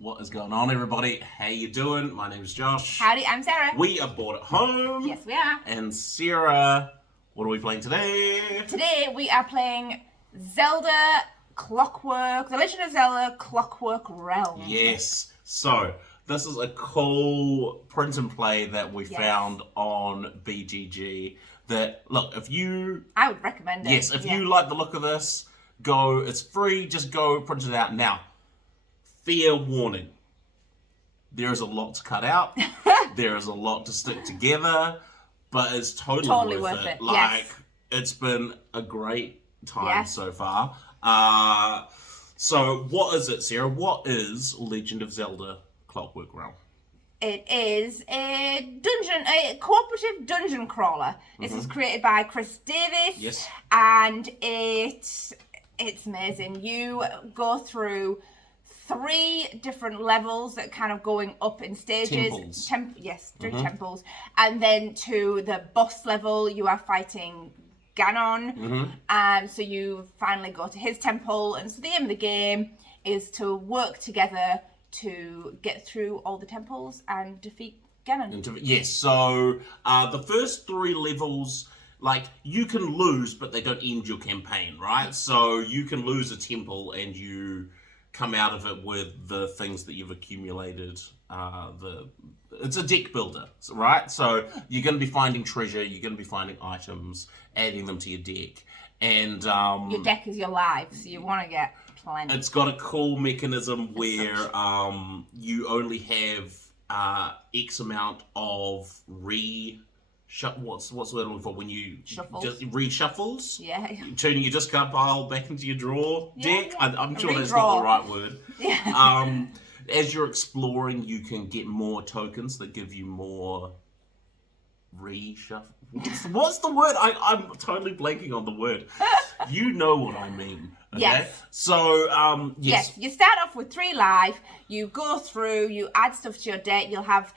What is going on, everybody? How you doing? My name is Josh. Howdy, I'm Sarah. We are Board@Home. Yes, we are. And Sarah, what are we playing today? Today we are playing Zelda Clockwork, The Legend of Zelda Clockwork Realm. Yes. So, this is a cool print and play that we found on BGG. That, look, if you... I would recommend it. Yes, if you like the look of this, go, it's free, just go print it out. Now, fair warning, there is a lot to cut out, there is a lot to stick together, but it's totally worth it. Like, it's been a great time so far. So, what is it, Sarah? What is Legend of Zelda Clockwork Realm? It is a cooperative dungeon crawler. This is created by Chris Davis. Yes. And it's amazing. You go through 3 different levels that kind of going up in stages. Temples. 3 temples. And then to the boss level, you are fighting Ganon. So you finally go to his temple. And so the aim of the game is to work together to get through all the temples and defeat Ganon. Yes, so the first 3 levels, like, you can lose, but they don't end your campaign, right? So you can lose a temple and you come out of it with the things that you've accumulated. It's a deck builder, right? So you're going to be finding treasure, you're going to be finding items, adding them to your deck. And your deck is your life, so you want to get plenty. It's got a cool mechanism where you only have X amount of what's the word I'm looking for when you Shuffles. Just reshuffles? Yeah. Turning your discard pile back into your draw deck. I'm sure that's Redraw. not the right word. Yeah. As you're exploring, you can get more tokens that give you more reshuffle. What's the word? I'm totally blanking on the word. You know what I mean. Okay? Yes. So, yes. You start off with 3 life. You go through, you add stuff to your deck. You'll have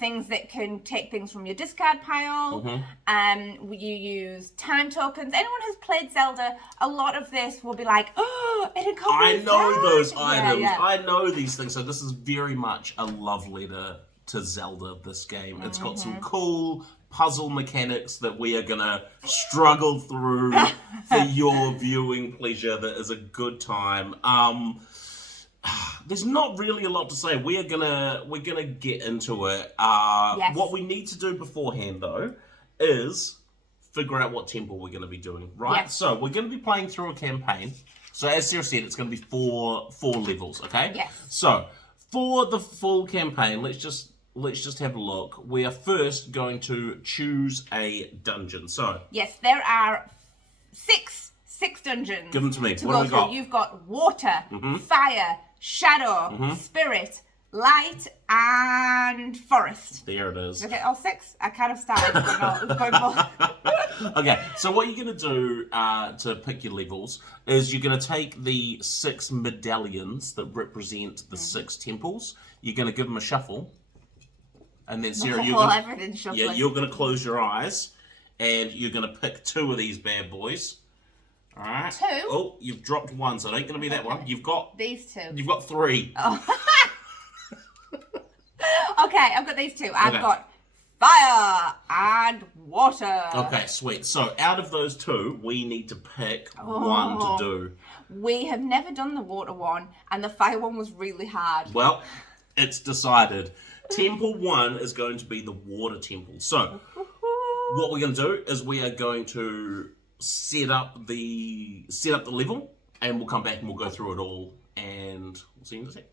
things that can take things from your discard pile. You use time tokens. Anyone who's played Zelda, a lot of this will be like, oh, it incorporates I know those items. Yeah. I know these things. So this is very much a love letter to Zelda, this game. It's got some cool puzzle mechanics that we are going to struggle through for your viewing pleasure. That is a good time. There's not really a lot to say. We're gonna get into it. What we need to do beforehand, though, is figure out what temple we're gonna be doing. Right. Yes. So we're gonna be playing through a campaign. So as Sarah said, it's gonna be four levels. Okay. Yes. So for the full campaign, let's just have a look. We are first going to choose a dungeon. So yes, there are 6 dungeons. Give them to me. To what go do we through. got? You've got water, fire, shadow, spirit, light, and forest. There it is. Okay, all 6. I kind of started going for. Okay, so what you're going to do to pick your levels is you're going to take the 6 medallions that represent the 6 temples. You're going to give them a shuffle. And then, Sarah, you're going to close your eyes and you're going to pick 2 of these bad boys. All right. 2? Oh, you've dropped 1, so it ain't going to be that one. You've got... These 2. You've got 3. Oh. Okay, I've got these 2. I've got fire and water. Okay, sweet. So out of those 2, we need to pick one to do. We have never done the water one, and the fire one was really hard. Well, it's decided. Temple 1 is going to be the water temple. So what we're going to do is we are going to set up the level, and we'll come back and we'll go through it all, and we'll see you in a sec.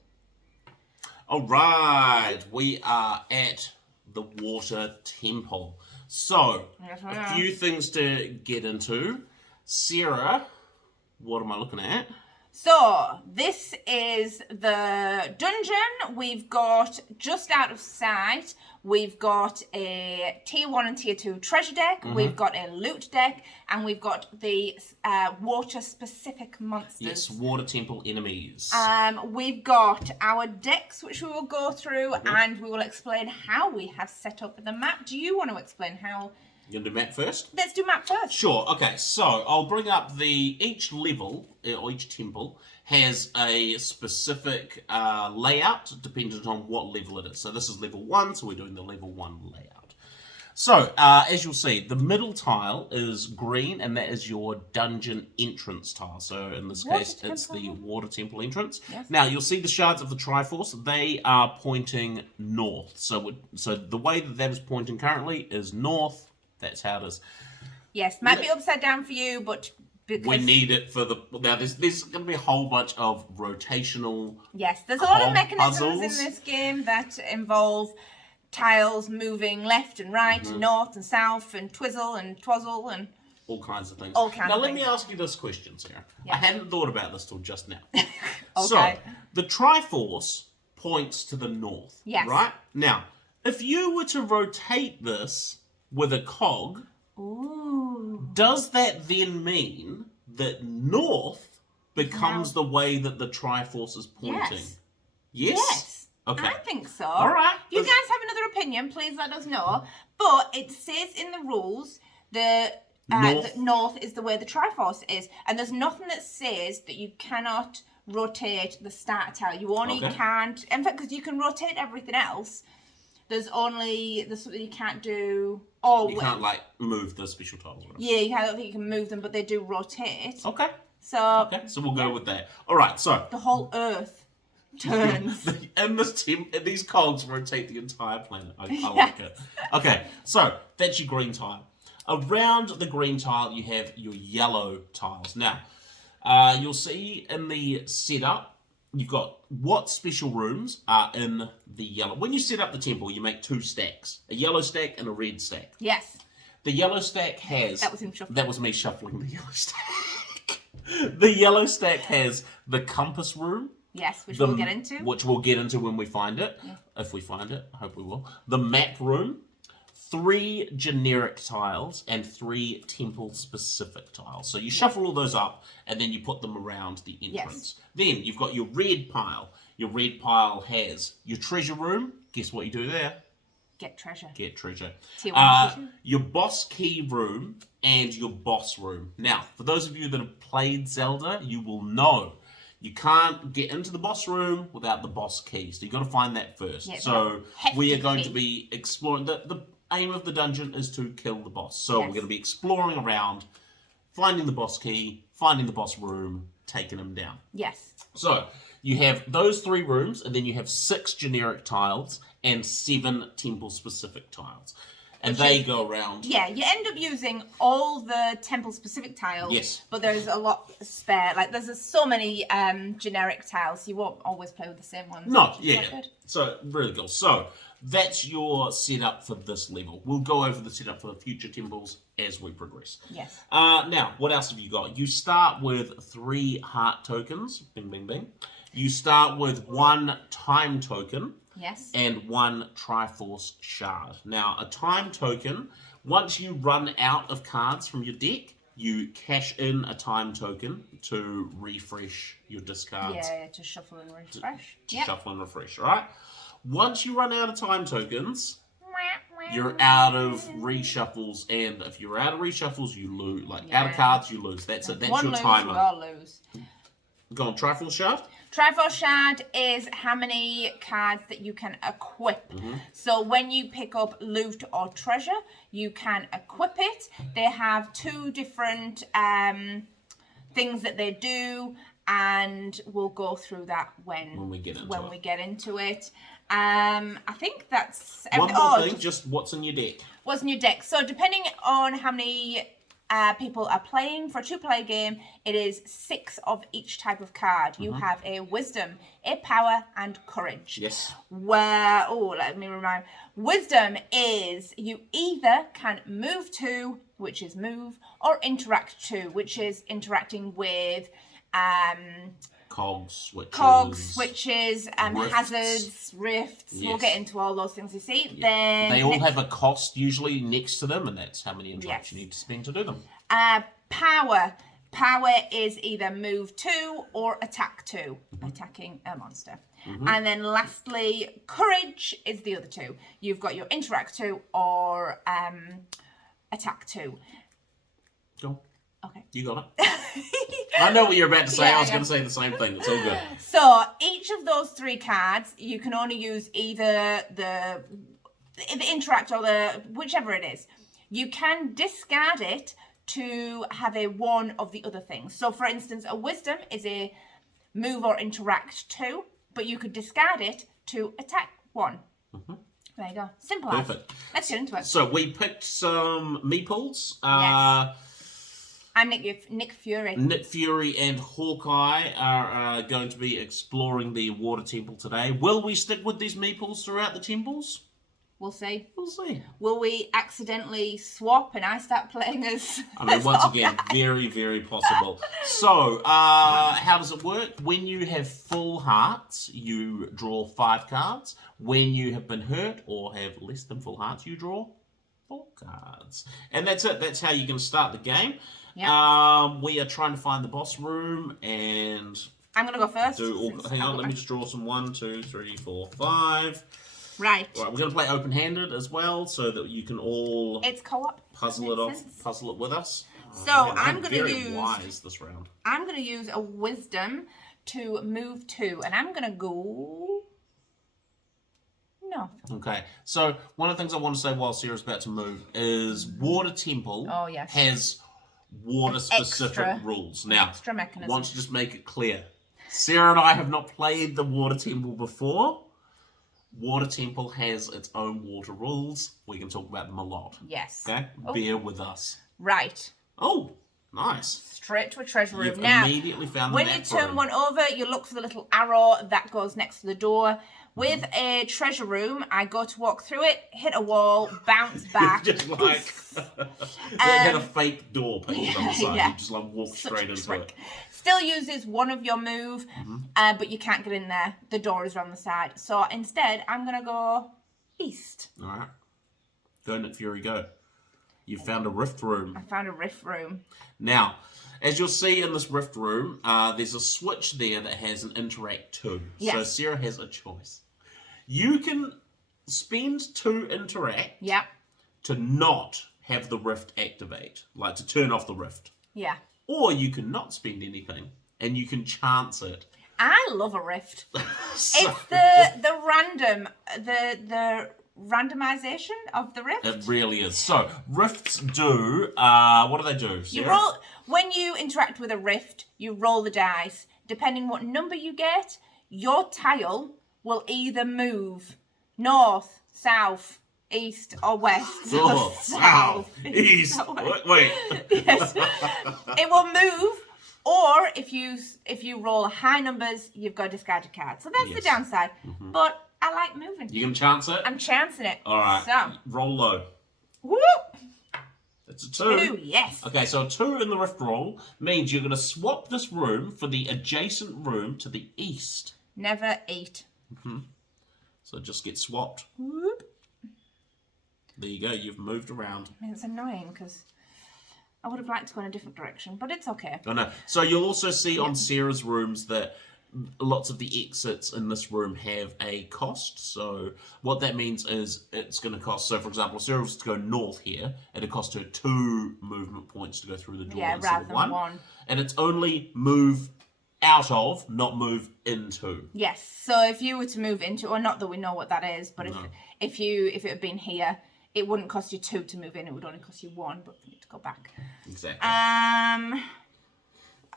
All right, we are at the water temple. So, a few things to get into. Sarah, what am I looking at? So, this is the dungeon. We've got, just out of sight, we've got a tier 1 and tier 2 treasure deck, we've got a loot deck, and we've got the water-specific monsters. Yes, water temple enemies. We've got our decks, which we will go through, and we will explain how we have set up the map. Do you want to explain how You gonna do map first? Let's do map first. Sure. Okay. So I'll bring up each level or each temple has a specific layout dependent on what level it is. So this is level 1, so we're doing the level 1 layout. So as you'll see, the middle tile is green, and that is your dungeon entrance tile. So in this case, it's the water temple entrance. Yes. Now you'll see the shards of the Triforce. They are pointing north. So the way that is pointing currently is north. That's how it is. Yes, might be upside down for you, but because we need it for the... Now, there's going to be a whole bunch of rotational... Yes, there's a lot of mechanisms puzzles in this game that involve tiles moving left and right, and north and south, and twizzle and twazzle, and... all kinds of things. All kinds now, of let things. me ask you this question, Sarah. Yeah. I hadn't thought about this till just now. Okay. So, the Triforce points to the north, Yes. right? Now, if you were to rotate this with a cog... Ooh. Does that then mean that north becomes the way that the Triforce is pointing? Yes. Yes? Yes. Okay. I think so. All right. If you guys have another opinion, please let us know. But it says in the rules that north is the way the Triforce is. And there's nothing that says that you cannot rotate the start tile. You only can't... In fact, because you can rotate everything else... There's something you can't do. Oh, you can't like move the special tiles. Right? Yeah, I don't think you can move them, but they do rotate. Okay. So we'll go with that. All right. So the whole Earth turns. and these cogs rotate the entire planet. I like it. Okay. So that's your green tile. Around the green tile, you have your yellow tiles. Now, you'll see in the setup. You've got what special rooms are in the yellow. When you set up the temple, you make 2 stacks. A yellow stack and a red stack. Yes. The yellow stack has... That was him shuffling. That was me shuffling the yellow stack. The yellow stack has the compass room. Yes, which we'll get into. Which we'll get into when we find it. Yeah. If we find it. I hope we will. The map room. 3 generic tiles and 3 temple-specific tiles. So you shuffle all those up, and then you put them around the entrance. Yes. Then you've got your red pile. Your red pile has your treasure room. Guess what you do there? Get treasure. Get treasure. Tier your boss key room and your boss room. Now, for those of you that have played Zelda, you will know you can't get into the boss room without the boss key. So you've got to find that first. Yeah, so we are going to be exploring... The aim of the dungeon is to kill the boss. So we're going to be exploring around, finding the boss key, finding the boss room, taking him down. Yes. So you have those 3 rooms, and then you have 6 generic tiles and 7 temple-specific tiles. And they go around. Yeah, you end up using all the temple-specific tiles. Yes. But there's a lot spare. Like, there's so many generic tiles. You won't always play with the same ones. No, yeah. So, really cool. So, that's your setup for this level. We'll go over the setup for the future temples as we progress. Yes. Now, what else have you got? You start with 3 heart tokens. Bing, bing, bing. You start with 1 time token. Yes. And 1 Triforce shard. Now, a time token, once you run out of cards from your deck, you cash in a time token to refresh your discards. Yeah, to shuffle and refresh. To shuffle and refresh, right? Once you run out of time tokens, you're out of reshuffles, and if you're out of reshuffles, you lose. Out of cards, you lose. That's it. That's your timer. One lose, you all lose. Go on, Triforce shard. Triforce shard is how many cards that you can equip. So when you pick up loot or treasure, you can equip it. They have 2 different things that they do, and we'll go through that when we get into it. I think that's... One more thing, just what's in your deck. What's in your deck. So depending on how many... people are playing for a 2-player game, it is 6 of each type of card. You have a wisdom, a power, and courage. Yes. Let me remind. Wisdom is you either can move 2, which is move, or interact 2, which is interacting with cogs, switches, hazards, rifts. Yes. We'll get into all those things, you see. Yeah. Then they all have a cost usually next to them, and that's how many interactions you need to spend to do them. Power. Power is either move 2 or attack 2, attacking a monster. And then lastly, courage is the other 2. You've got your interact 2 or attack 2. Go. Okay. You got it. I know what you're about to say. Yeah, I was going to say the same thing. It's all good. So each of those 3 cards, you can only use either the interact or the whichever it is. You can discard it to have a one of the other things. So for instance, a wisdom is a move or interact 2, but you could discard it to attack 1. Mm-hmm. There you go. Simple. Perfect. Let's get into it. So we picked some meeples. Yes. I'm Nick Fury. Nick Fury and Hawkeye are going to be exploring the water temple today. Will we stick with these meeples throughout the temples? We'll see. We'll see. Will we accidentally swap and I start playing as... I mean, once again, very, very possible. So, how does it work? When you have full hearts, you draw 5 cards. When you have been hurt or have less than full hearts, you draw 4 cards. And that's it. That's how you're going to start the game. Yep. We are trying to find the boss room and... I'm going to go first. Hang on, let me just draw some 1, 2, 3, 4, 5. Right. We're going to play open-handed as well, so that you can all it's co-op. Puzzle it with us. So I'm going to use wise this round. I'm going to use a wisdom to move 2, and I'm going to go north. Okay. So one of the things I want to say while Sarah's about to move is Water Temple has water-specific rules. Now, extra mechanism. I want to just make it clear. Sarah and I have not played the Water Temple before. Water Temple has its own water rules. We can talk about them a lot. Yes. Okay? Oh. Bear with us. Right. Oh, nice. Straight to a treasure room. You've now, immediately found when you turn one over, you look for the little arrow that goes next to the door. With a treasure room, I go to walk through it, hit a wall, bounce back. Just like it had a fake door painted on the side. Yeah. You just like walk straight into it. Still uses one of your move, but you can't get in there. The door is around the side. So instead, I'm going to go east. All right. Go, Nick Fury, go. You found a rift room. I found a rift room. Now, as you'll see in this rift room, there's a switch there that has an interact 2. Yes. So Sarah has a choice. You can spend 2 interact to not have the rift activate, like to turn off the rift. Yeah. Or you can not spend anything and you can chance it. I love a rift. So, it's the random, the randomization of the rift. It really is. So rifts do what do they do, Sarah? You roll when you interact with a rift, you roll the dice. Depending what number you get, your tile will either move north, south, east, or west. North, south, east. Wait. Yes. It will move, or if you roll high numbers, you've got to discard your card. So that's the downside. But I like moving. You gonna chance it? I'm chancing it. All right. So roll low. Whoop. It's a 2. 2, yes. Okay, so a 2 in the rift roll means you're gonna swap this room for the adjacent room to the east. Never eat. So just get swapped. Whoop. There you go. You've moved around. I mean, it's annoying because I would have liked to go in a different direction, but it's okay. I know. So you'll also see on Sarah's rooms that lots of the exits in this room have a cost. So what that means is it's going to cost. So for example, if Sarah was to go north here, it'd cost her 2 movement points to go through the door instead of 1. And it's only move out of, not move into. Yes. So if you were to move into, or not that we know what that is, but if it had been here, it wouldn't cost you 2 to move in. It would only cost you 1, but for you to go back. Exactly.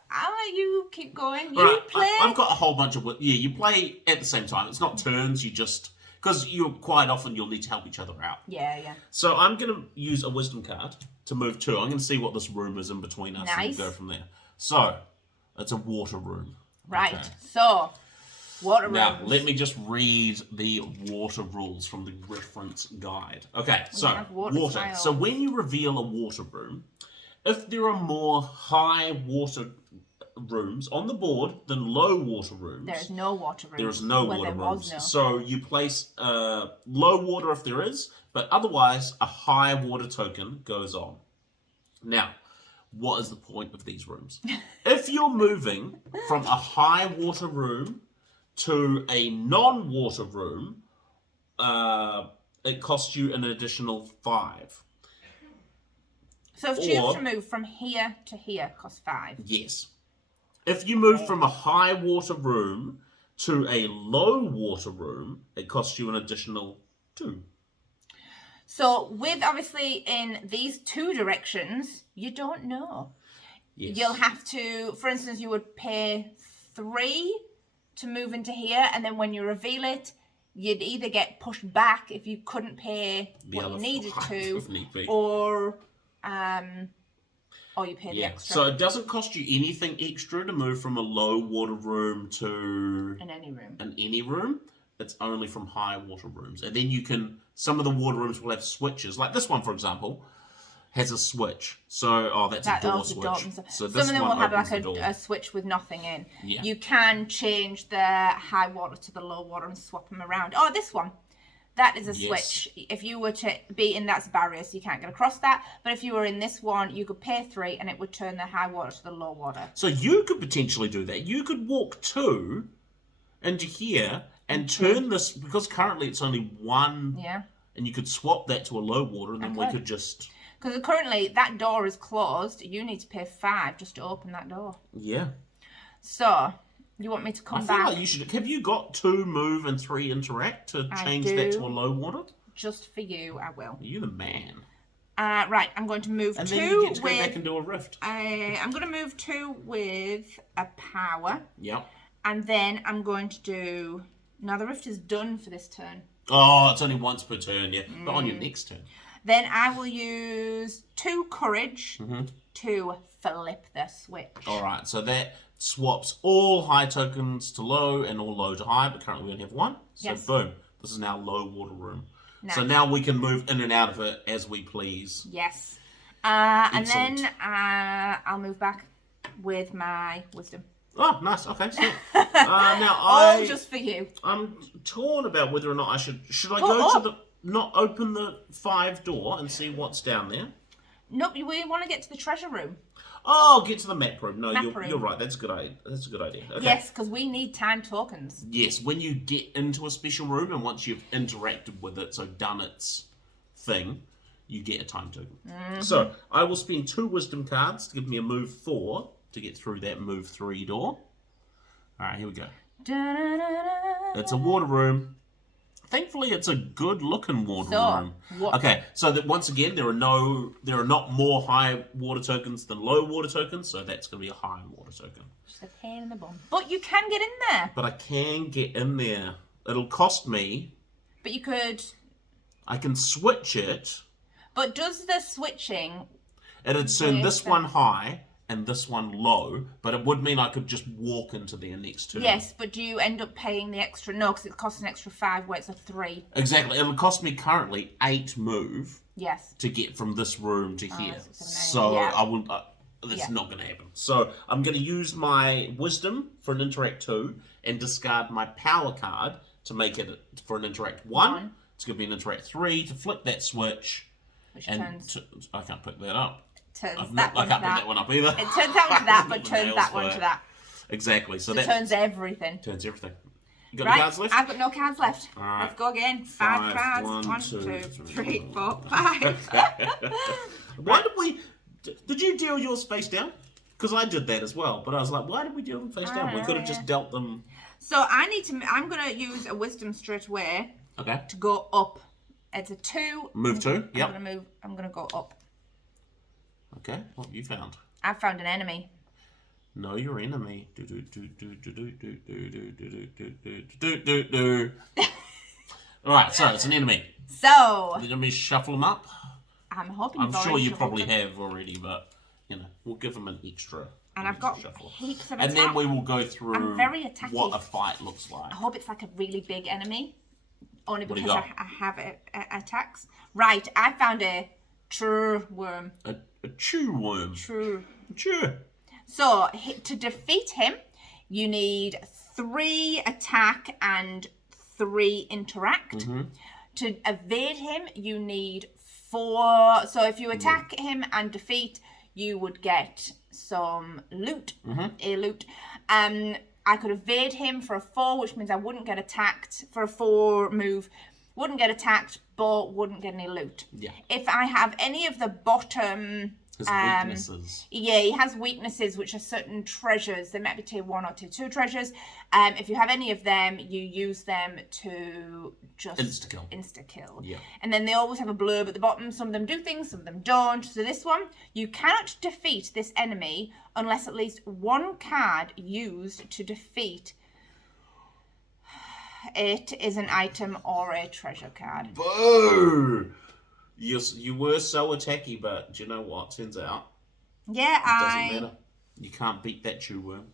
I'll let you keep going. Play. I've got a whole bunch of... you play at the same time. It's not turns. You just... Because quite often you'll need to help each other out. Yeah. So I'm going to use a wisdom card to move 2. I'm going to see what this room is in between us and go from there. So, it's a water room. Right. Okay. So, water rooms. Now, let me just read the water rules from the reference guide. Okay, so water. So when you reveal a water room, if there are more high water rooms on the board than low water rooms... There is no water rooms. There is no water rooms. So you place low water if there is, but otherwise a high water token goes on. Now, what is the point of these rooms? If you're moving from a high water room to a non-water room, it costs you an additional 5. So if you choose to move from here to here, costs 5. Yes. If you move from a high water room to a low water room, it costs you an additional 2. So with obviously in these 2 directions, you don't know. Yes. You'll have to, for instance, you would pay 3 to move into here, and then when you reveal it, you'd either get pushed back if you couldn't pay what you needed to, or you pay the extra. So it doesn't cost you anything extra to move from a low water room to in any room. It's only from high water rooms. And then you can, some of the water rooms will have switches. Like this one, for example, has a switch. So, that's a door switch. So this some of them will have like a switch with nothing in. Yeah. You can change the high water to the low water and swap them around. Oh, this one. That is a switch. If you were to be in, that's a barrier, so you can't get across that. But if you were in this one, you could pay 3 and it would turn the high water to the low water. So you could potentially do that. You could walk 2 into here and turn this, because currently it's only 1. Yeah. And you could swap that to a low water, and then we could just... Because currently that door is closed. You need to pay 5 just to open that door. Yeah. So... You want me to come back? I feel like you should... Have you got 2 move and 3 interact to change that to a low water? Just for you, I will. You're the man. Right, I'm going to move and 2 with... And then you get to go back and do a rift. I'm going to move 2 with a power. Yep. And then I'm going to do... Now, the rift is done for this turn. Oh, it's only once per turn, yeah. But on your next turn. Then I will use 2 courage to flip the switch. All right, so that... swaps all high tokens to low and all low to high, but currently we only have 1. So boom, this is now low water room. Nice. So now we can move in and out of it as we please. Yes. And then I'll move back with my wisdom. Oh, nice. Okay, so now just for you. I'm torn about whether or not I should I go to the not open the 5 door and see what's down there. Nope, we want to get to the treasure room. Oh, get to the map room. No, you're right. That's a good idea. Okay. Yes, because we need time tokens. Yes, when you get into a special room and once you've interacted with it, so done its thing, you get a time token. Mm-hmm. So I will spend 2 wisdom cards to give me a move 4 to get through that move 3 door. All right, here we go. It's a water room. Thankfully, it's a good-looking water room. Okay, so that once again, there are not more high water tokens than low water tokens, so that's going to be a high water token. Just a pain in the bum. But you can get in there. But I can get in there. It'll cost me. But you could. I can switch it. But does the switching? It'd turn this one high and this one low, but it would mean I could just walk into their next turn. Yes, but do you end up paying the extra? No, because it costs an extra 5 where it's a 3. Exactly. It'll cost me currently 8 move. Yes. To get from this room to here. 6, 7, 8. So I will... that's not going to happen. So I'm going to use my wisdom for an interact 2 and discard my power card to make it for an interact 1. It's going to be an interact 3 to flip that switch. Which turns... I can't pick that up. I can't pick that one up either. It turns that one to that, but turns that one to that. Exactly. So that turns everything. Turns everything. You got any cards left? I've got no cards left. All right. Let's go again. 5 cards. 1, 2, 3, 4, 5. Why did we... Did you deal yours face down? Because I did that as well. But I was like, why did we deal them face down? We could have just dealt them... So I'm going to use a wisdom straight away. Okay. To go up. It's a 2. Move 2, yep. I'm going to go up. Okay, what have you found? I've found an enemy. Know your enemy. Alright, so it's an enemy. So. Let me shuffle them up. I'm hoping I'm sure you probably have already, but, we'll give them an extra. And I've got heaps of attacks. And then we will go through what a fight looks like. I hope it's like a really big enemy. Only because I have attacks. Right, I found a true worm. A chew worm. True. Chew. So, to defeat him, you need 3 attack and 3 interact. Mm-hmm. To evade him, you need 4. So, if you attack him and defeat, you would get some loot. Mm-hmm. A loot. I could evade him for a 4, which means I wouldn't get attacked for a 4 move. Wouldn't get attacked, but wouldn't get any loot. Yeah. If I have any of the bottom His weaknesses. Yeah, he has weaknesses, which are certain treasures. They might be tier 1 or tier 2 treasures. If you have any of them, you use them to just insta-kill. Yeah. And then they always have a blurb at the bottom. Some of them do things, some of them don't. So this one, you cannot defeat this enemy unless at least one card used to defeat it is an item or a treasure card. Boo! You were so attacky, but do you know what? Turns out, yeah, it doesn't matter. You can't beat that chew worm.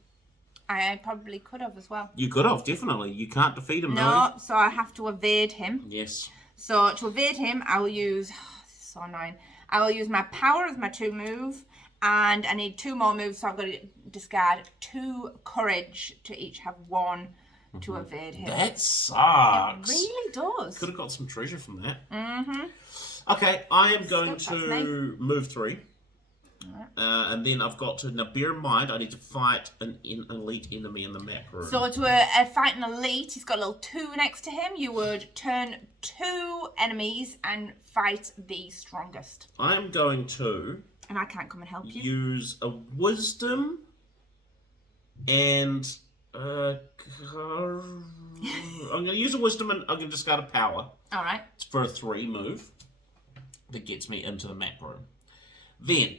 I probably could have as well. You could have, definitely. You can't defeat him, no. So I have to evade him. Yes. So to evade him, I will use... Oh, this is so annoying. I will use my power as my 2 move, and I need 2 more moves, so I'm going to discard 2 courage to each have 1 to evade him. That sucks. It really does. Could have got some treasure from that. Mm-hmm. Okay, I am going to move 3. Right. And then I've got to... Now, bear in mind, I need to fight an elite enemy in the map room. So to fight an elite, he's got a little 2 next to him. You would turn 2 enemies and fight the strongest. I am going to... And I can't come and help you. Use a wisdom and... I'm going to use a wisdom and I'm going to discard a power. All right. It's for a 3 move that gets me into the map room. Then,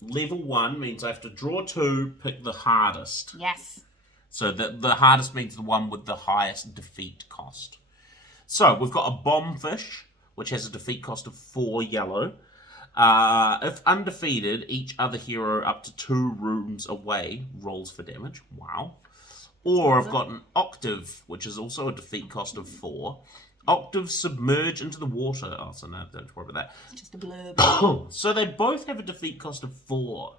level 1 means I have to draw 2, pick the hardest. Yes. So the hardest means the one with the highest defeat cost. So, we've got a bombfish, which has a defeat cost of 4 yellow. If undefeated, each other hero up to 2 rooms away rolls for damage. Wow. Or I've got an octave, which is also a defeat cost of 4. Octaves submerge into the water. Oh, so no, don't worry about that. It's just a blurb. So they both have a defeat cost of 4.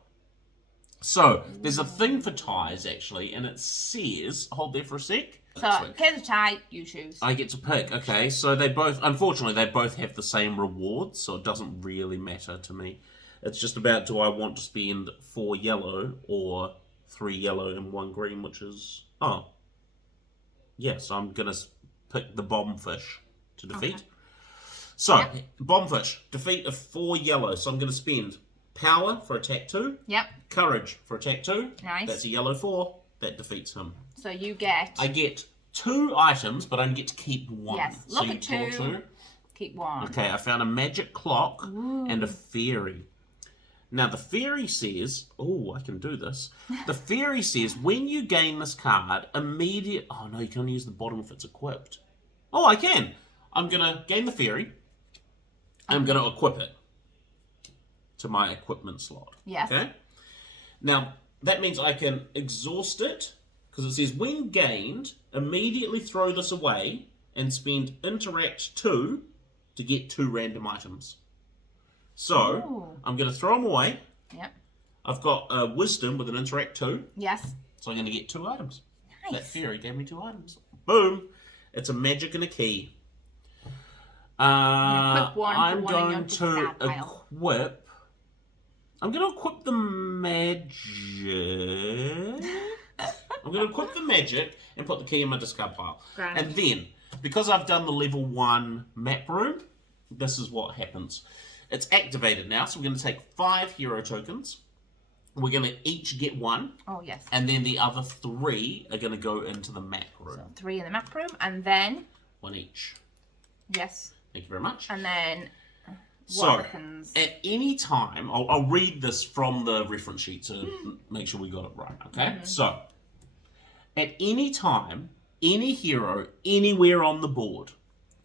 So there's a thing for ties, actually, and it says... Hold there for a sec. So, here's a tie, you choose. I get to pick. Okay, so they both... Unfortunately, they both have the same rewards, so it doesn't really matter to me. It's just about, do I want to spend 4 yellow or 3 yellow and 1 green, which is... Oh. Yes, I'm going to pick the bombfish to defeat. Okay. So, bombfish, defeat of 4 yellow. So I'm going to spend power for attack 2. Yep. Courage for attack 2. Nice. That's a yellow 4. That defeats him. So you get... I get 2 items, but I only get to keep 1. Yes, look at 2. Keep 1. Okay, I found a magic clock and a fairy. Now, the fairy says... Oh, I can do this. The fairy says, when you gain this card, immediate... Oh, no, you can only use the bottom if it's equipped. Oh, I can. I'm going to gain the fairy. I'm going to equip it to my equipment slot. Yes. Okay? Now, that means I can exhaust it, because it says, when gained, immediately throw this away and spend interact 2 to get 2 random items. So, I'm going to throw them away. Yep. I've got wisdom with an interact 2. Yes. So I'm going to get 2 items. Nice. That fairy gave me 2 items. Boom. It's a magic and a key. I'm going to equip... I'm going to equip the magic. I'm going to equip the magic and put the key in my discard pile. Grand. And then, because I've done the level 1 map room, this is what happens. It's activated now, so we're going to take 5 hero tokens. We're going to each get 1. Oh, yes. And then the other 3 are going to go into the map room. So 3 in the map room, and then... 1 each. Yes. Thank you very much. And then... So, happens? at any time... I'll read this from the reference sheet to make sure we got it right, okay? Mm-hmm. So, at any time, any hero anywhere on the board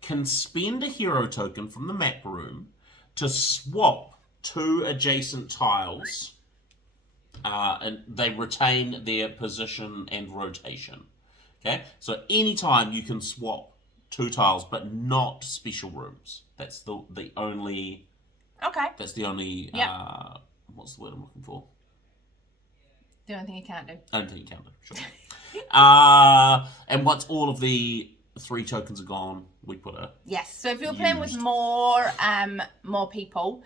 can spend a hero token from the map room to swap 2 adjacent tiles, and they retain their position and rotation. Okay, so anytime you can swap 2 tiles, but not special rooms. That's the only. Okay. That's the only. Yep. What's the word I'm looking for? The only thing you can't do. I don't think you can do. Sure. And once all of the 3 tokens are gone, we put a... Yes, so if you're playing with more people,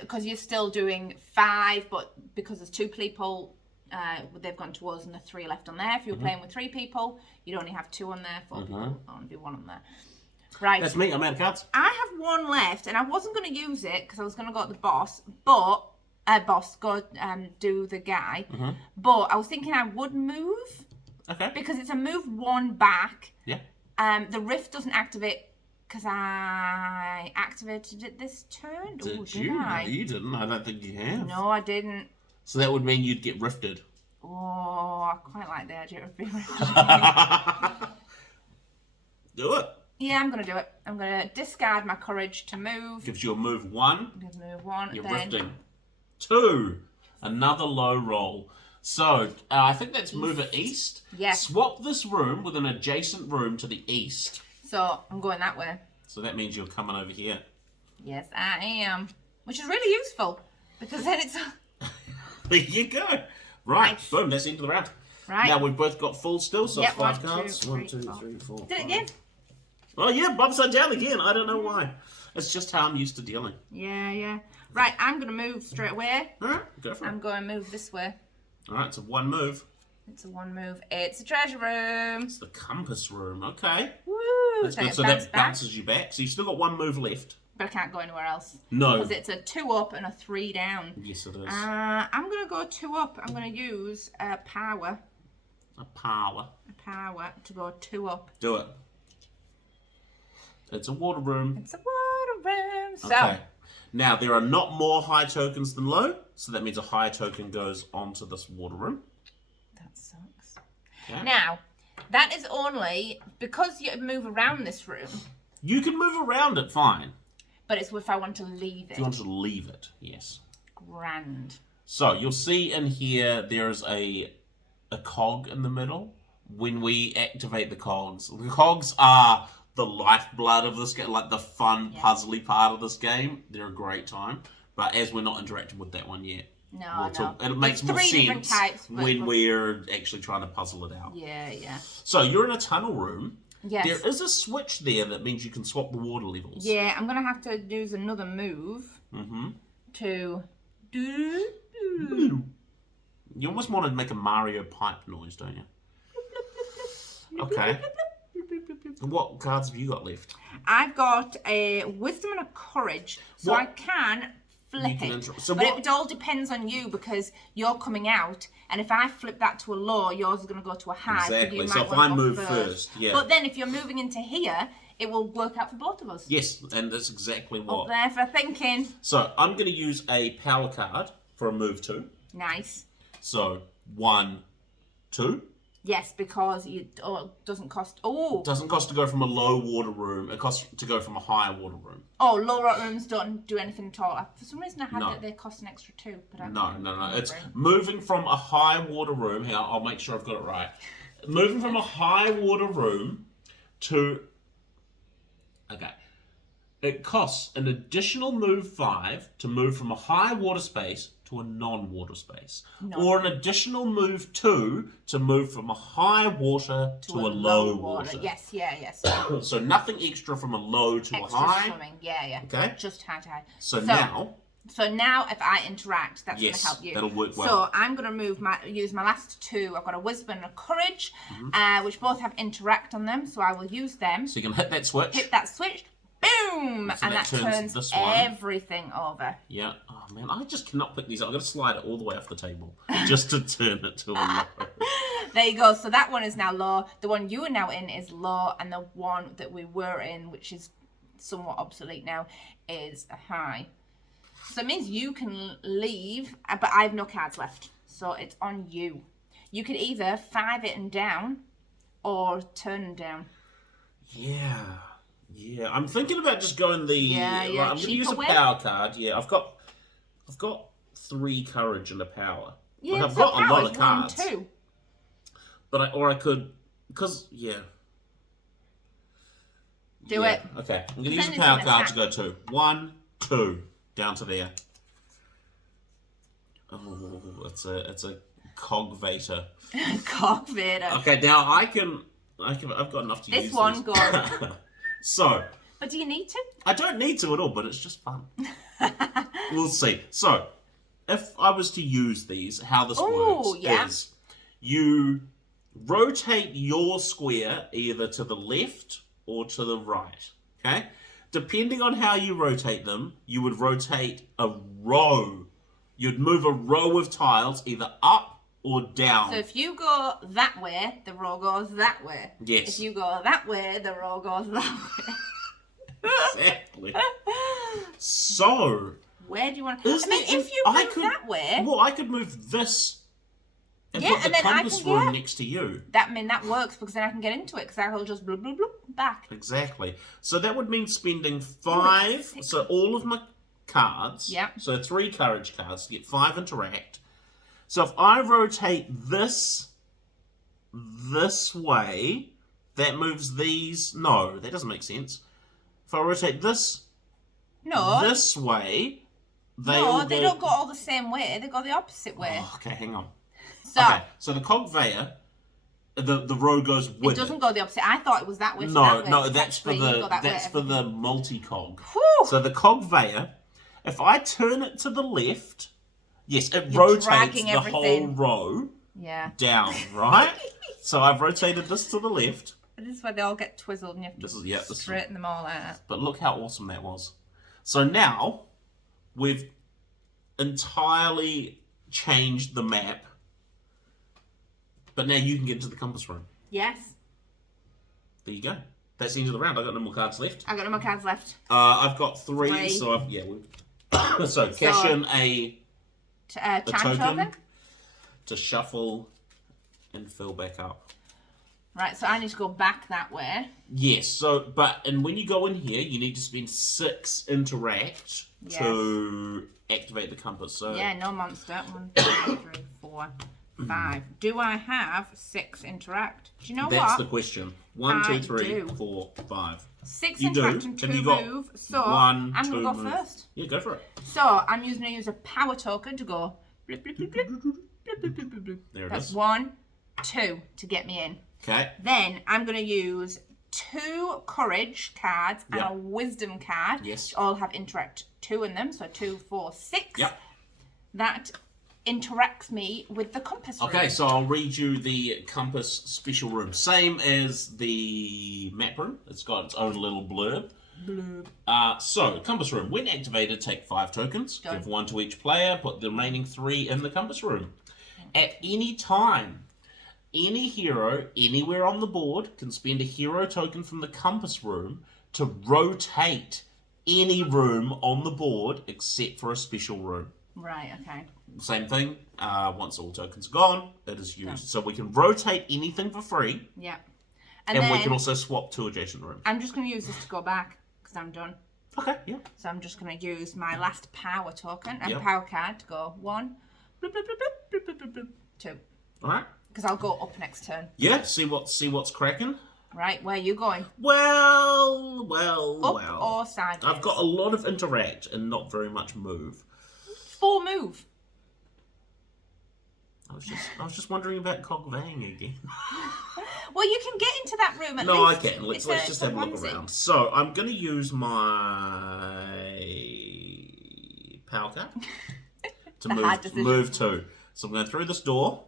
because you're still doing 5, but because there's 2 people, they've gone to us and there's 3 left on there. If you're playing with 3 people, you'd only have 2 on there, 4 people, only be 1 on there. Right. That's me, I'm out of cards. I have 1 left, and I wasn't going to use it because I was going to go at the boss, but boss, go do the guy. But I was thinking I would move. Okay. Because it's a move 1 back. Yeah. The rift doesn't activate because I activated it this turn. Did you? I? No, you didn't. I don't think you have. No, I didn't. So that would mean you'd get rifted. Oh, I quite like the idea of being rifted. Do it. Yeah, I'm going to do it. I'm going to discard my courage to move. Gives you a move 1. Gives move 1. You're then... rifting. 2. Another low roll. So, I think that's move it east. Yes. Swap this room with an adjacent room to the east. So, I'm going that way. So that means you're coming over here. Yes, I am. Which is really useful. Because then it's... There you go. Right, Nice. boom, that's the end of the round. Right. Now we've both got full still, so Yep, it's 5 1, cards. 2, 1, 3, 2, 3, 4. Did it again? Oh yeah, upside down again. I don't know why. It's just how I'm used to dealing. Yeah. Right, I'm going to move straight away. Alright, go for it. I'm going to move this way. Alright, it's a 1 move. It's a 1 move. It's a treasure room. It's the compass room. Okay. Woo! That's good. So that bounces you back. So you've still got 1 move left. But I can't go anywhere else. No. Because it's a 2 up and a 3 down. Yes, it is. I'm going to go 2 up. I'm going to use power. A power. A power to go 2 up. Do it. It's a water room. It's a water room. So, Okay. Now, there are not more high tokens than low. So that means a high token goes onto this water room. that sucks. Okay. Now, that is only because you move around this room. You can move around it fine. But it's if I want to leave it. If you want to leave it, yes. Grand. So you'll see in here there's a cog in the middle. When we activate the cogs are the lifeblood of this game, like the fun, puzzly part of this game. They're a great time. But as we're not interacting with that one yet, No. it makes more 3 different sense types. when we're actually trying to puzzle it out. Yeah. So you're in a tunnel room. Yes. There is a switch there that means you can swap the water levels. Yeah, I'm going to have to use another move to do... You almost want to make a Mario pipe noise, don't you? Okay. What cards have you got left? I've got a wisdom and a courage, so What? I can flip can it. so but what- it all depends on you because you're coming out, and if I flip that to a low, yours is going to go to a high. Exactly. You So might if wanna I go move first, yeah. But then if you're moving into here, it will work out for both of us. Yes, and that's exactly Up what. there for thinking. So I'm going to use a power card for a move 2. Nice. So 1, 2. Yes, because it doesn't cost... Oh, Doesn't cost to go from a low water room. It costs to go from a higher water room. low rock rooms don't do anything at all. For some reason I had No. that they cost an extra 2. But I No. It's moving from a high water room. Here, I'll make sure I've got it right. Moving from a high water room to... Okay. It costs an additional move 5 to move from a high water space to a non-water space. Or an additional move 2 to move from a high water to a low water. Yes. So nothing extra from a low to Extra a high. swimming. Yeah. Okay. Just high to high. So now... So now if I interact, that's Yes, going to help you. that'll work well. So I'm going to use my last 2. I've got a wisdom and a courage, which both have interact on them. So I will use them. So you can hit that switch. Hit that switch. Boom! So and that that turns turns this one. everything over. Yeah. Oh man, I just cannot pick these up. I'm going to slide it all the way off the table just to turn it to a low. There you go. So that one is now low. The one you are now in is low. And the one that we were in, which is somewhat obsolete now, is a high. So it means you can leave, but I have no cards left. So it's on you. You could either 5 it and down or turn and down. Yeah. I'm thinking about just going the. I'm going to use a way. power card. Yeah, I've got 3 courage and a power. Yeah, Like, I've so got a lot power's of cards. 1 and 2. But I could, because Do it. Okay, I'm going to Then use a it's power an card to attack. go 2. 1, 2, down to there. Oh, it's a Cogvayer. Cogvayer. Okay, now I've got enough to use This one these. goes. So, But do you need to? I don't need to at all, but it's just fun. We'll see. So, if I was to use these, how this works is you rotate your square either to the left or to the right. Okay? Depending on how you rotate them, you would rotate a row. You'd move a row of tiles either up or down. So if you go that way, the row goes that way. Yes. If you go that way, the row goes that way. Exactly. So, where do you want to... is I mean, there- if you I move could- that way... well, I could move this and Yeah, put and the then I compass can- room yeah. next to you. that works because then I can get into it because I'll just bloop, bloop, bloop, back. Exactly. So that would mean spending 5. So all of my cards. Yeah. So 3 courage cards to get 5 interact. So if I rotate this way, that moves these. No, that doesn't make sense. If I rotate this this way, they don't go all the same way. They go the opposite way. Oh, okay, hang on. So Okay, so the Cogvayer, the row goes with it doesn't go the opposite. I thought it was that way. To No, that way. no, that's for Actually, you go the that way that's for the multi-cog. Whew. So the Cogvayer, if I turn it to the left, yes, it You're rotates dragging the everything. whole row Yeah. down, right? So I've rotated this to the left. This is where they all get twizzled and you have to This is straighten them all out. But look how awesome that was. So now we've entirely changed the map. But now you can get into the compass room. Yes. There you go. That's the end of the round. I've got no more cards left. I've got no more cards left. I've got 3, 3. so so cash in a Time token token. to shuffle and fill back up. Right, so I need to go back that way. Yes, and when you go in here, you need to spend 6 interact to activate the compass. So Yeah, no monster. 1, 2, 3, 4, 5. Do I have 6 interact? Do you know that's what? the question. 1, 2, I 3, do. 4, 5. 6 You do. interact and 2 Have you got move. So 1, I'm 2 going to go move? first. Yeah, go for it. So I'm going to use a power token to go blip, blip, blip, blip, blip, blip, blip, blip, blip. There it That's is. 1, 2 to get me in. Okay. Then I'm going to use 2 courage cards and Yep. a wisdom card. Yes. All have interact 2 in them. So 2, 4, 6. Yep. That interacts me with the compass room. Okay, so I'll read you the compass special room. Same as the map room. It's got its own little blurb. So, compass room. When activated, take 5 tokens. Done. Give 1 to each player. Put the remaining 3 in the compass room. At any time, any hero anywhere on the board can spend a hero token from the compass room to rotate any room on the board except for a special room. Right, okay. Same thing. Once all tokens are gone, it is used. So we can rotate anything for free, Yeah. and then we can also swap to adjacent rooms. I'm just going to use this to go back because I'm done. Okay, yeah. So I'm just going to use my last power token and Yep. power card to go 1, bloop, bloop, bloop, bloop, bloop, bloop, bloop, 2. All right. Because I'll go up next turn. Yeah. See what's cracking. Right, where are you going? Well. Up or sideways? I've got a lot of interact and not very much move. 4 move. I was just wondering about Cogvaying again. Well, you can get into that room at No, I least. can. Let's It's just a have a look onesie. around. So I'm going to use my power card to The hard decision. move 2. So I'm going through this door.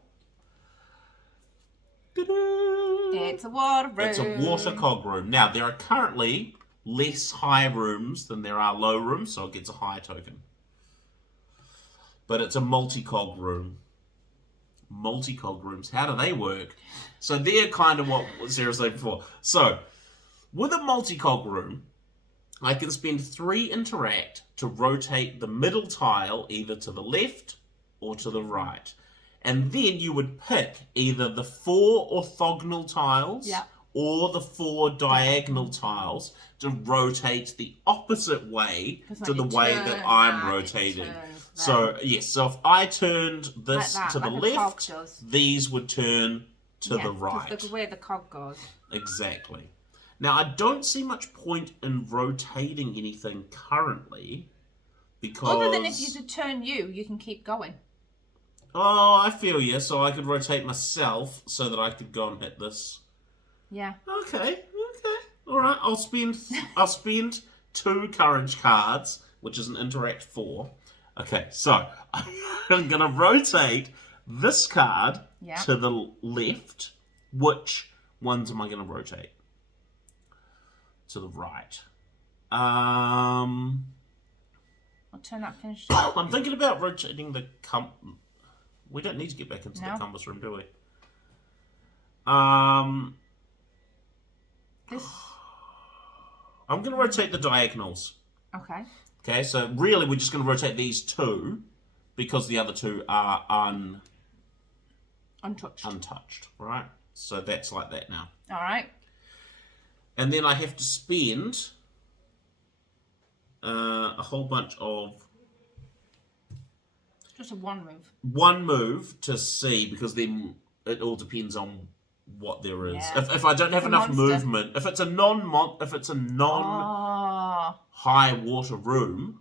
It's a water room. It's a water cog room. Now, there are currently less high rooms than there are low rooms, so it gets a higher token. But it's a multi-cog room. Multi-cog rooms, how do they work? So they're kind of what Sarah said before. So, with a multi-cog room, I can spend 3 interact to rotate the middle tile either to the left or to the right. And then you would pick either the 4 orthogonal tiles Yep. or the 4 diagonal tiles to rotate the opposite way Because to when the you way turn that I'm that, it rotating. turns So, yes, so if I turned this Like that, to the like a cog left, does. these would turn to Yeah, the 'cause right. the way the cog goes. Exactly. Now, I don't see much point in rotating anything currently because... Other than if you to turn you can keep going. Oh, I feel you. So I could rotate myself so that I could go and hit this. Yeah. Okay. All right. I'll spend 2 courage cards, which is an interact 4. Okay, so I'm gonna rotate this card Yeah. to the left. Which ones am I gonna rotate? To the right. I'll turn that finished. I'm thinking about rotating the We don't need to get back into the compass room, do we? This. I'm going to rotate the diagonals. Okay. Okay, so really we're just going to rotate these two because the other two are untouched, right? So that's like that now. All right. And then I have to spend a whole bunch of... Just a one move. One move to see, because then it all depends on what there is. Yeah. If I don't have enough movement, if it's a non high water room,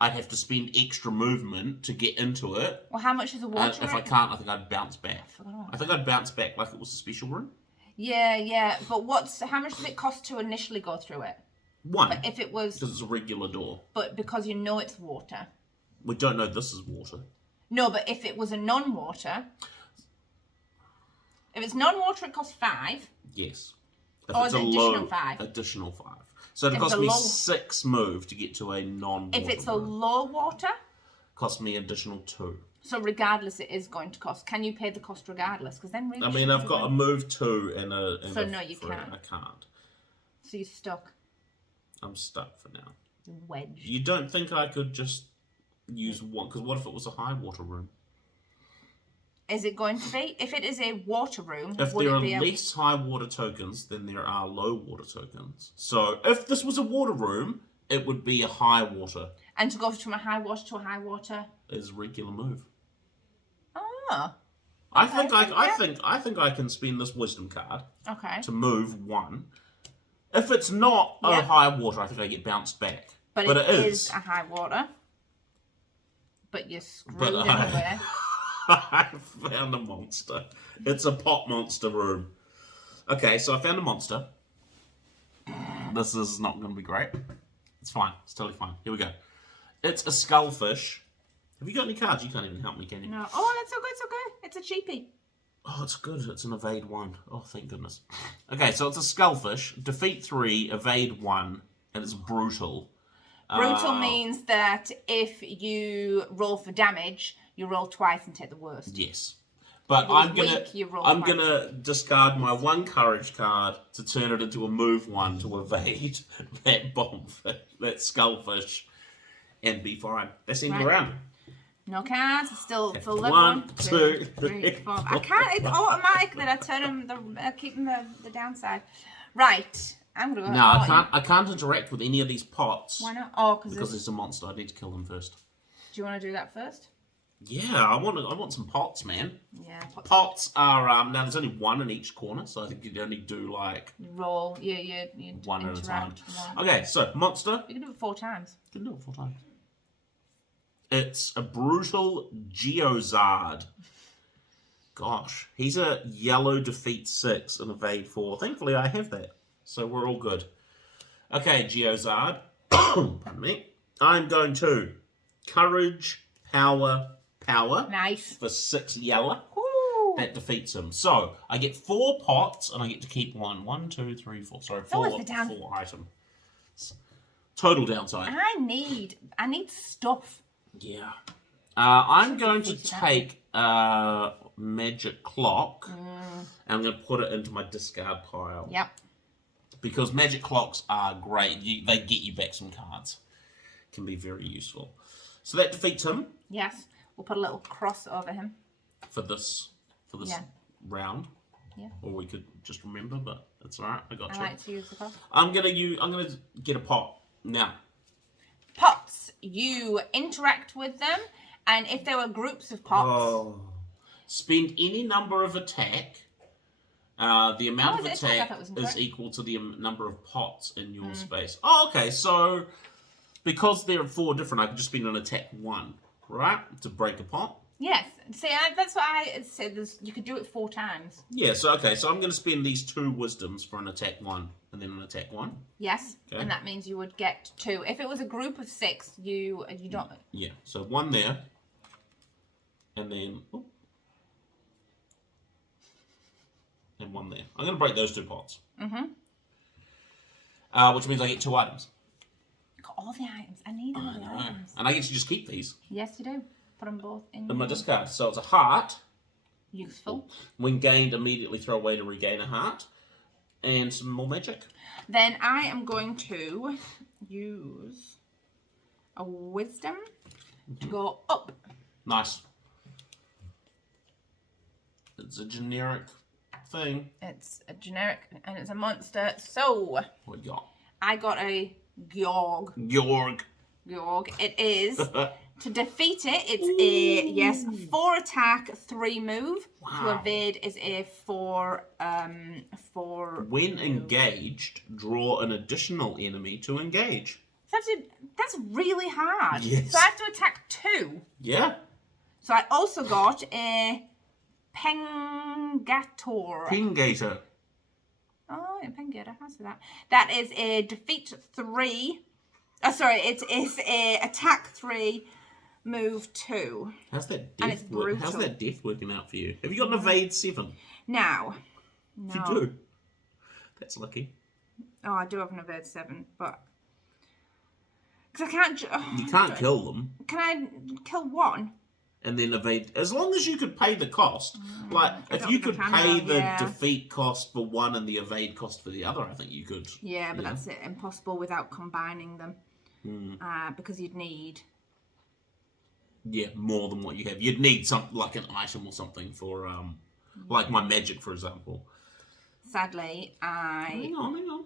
I'd have to spend extra movement to get into it. Well, how much is a water room? If I can't, I think I'd bounce back. I think I'd bounce back like it was a special room. Yeah. But how much does it cost to initially go through it? One. But if it was... Because it's a regular door. But because you know it's water. We don't know this is water. No, but if it was a non-water... If it's non-water, it costs 5. Yes. If or it's additional 5? Additional 5. So it cost me 6 move to get to a non-water. If it's a low water? Cost me additional 2. So regardless, it is going to cost. Can you pay the cost regardless? Because then really... I mean, I've got a move 2 and a... So no, you can't. I can't. So you're stuck. I'm stuck for now. You're wedged. You don't think I could just use one? Because what if it was a high water room? Is it going to be? If it is a water room, if there are less high water tokens than there are low water tokens. So if this was a water room, it would be a high water. And to go from a high water to a high water is a regular move. Oh. I think I can spend this wisdom card. Okay. To move 1. If it's not a high water, I think I get bounced back. But it is a high water. But you're screwed anyway. I found a monster. It's a pot monster room. Okay, so I found a monster. This is not going to be great. It's fine. It's totally fine. Here we go. It's a skullfish. Have you got any cards? You can't even help me, can you? No. Oh, that's so good, so good. It's a cheapie. Oh, it's good. It's an evade 1. Oh, thank goodness. Okay, so it's a skullfish. Defeat 3, evade 1, and it's brutal. Brutal means that if you roll for damage, you roll twice and take the worst. Yes. But I'm gonna discard my 1 courage card to turn it into a move 1 to evade that that skullfish, and be fine. That's the end of the round. No cards. It's still full level. 1, 2, 3, 4. I can't. It's automatic that I turn them. I keep them the downside. Right. I'm gonna go. No, I can't interact with any of these pots. Why not? Oh, because there's a monster. I need to kill them first. Do you want to do that first? Yeah, I want some pots, man. Yeah. Pots are now. There's only 1 in each corner, so I think you'd only do like roll. You 1 at a time. Okay, so monster. You can do it 4 times. You can do it 4 times. It's a brutal Geozard. Gosh, he's a yellow defeat 6 and evade 4. Thankfully, I have that, so we're all good. Okay, Geozard. Pardon me. I'm going to courage, power. Nice. For 6 yellow. Ooh. That defeats him. So I get 4 pots and I get to keep 1. 1, 2, 3, 4. Sorry, 4 items. Total downside. I need stuff. Yeah. I'm going to take Magic Clock and I'm going to put it into my discard pile. Yep. Because Magic Clocks are great. They get you back some cards. Can be very useful. So that defeats him. Yes. We'll put a little cross over him. For this round. Yeah. Or we could just remember, but it's alright. I got you. I like to use the cross. I'm gonna get a pot now. Pots. You interact with them, and if there were groups of pots, spend any number of attack. The amount of attack is equal to the number of pots in your space. Oh, okay. So because there are 4 different, I can just spend an attack 1, right, to break a pot. Yes. See, that's what I said. You could do it 4 times. Yeah. So okay. So I'm going to spend these 2 wisdoms for an attack 1 and then an attack 1. Yes. Okay. And that means you would get 2. If it was a group of 6, you don't. Yeah. So 1 there, and then and 1 there. I'm going to break those 2 pots. Mm-hmm. Which means I get 2 items. all the items. I need all the items. And I get to just keep these. Yes, you do. Put them both in my discard. So it's a heart. Useful. When gained, immediately throw away to regain a heart. And some more magic. Then I am going to use a wisdom to go up. Nice. It's a generic thing. It's a generic and it's a monster. So What you got? I got a Georg. Georg. It is to defeat it. It's a 4 attack, 3 move. Wow. To evade is a 4 When engaged, draw an additional enemy to engage. That's really hard. Yes. So I have to attack 2. Yeah. So I also got a Pengator. Pingator. Oh, yeah, Pengator. I see that. That is a defeat 3. Oh, sorry, it is a attack 3, move 2. How's that And it's death brutal. How's that death working out for you? Have you got an evade 7? Now, If no. you do, that's lucky. Oh, I do have an evade 7, but because I can't. You can't kill them. Can I kill 1? And then evade, as long as you could pay the cost. Like, I if don't you think I could can pay now, the yeah. defeat cost for one and the evade cost for the other, I think you could. Yeah, but that's it. Impossible without combining them. Because you'd need. Yeah, more than what you have. You'd need something like an item or something for, like my magic, for example. Sadly, Hang on.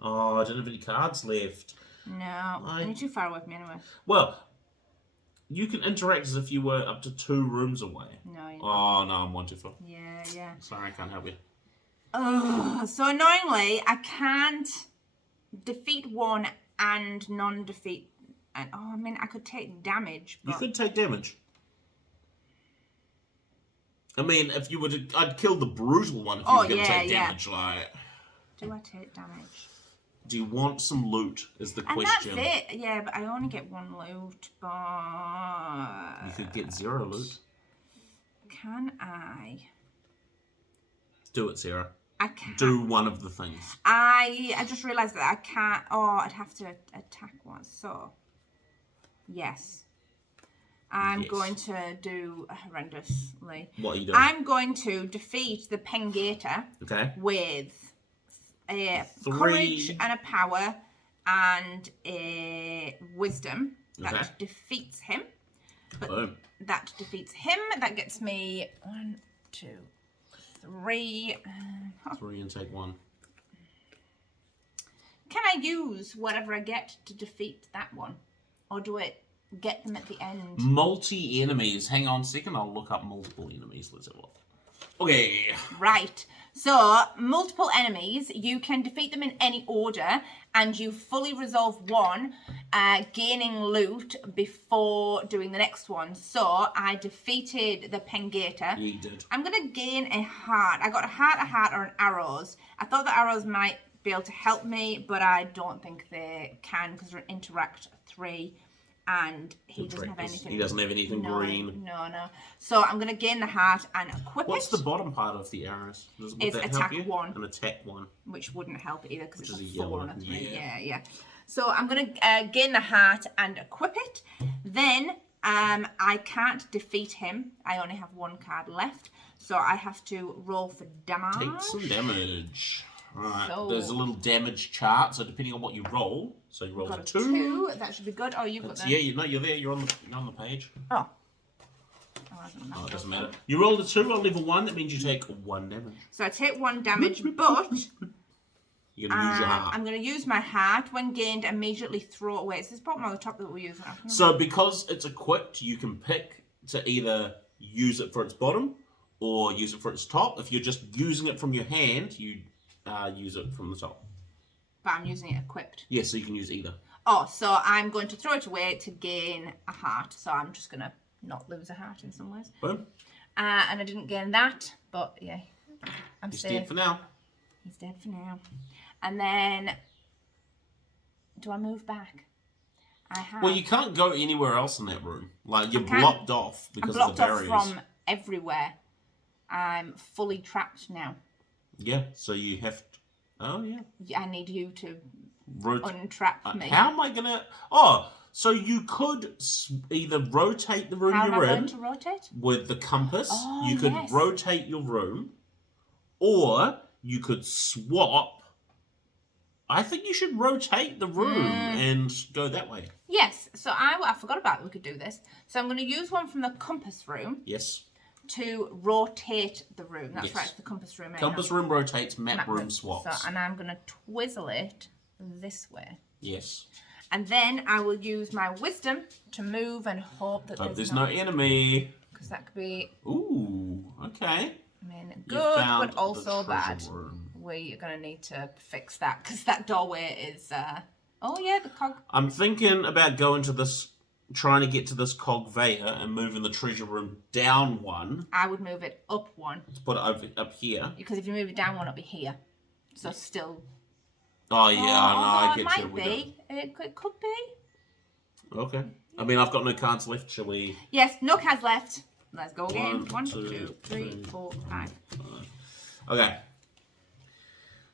Oh, I don't have any cards left. No, you're too far away from me anyway. Well, you can interact as if you were up to 2 rooms away. No, you're Oh, no, I'm 1 too far. Yeah. Sorry, I can't help you. Oh, so annoyingly, I can't defeat 1 and non-defeat. And I mean, I could take damage. But... You could take damage. I mean, if you were to... I'd kill the brutal one if you were going to take damage. Like, do I take damage? do you want some loot, is the And question. that's it. Yeah, but I only get 1 loot. But... You could get 0 loot. Can I... Do it, Sarah. I can't. Do one of the things. I just realised that I can't... Oh, I'd have to attack 1. So... Yes. I'm going to do horrendously. What are you doing? I'm going to defeat the Pengator with a 3. courage and a power and a wisdom. That defeats him. Boom. That defeats him. That gets me 1, 2, 3. 3 and take 1. Can I use whatever I get to defeat that one? Or do it get them at the end? Multi-enemies. Hang on a second, I'll look up multiple enemies. Let's have a look. Okay. Right. So, multiple enemies, you can defeat them in any order, and you fully resolve 1, gaining loot before doing the next one. So, I defeated the Pengator. Yeah, you did. I'm going to gain a heart. I got a heart, or an arrows. I thought the arrows might be able to help me, but I don't think they can because they're an interact 3. And he doesn't have anything. He doesn't have anything green. No. So I'm going to gain the heart and equip What's it. the bottom part of the arrows? Would It's that attack help you? 1. An attack 1. Which wouldn't help either because it's a 4 yellow. and a 3. Yeah. So I'm going to gain the heart and equip it. Then I can't defeat him. I only have 1 card left. So I have to roll for damage. Take some damage. Alright, So- there's a little damage chart, so depending on what you roll, so you roll a Got a 2. 2. That should be good. Oh, you've got that. Yeah, you're there, you're on the page. Oh. Oh, it doesn't matter. You rolled a 2 on level 1, that means you take 1 damage. So I take 1 damage, but You're going to use your heart. I'm going to use my heart. When gained, immediately throw it away. It's this bottom or the top that we're using. So because it's equipped, you can pick to either use it for its bottom or use it for its top. If you're just using it from your hand, you use it from the top. But I'm using it equipped. Yeah, so you can use either. Oh, so I'm going to throw it away to gain a heart. So I'm just going to not lose a heart in some ways. Boom. And I didn't gain that, but yeah, I'm He's safe. dead for now. He's dead for now. And then, do I move back? I have. Well, you can't go anywhere else in that room. Like, you're can't. blocked off I'm because blocked of the barriers. off from everywhere. I'm fully trapped now. Yeah, so you have to... Oh, yeah. I need you to untrap me. How am I gonna? Oh, so you could either rotate the room How you're am I in going to rotate? with the compass. Oh, You could yes. rotate your room, or you could swap. I think you should rotate the room and go that way. Yes. So I forgot about we could do this. So I'm going to use one from the compass room. Yes. To rotate the room. That's right, it's the compass room. Compass room rotates, map room swaps. So, and I'm going to twizzle it this way. Yes. And then I will use my wisdom to move and hope that there's no enemy. Because that could be... Ooh, okay. I mean, good, but also bad. We're going to need to fix that because that doorway is... Oh, yeah, the cog... I'm thinking about going to this... Trying to get to this Cogvayer and moving the treasure room down one. I would move it up one. Let's put it up here. Because if you move it down one, it'll be here. So still... Oh, yeah, I get you. It might be. It could be. Okay. I mean, I've got no cards left. Shall we? Yes, no cards left. Let's go again. 1, 2, 2, 3, 4, 5. Okay.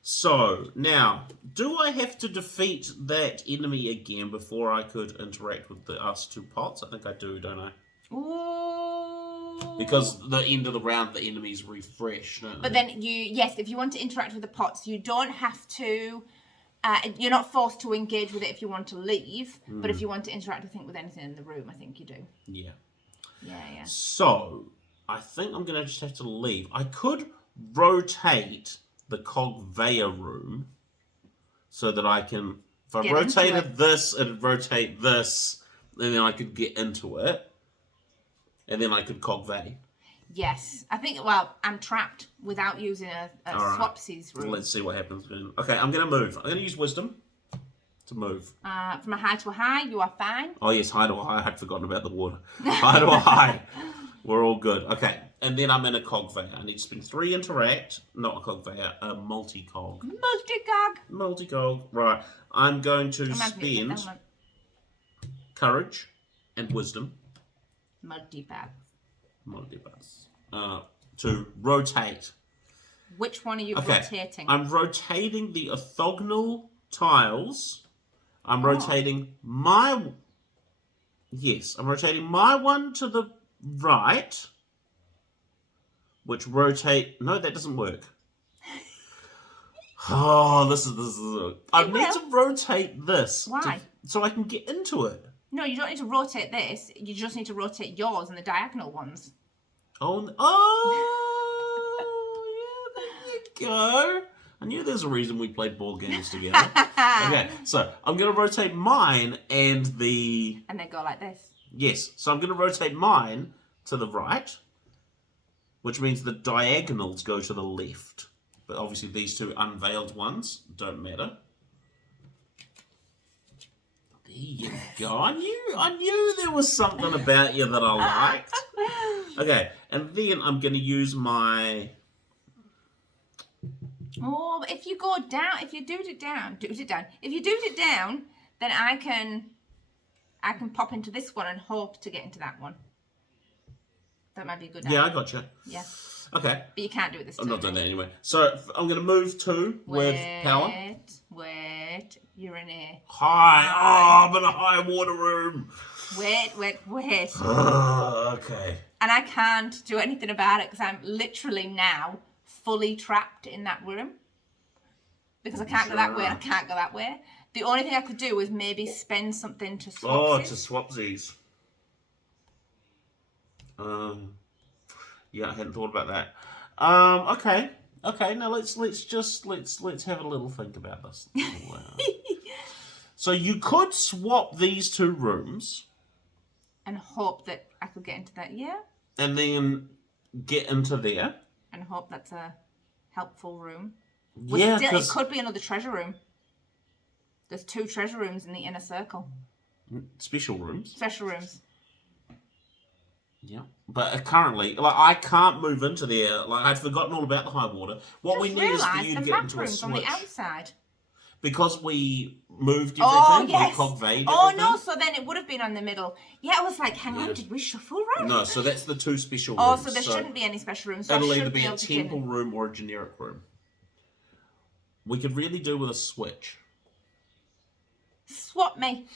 So, now, do I have to defeat that enemy again before I could interact with the us two pots? I think I do, don't I? Ooh. Because the end of the round, the enemies refresh, don't But they? then, yes, if you want to interact with the pots, you don't have to... you're not forced to engage with it if you want to leave, but if you want to interact, with anything in the room, I think you do. Yeah. Yeah. So, I think I'm going to just have to leave. I could rotate the Cogvayer Room so that I can... If I rotated this, it'd rotate this, and then I could get into it, and then I could Cogvay. Yes. I think, well, I'm trapped without using a swapsies room. Well, let's see what happens. Okay, I'm going to move. I'm going to use Wisdom to move. From a high to a high, you are fine. Oh, yes, high to a high. I had forgotten about the water. High to a high. We're all good. Okay, and then I'm in a Cogvayer. I need to spend 3 interact. Not a Cogvayer, a Multicog. Multicog. Right. I'm going to spend Courage and Wisdom. Multipass. To rotate. Which one are you rotating? I'm rotating the orthogonal tiles. I'm rotating my... Yes, I'm rotating my one to the right, which rotate... No, that doesn't work. Oh, this is... I need to rotate this. Why? So I can get into it. No, you don't need to rotate this. You just need to rotate yours and the diagonal ones. Oh, yeah, there you go. I knew there's a reason we played board games together. Okay, so I'm going to rotate mine and the... And they go like this. Yes, so I'm going to rotate mine to the right, which means the diagonals go to the left. But obviously these two unveiled ones don't matter. There you go. I knew there was something about you that I liked. Okay, and then I'm going to use my... Oh, if you go down, if you do it down. If you do it down, then I can pop into this one and hope to get into that one. That might be a good idea. Yeah, I gotcha. Yeah. Okay. But you can't do it this time. I'm not doing that anyway. So I'm going to move 2 with power. Wait. You're in a... High. Oh, I'm in a high water room. Wait. Okay. And I can't do anything about it because I'm literally now fully trapped in that room. Because I can't go that way and I can't go that way. The only thing I could do was maybe spend something to swap. Oh, to swapsies. Yeah, I hadn't thought about that. Okay. Now let's have a little think about this. So you could swap these 2 rooms and hope that I could get into that. Yeah. And then get into there. And hope that's a helpful room. Yeah, it could be another treasure room. There's 2 treasure rooms in the inner circle. Special rooms. Special rooms. Yeah, but currently, I can't move into there. I'd forgotten all about the high water. What we need is for you to get into a switch. On the outside. Because we moved everything, we Cogvayed everything. No, so then it would have been on the middle. Yeah, I was like, hang on, did we shuffle around? No, so that's the 2 special rooms. So there shouldn't be any special rooms. So it'll either be a temple room or a generic room. We could really do with a switch. Swap me.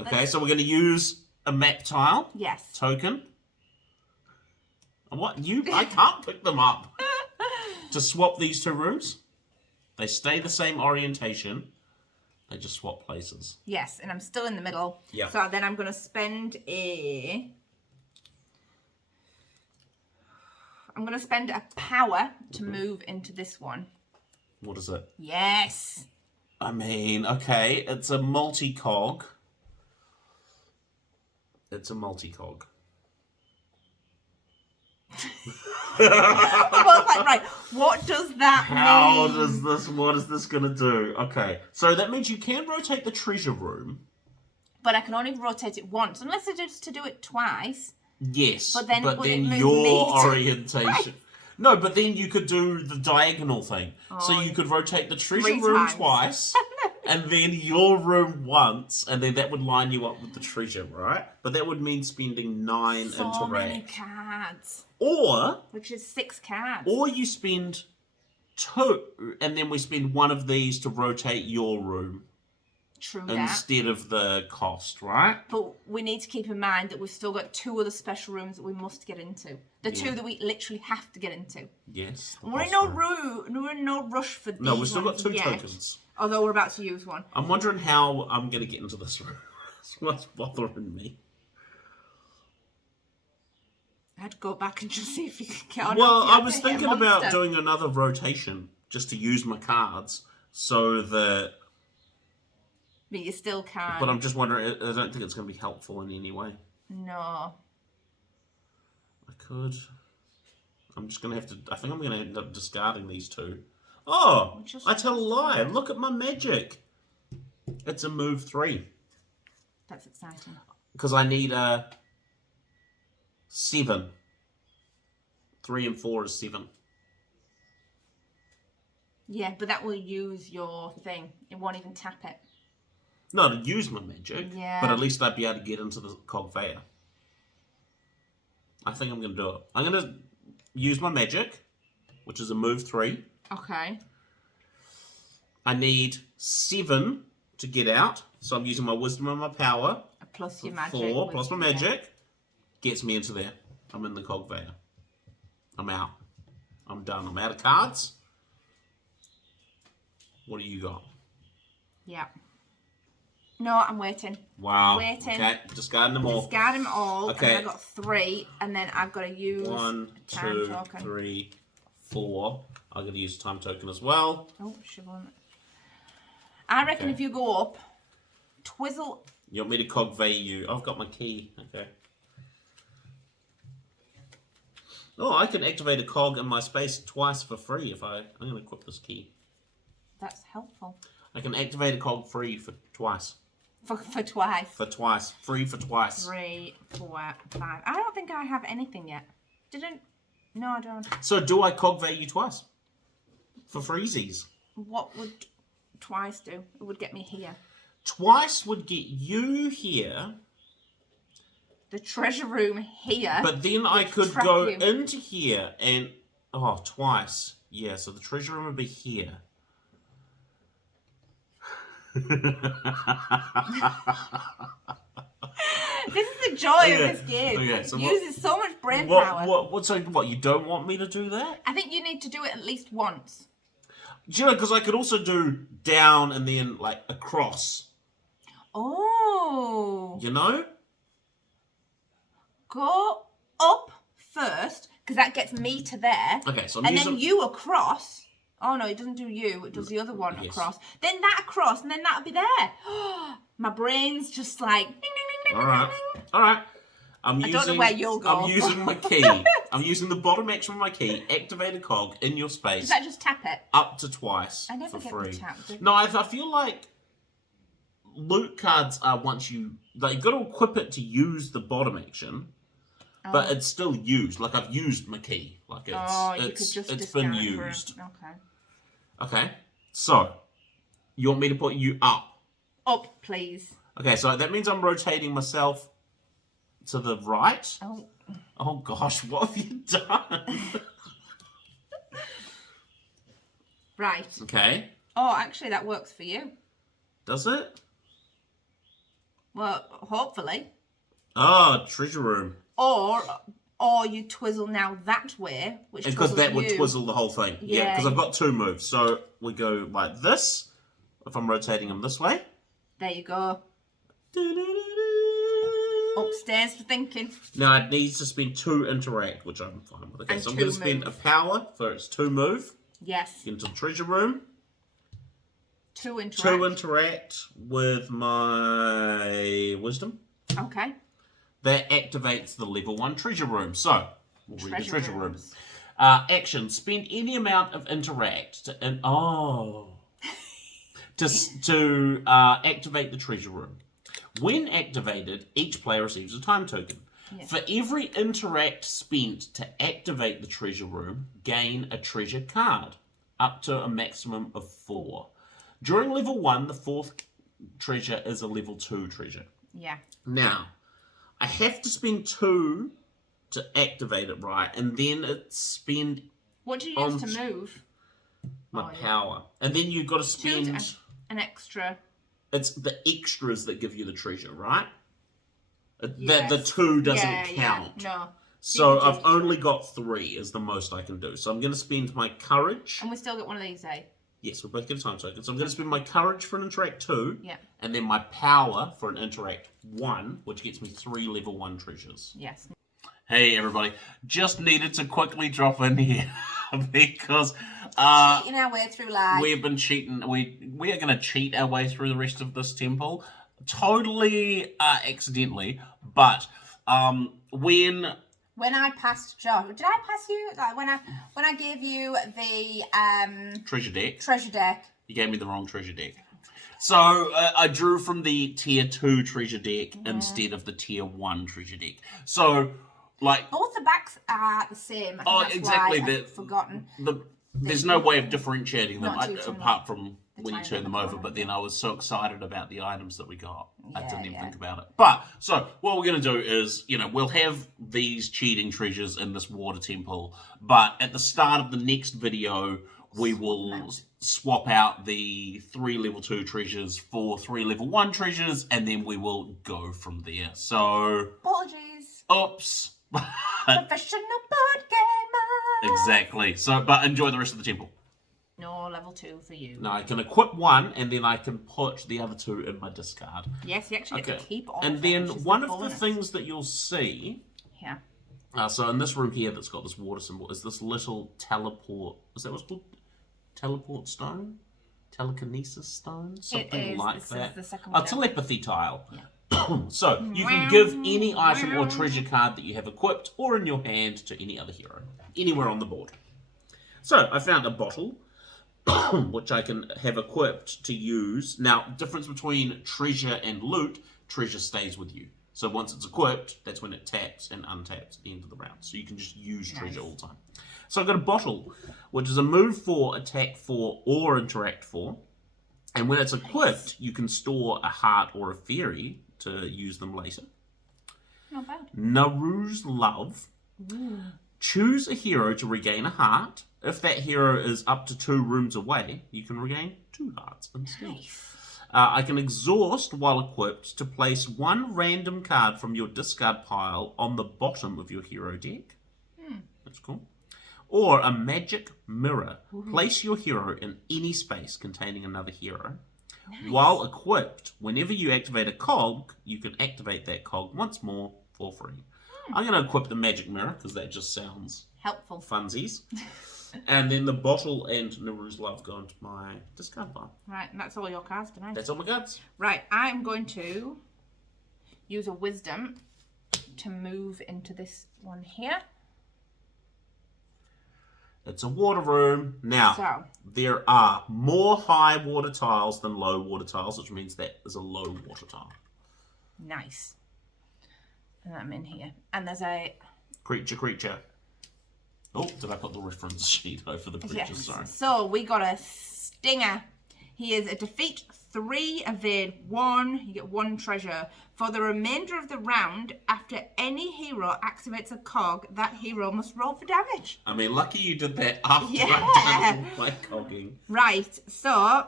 Okay, so we're going to use a map tile. Yes. Token. And what? I can't pick them up. To swap these two rooms. They stay the same orientation. They just swap places. Yes, and I'm still in the middle. Yeah. So then I'm going to spend a power to move into this one. What is it? Yes. I mean, okay, it's a multicog. It's a multicog. Well, like, right, what does that mean? What is this going to do? Okay, so that means you can rotate the treasure room. But I can only rotate it once, unless I just to do it twice. Yes, but then your orientation. No, but then you could do the diagonal thing. Oh, so you could rotate the treasure 3 room times. twice, and then your room once, and then that would line you up with the treasure, right? But that would mean spending 9 so interact. many cards. Which is 6 cards. Or you spend 2, and then we spend 1 of these to rotate your room. True that. Instead of the cost, right? But we need to keep in mind that we've still got 2 other special rooms that we must get into. The 2 that we literally have to get into. Yes. We're in no rush for these. No, we've still got 2 yet, tokens. Although we're about to use one. I'm wondering how I'm going to get into this room. That's what's bothering me. I'd go back and just see if you could get on. Well, I was thinking about doing another rotation just to use my cards so that... But you still can't. But I'm just wondering, I don't think it's going to be helpful in any way. No. I could. I'm just going to have to... I think I'm going to end up discarding these 2. Oh! I tell a lie. Look at my magic. It's a move 3. That's exciting. Because I need a 7. 3 and 4 is 7. Yeah, but that will use your thing. It won't even tap it. No, to use my magic. Yeah. But at least I'd be able to get into the Cogvayer. I think I'm going to do it. I'm going to use my magic, which is a move 3. Okay. I need 7 to get out. So I'm using my wisdom and my power. Plus your magic. 4 plus my magic. Gets me into there. I'm in the Cogvayer. I'm out. I'm done. I'm out of cards. What do you got? Yeah. No, I'm waiting. Wow. Waiting. Okay, discarding them all. Discard them all. Okay. And I've got 3, and then I've got to use 1, time 2, token. 3, 4. I'm going to use a time token as well. Oh, she won't. I reckon Okay. if you go up, twizzle. You want me to Cogvayer you? I've got my key. Okay. Oh, I can activate a cog in my space twice for free if I'm going to equip this key. That's helpful. I can activate a cog free for twice. For twice. For twice. Free for twice. 3, 4, 5. I don't think I have anything yet. No, I don't. So do I Cogvayer you twice? For freezies. What would twice do? It would get me here. Twice would get you here. The treasure room here. But then I could trap go you. into here and... Oh, twice. Yeah, so the treasure room would be here. This is the joy of this game. Okay, so it uses so much brain power. What, you don't want me to do that? I think you need to do it at least once. Do you know, because I could also do down and then, like, across. Oh. You know? Go up first, because that gets me to there. Okay, so I'm and using... then you across. Oh, no, it doesn't do you. It does the other one across. Then that across, and then that'll be there. My brain's just like... Ding, ding, ding, ding, All right. ding, ding. All right. I don't know where you'll go. I'm using my key. I'm using the bottom action of my key. Activate a cog in your space. Does that just tap it? Up to twice I never for get free. the tap. No, I feel like loot cards are once you... Like, you've got to equip it to use the bottom action. But it's still used. Like, I've used my key. Like, it's been used. Okay. Okay. So, you want me to put you up? Up, please. Okay, so that means I'm rotating myself to the right. Oh. Oh gosh, what have you done? Right. Okay. Oh, actually, that works for you. Does it? Well, hopefully. Ah, treasure room. Or you twizzle now that way, which Because that would you. twizzle the whole thing. Yeah, because I've got 2 moves. So we go like this. If I'm rotating them this way. There you go. Upstairs for thinking. Now it needs to spend 2 interact, which I'm fine with. Okay, And so I'm 2 going to spend move. a power for its 2 move. Yes. Into the treasure room. 2 interact. 2 interact with my wisdom. Okay. That activates the level 1 treasure room. So, we'll read the treasure room. Rooms. Action. Spend any amount of interact to activate the treasure room. When activated, each player receives a time token. Yes. For every interact spent to activate the treasure room, gain a treasure card, up to a maximum of 4. During level 1, the 4th treasure is a level 2 treasure. Yeah. Now, I have to spend 2 to activate it, right? And then it's spend... What do you use to move? My power. And then you've got to spend... an extra... It's the extras that give you the treasure, right? Yes. The 2 doesn't count. Yeah. No. So I've only got 3 is the most I can do. So I'm going to spend my courage. And we still get one of these, eh? Yes, we both get a time token. So I'm going to spend my courage for an interact 2. Yeah. And then my power for an interact 1, which gets me 3 level 1 treasures. Yes. Hey everybody, just needed to quickly drop in here because cheating our way through life. We've been cheating. We are going to cheat our way through the rest of this temple, totally accidentally. But when I passed Josh, did I pass you? Like when I gave you the treasure deck, you gave me the wrong treasure deck. So I drew from the tier 2 treasure deck instead of the tier 1 treasure deck. So. Like, both the backs are the same. Exactly. I've forgotten. There's no way of differentiating them apart from when you turn them over. But then I was so excited about the items that we got, I didn't even think about it. But so what we're going to do is, we'll have these cheating treasures in this water temple. But at the start of the next video, we will swap out the 3 level 2 treasures for 3 level 1 treasures, and then we will go from there. So, apologies. Oops. Professional board gamer. Exactly. So, but enjoy the rest of the temple. No level 2 for you. No, I can equip 1, and then I can put the other 2 in my discard. Yes, you actually get to keep all. And then one of the things that you'll see. Yeah. So in this room here, that's got this water symbol, is this little teleport. Is that what's called? Teleport stone. Telekinesis stone. Something like that. The second one. A telepathy tile. Yeah. So, you can give any item or treasure card that you have equipped or in your hand to any other hero, anywhere on the board. So, I found a bottle, which I can have equipped to use. Now, difference between treasure and loot, treasure stays with you. So, once it's equipped, that's when it taps and untaps at the end of the round. So, you can just use treasure all the time. So, I've got a bottle, which is a move 4, attack 4, or interact 4. And when it's equipped, you can store a heart or a fairy to use them later. Not bad. Naru's Love. Ooh. Choose a hero to regain a heart. If that hero is up to 2 rooms away, you can regain 2 hearts instead. Nice. I can exhaust while equipped to place 1 random card from your discard pile on the bottom of your hero deck. That's cool. Or a magic mirror. Ooh. Place your hero in any space containing another hero. Nice. While equipped, whenever you activate a cog, you can activate that cog once more for free. I'm going to equip the magic mirror because that just sounds helpful. Funsies. And then the bottle and Naru's Love go into my discard pile. Right, and that's all your cards tonight. That's all my cards. Right, I'm going to use a wisdom to move into this one here. It's a water room. Now, there are more high water tiles than low water tiles, which means that is a low water tile. Nice. And I'm in here. And there's a... Creature. Oh, did I put the reference sheet over the creature? Yes. Sorry. So, we got a stinger. He is a defeat 3, evade 1. You get 1 treasure. For the remainder of the round, after any hero activates a cog, that hero must roll for damage. I mean, lucky you did that after I've done my cogging. Right, so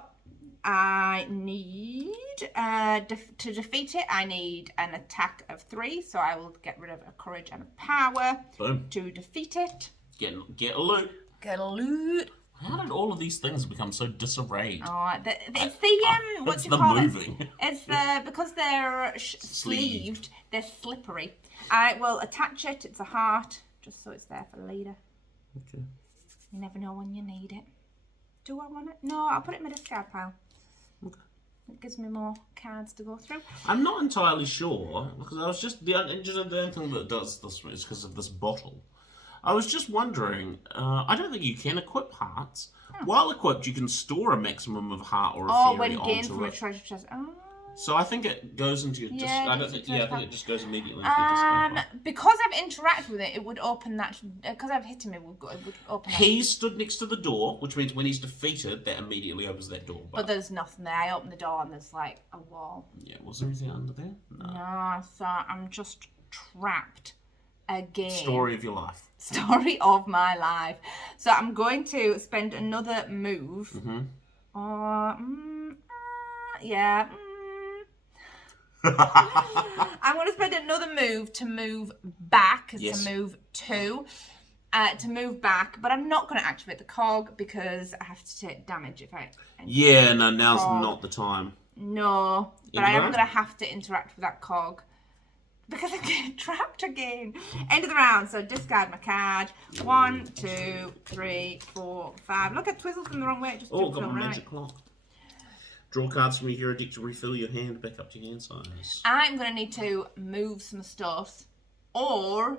I need, to defeat it, I need an attack of 3. So I will get rid of a courage and a power. Boom. To defeat it. Get a loot. Get a loot. How did all of these things become so disarrayed? Oh, it's the what do you call moving. it? It's the because they're sleeved, they're slippery. I will attach it. It's a heart, just so it's there for later. Okay. You never know when you need it. Do I want it? No, I'll put it in my discard pile. Okay. It gives me more cards to go through. I'm not entirely sure because I was just the only thing that does this is because of this bottle. I was just wondering, I don't think you can equip hearts. While equipped, you can store a maximum of heart or a fairy when gained onto from a it. treasure chest. Oh. So I think it goes into your... Yeah, I think it just goes immediately into your discard pile. Because I've interacted with it, it would open that... Because I've hit him, it would open that. He stood next to the door, which means when he's defeated, that immediately opens that door. But there's nothing there. I open the door and there's like a wall. Yeah, was there anything under there? No, so I'm just trapped again. Story of your life. Story of my life. So I'm going to spend another move. Mm-hmm. Yeah. I'm going to spend another move to move back. Yes. To move 2. To move back. But I'm not going to activate the cog because I have to take damage if I... Yeah, no, now's not the time. No. But I am going to have to interact with that cog. Because I get trapped again. End of the round. So discard my card. 1, 2, 3, 4, 5. Look, I twizzled them the wrong way. It just didn't Got feel my right. magic clock. Draw cards from your hero deck to refill your hand back up to your hand size. I'm going to need to move some stuff. Or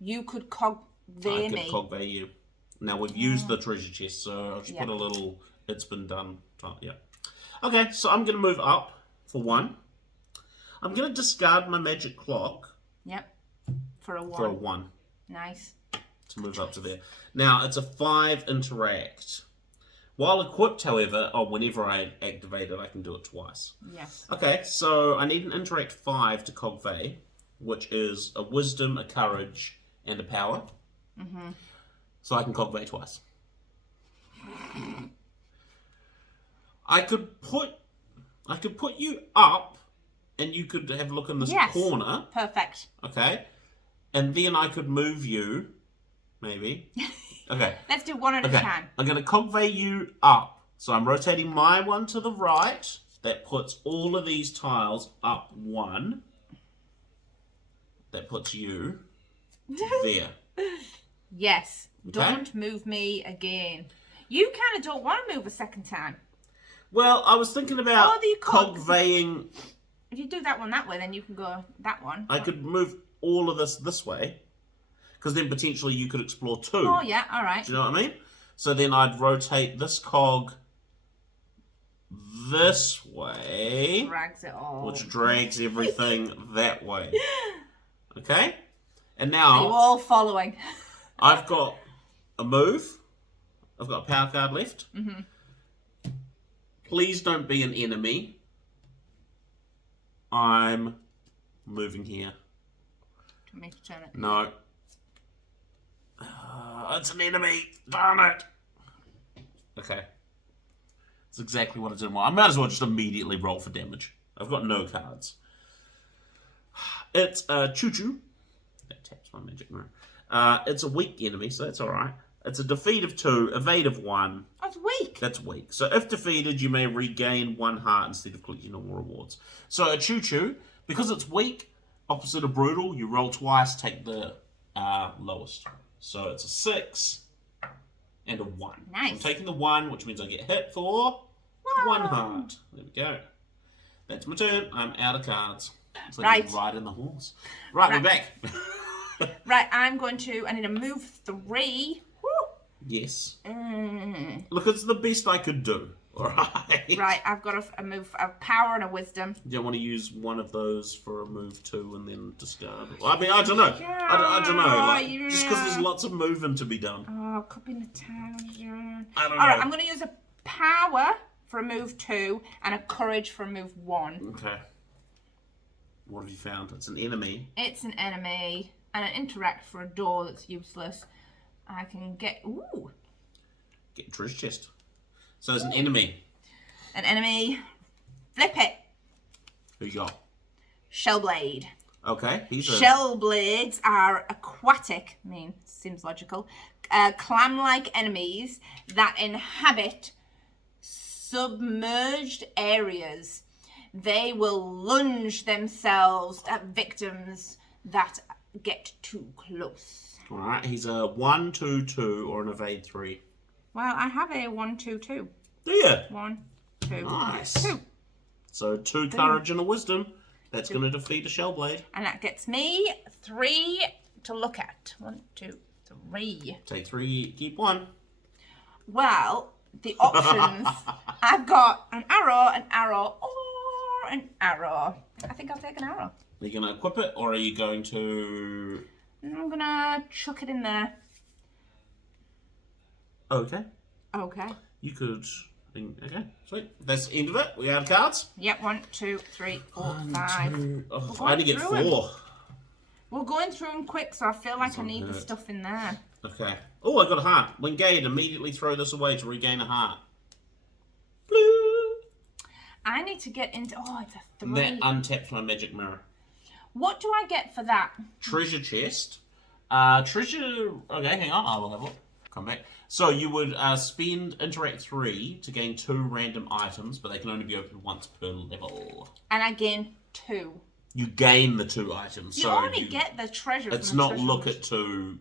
you could Cogvayer me. I could Cogvayer you. Now we've used the treasure chest, so I'll just put a little it's been done. Yeah. Okay, so I'm going to move up for 1. I'm going to discard my magic clock. Yep. For a 1. For a 1. Nice. To move up to there. Now, it's a 5 interact. While equipped, however, whenever I activate it, I can do it twice. Yes. Okay, so I need an interact 5 to Cogvayer, which is a wisdom, a courage, and a power. Mm-hmm. So I can Cogvayer twice. I could put you up, and you could have a look in this corner. Perfect. Okay. And then I could move you, maybe. Okay. Let's do one at a time. I'm going to Cogvayer you up. So I'm rotating my one to the right. That puts all of these tiles up 1. That puts you there. Yes. Okay. Don't move me again. You kind of don't want to move a second time. Well, I was thinking about Cogvaying... If you do that one that way, then you can go that one. I could move all of this way. Because then potentially you could explore 2. Oh, yeah. All right. Do you know what I mean? So then I'd rotate this cog this way. Drags it all. Which drags everything that way. Okay? And now... Are you all following? I've got a move. I've got a power card left. Mm-hmm. Please don't be an enemy. I'm moving here. Do you want me to turn it? No. It's an enemy. Darn it. Okay. That's exactly what I did. I might as well just immediately roll for damage. I've got no cards. It's Choo Choo. That taps my magic room. It's a weak enemy, so that's alright. It's a defeat of 2, evade of 1. That's weak. That's weak. So if defeated, you may regain 1 heart instead of collecting normal rewards. So a Choo Choo, because it's weak, opposite of brutal, you roll twice, take the lowest. So it's a 6 and a 1. Nice. I'm taking the 1, which means I get hit for 1 heart. There we go. That's my turn. I'm out of cards. It's like Right. riding the horse. Right, we're back. Right, I need to move 3. Woo. Yes. Look, it's the best I could do. All right. Right, I've got a move, a power and a wisdom. Do you want to use one of those for a move 2 and then discard it? Well, I mean, I don't know. I don't know. Like, just because there's lots of moving to be done. Oh, copy in the town. I don't know. All right, I'm going to use a power for a move 2 and a courage for a move 1. Okay. What have you found? It's an enemy. It's an enemy and an interact for a door that's useless. I can get... Ooh. Get treasure chest. So it's an enemy. an enemy. Flip it. Who you got? Shellblade. Okay, he's a... Shellblades are aquatic, seems logical, clam-like enemies that inhabit submerged areas. They will lunge themselves at victims that get too close. Alright, he's a 1/2/2 or an evade 3. Well, I have a 1/2/2. Do you? 1, 2, Nice. 2. So 2 courage and a wisdom. That's going to defeat a Shellblade. And that gets me 3 to look at. 1, 2, 3. Take 3, keep 1. Well, the options, I've got an arrow, or an arrow. I think I'll take an arrow. Are you going to equip it, or are you going to... I'm going to chuck it in there. Okay. Okay. You could... Okay, sweet. That's the end of it. We out of cards? Yep, 1, 2, 3, 4, 5. 2... Oh, I only get 4. We're going through them quick, so I feel like I need the stuff in there. Okay. Oh, I got a heart. When gained, immediately throw this away to regain a heart. Blue. I need to get into... Oh, it's a 3. And that untaps my magic mirror. What do I get for that? Treasure chest. Treasure... Okay, hang on. I will have a look. Come back. So you would spend interact 3 to gain 2 random items, but they can only be opened once per level. And I gain 2. You gain the 2 items. You so only get the treasure It's from the not treasure look room. at 2.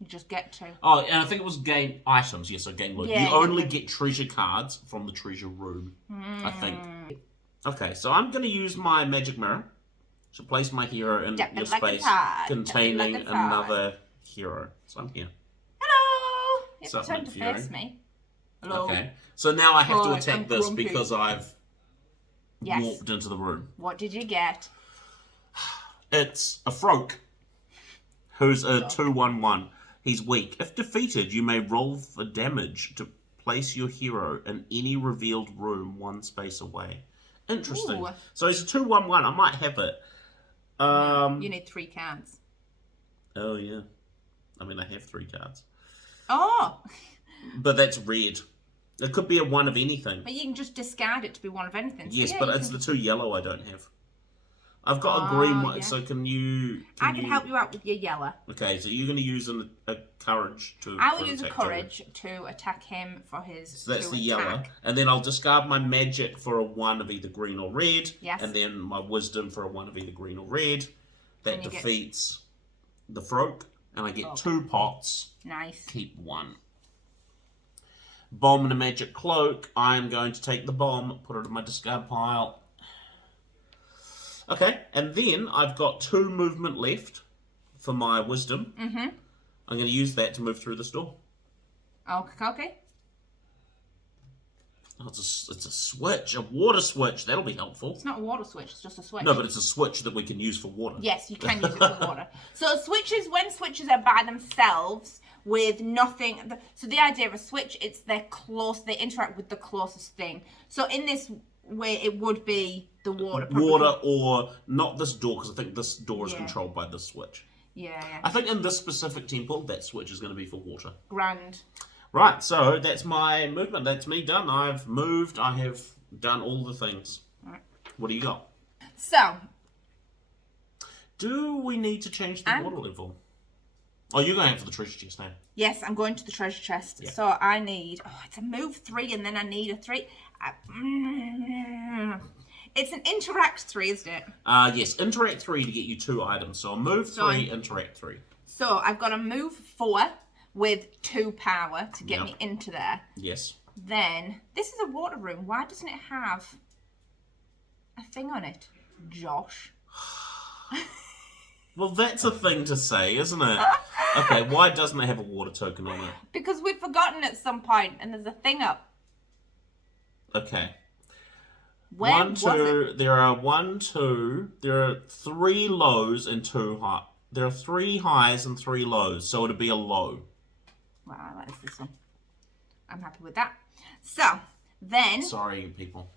You just get 2. Oh, and I think it was gain items. Yes, so gain loot. Yeah, you only get treasure cards from the treasure room, I think. Okay, so I'm going to use my magic mirror to place my hero in your space containing another hero. So I'm here. Hello! You Sup, have to mate, face hero? me. Hello. Okay, so now I have to Right, attack I'm this grumpy. because I've Yes. warped into the room. What did you get? It's a Froak, who's a 2/1/1. He's weak. If defeated, you may roll for damage to place your hero in any revealed room 1 space away. Interesting. Ooh. So he's a 2/1/1. I might have it. You need 3 cards. Oh yeah. I mean, I have 3 cards, Oh! but that's red. It could be a 1 of anything. But you can just discard it to be 1 of anything. So Yes, yeah, but you it's can... the 2 yellow I don't have. I've got a green one, yeah. so can you... I can help you out with your yellow. Okay, so you're going to use a courage to... I will use a courage to attack him for his So that's the attack. yellow. And then I'll discard my magic for a 1 of either green or red. Yes. And then my wisdom for a 1 of either green or red. That And you get- defeats the Froak. And I get Okay. 2 pots. Nice. Keep 1. Bomb and a magic cloak. I am going to take the bomb, put it in my discard pile. Okay, and then I've got 2 movement left for my wisdom. Mm-hmm. I'm going to use that to move through this door. Okay. Oh, it's a switch, a water switch. That'll be helpful. It's not a water switch, it's just a switch. No, but it's a switch that we can use for water. Yes, you can use it for water. So switches, when switches are by themselves with nothing. So the idea of a switch, it's they're close. They interact with the closest thing. So in this way, it would be the water. Water or not this door, because I think this door is Yeah. controlled by this switch. Yeah. I think in this specific temple, that switch is going to be for water. Grand. Right, so that's my movement. That's me done. I've moved. I have done all the things. Right. What do you got? So Do we need to change the water level? Oh, you're going out for the treasure chest now. yes, I'm going to the treasure chest. Yeah. So I need it's a move 3, and then I need a 3. It's an interact 3, isn't it? Yes, interact 3 to get you 2 items. So a move 3, interact 3. So I've got a move 4 with 2 power to get me into there. Yes. Then, this is a water room. Why doesn't it have a thing on it? Josh. Well, that's a thing to say, isn't it? Okay, why doesn't it have a water token on it? Because we've forgotten at some point, and there's a thing up. Okay. When 1, was 2, it? there are 1, 2, there are 3 lows and 2 high. There are 3 highs and 3 lows, so it'd be a low. Well, I like this one. I'm happy with that. So, then... Sorry, people.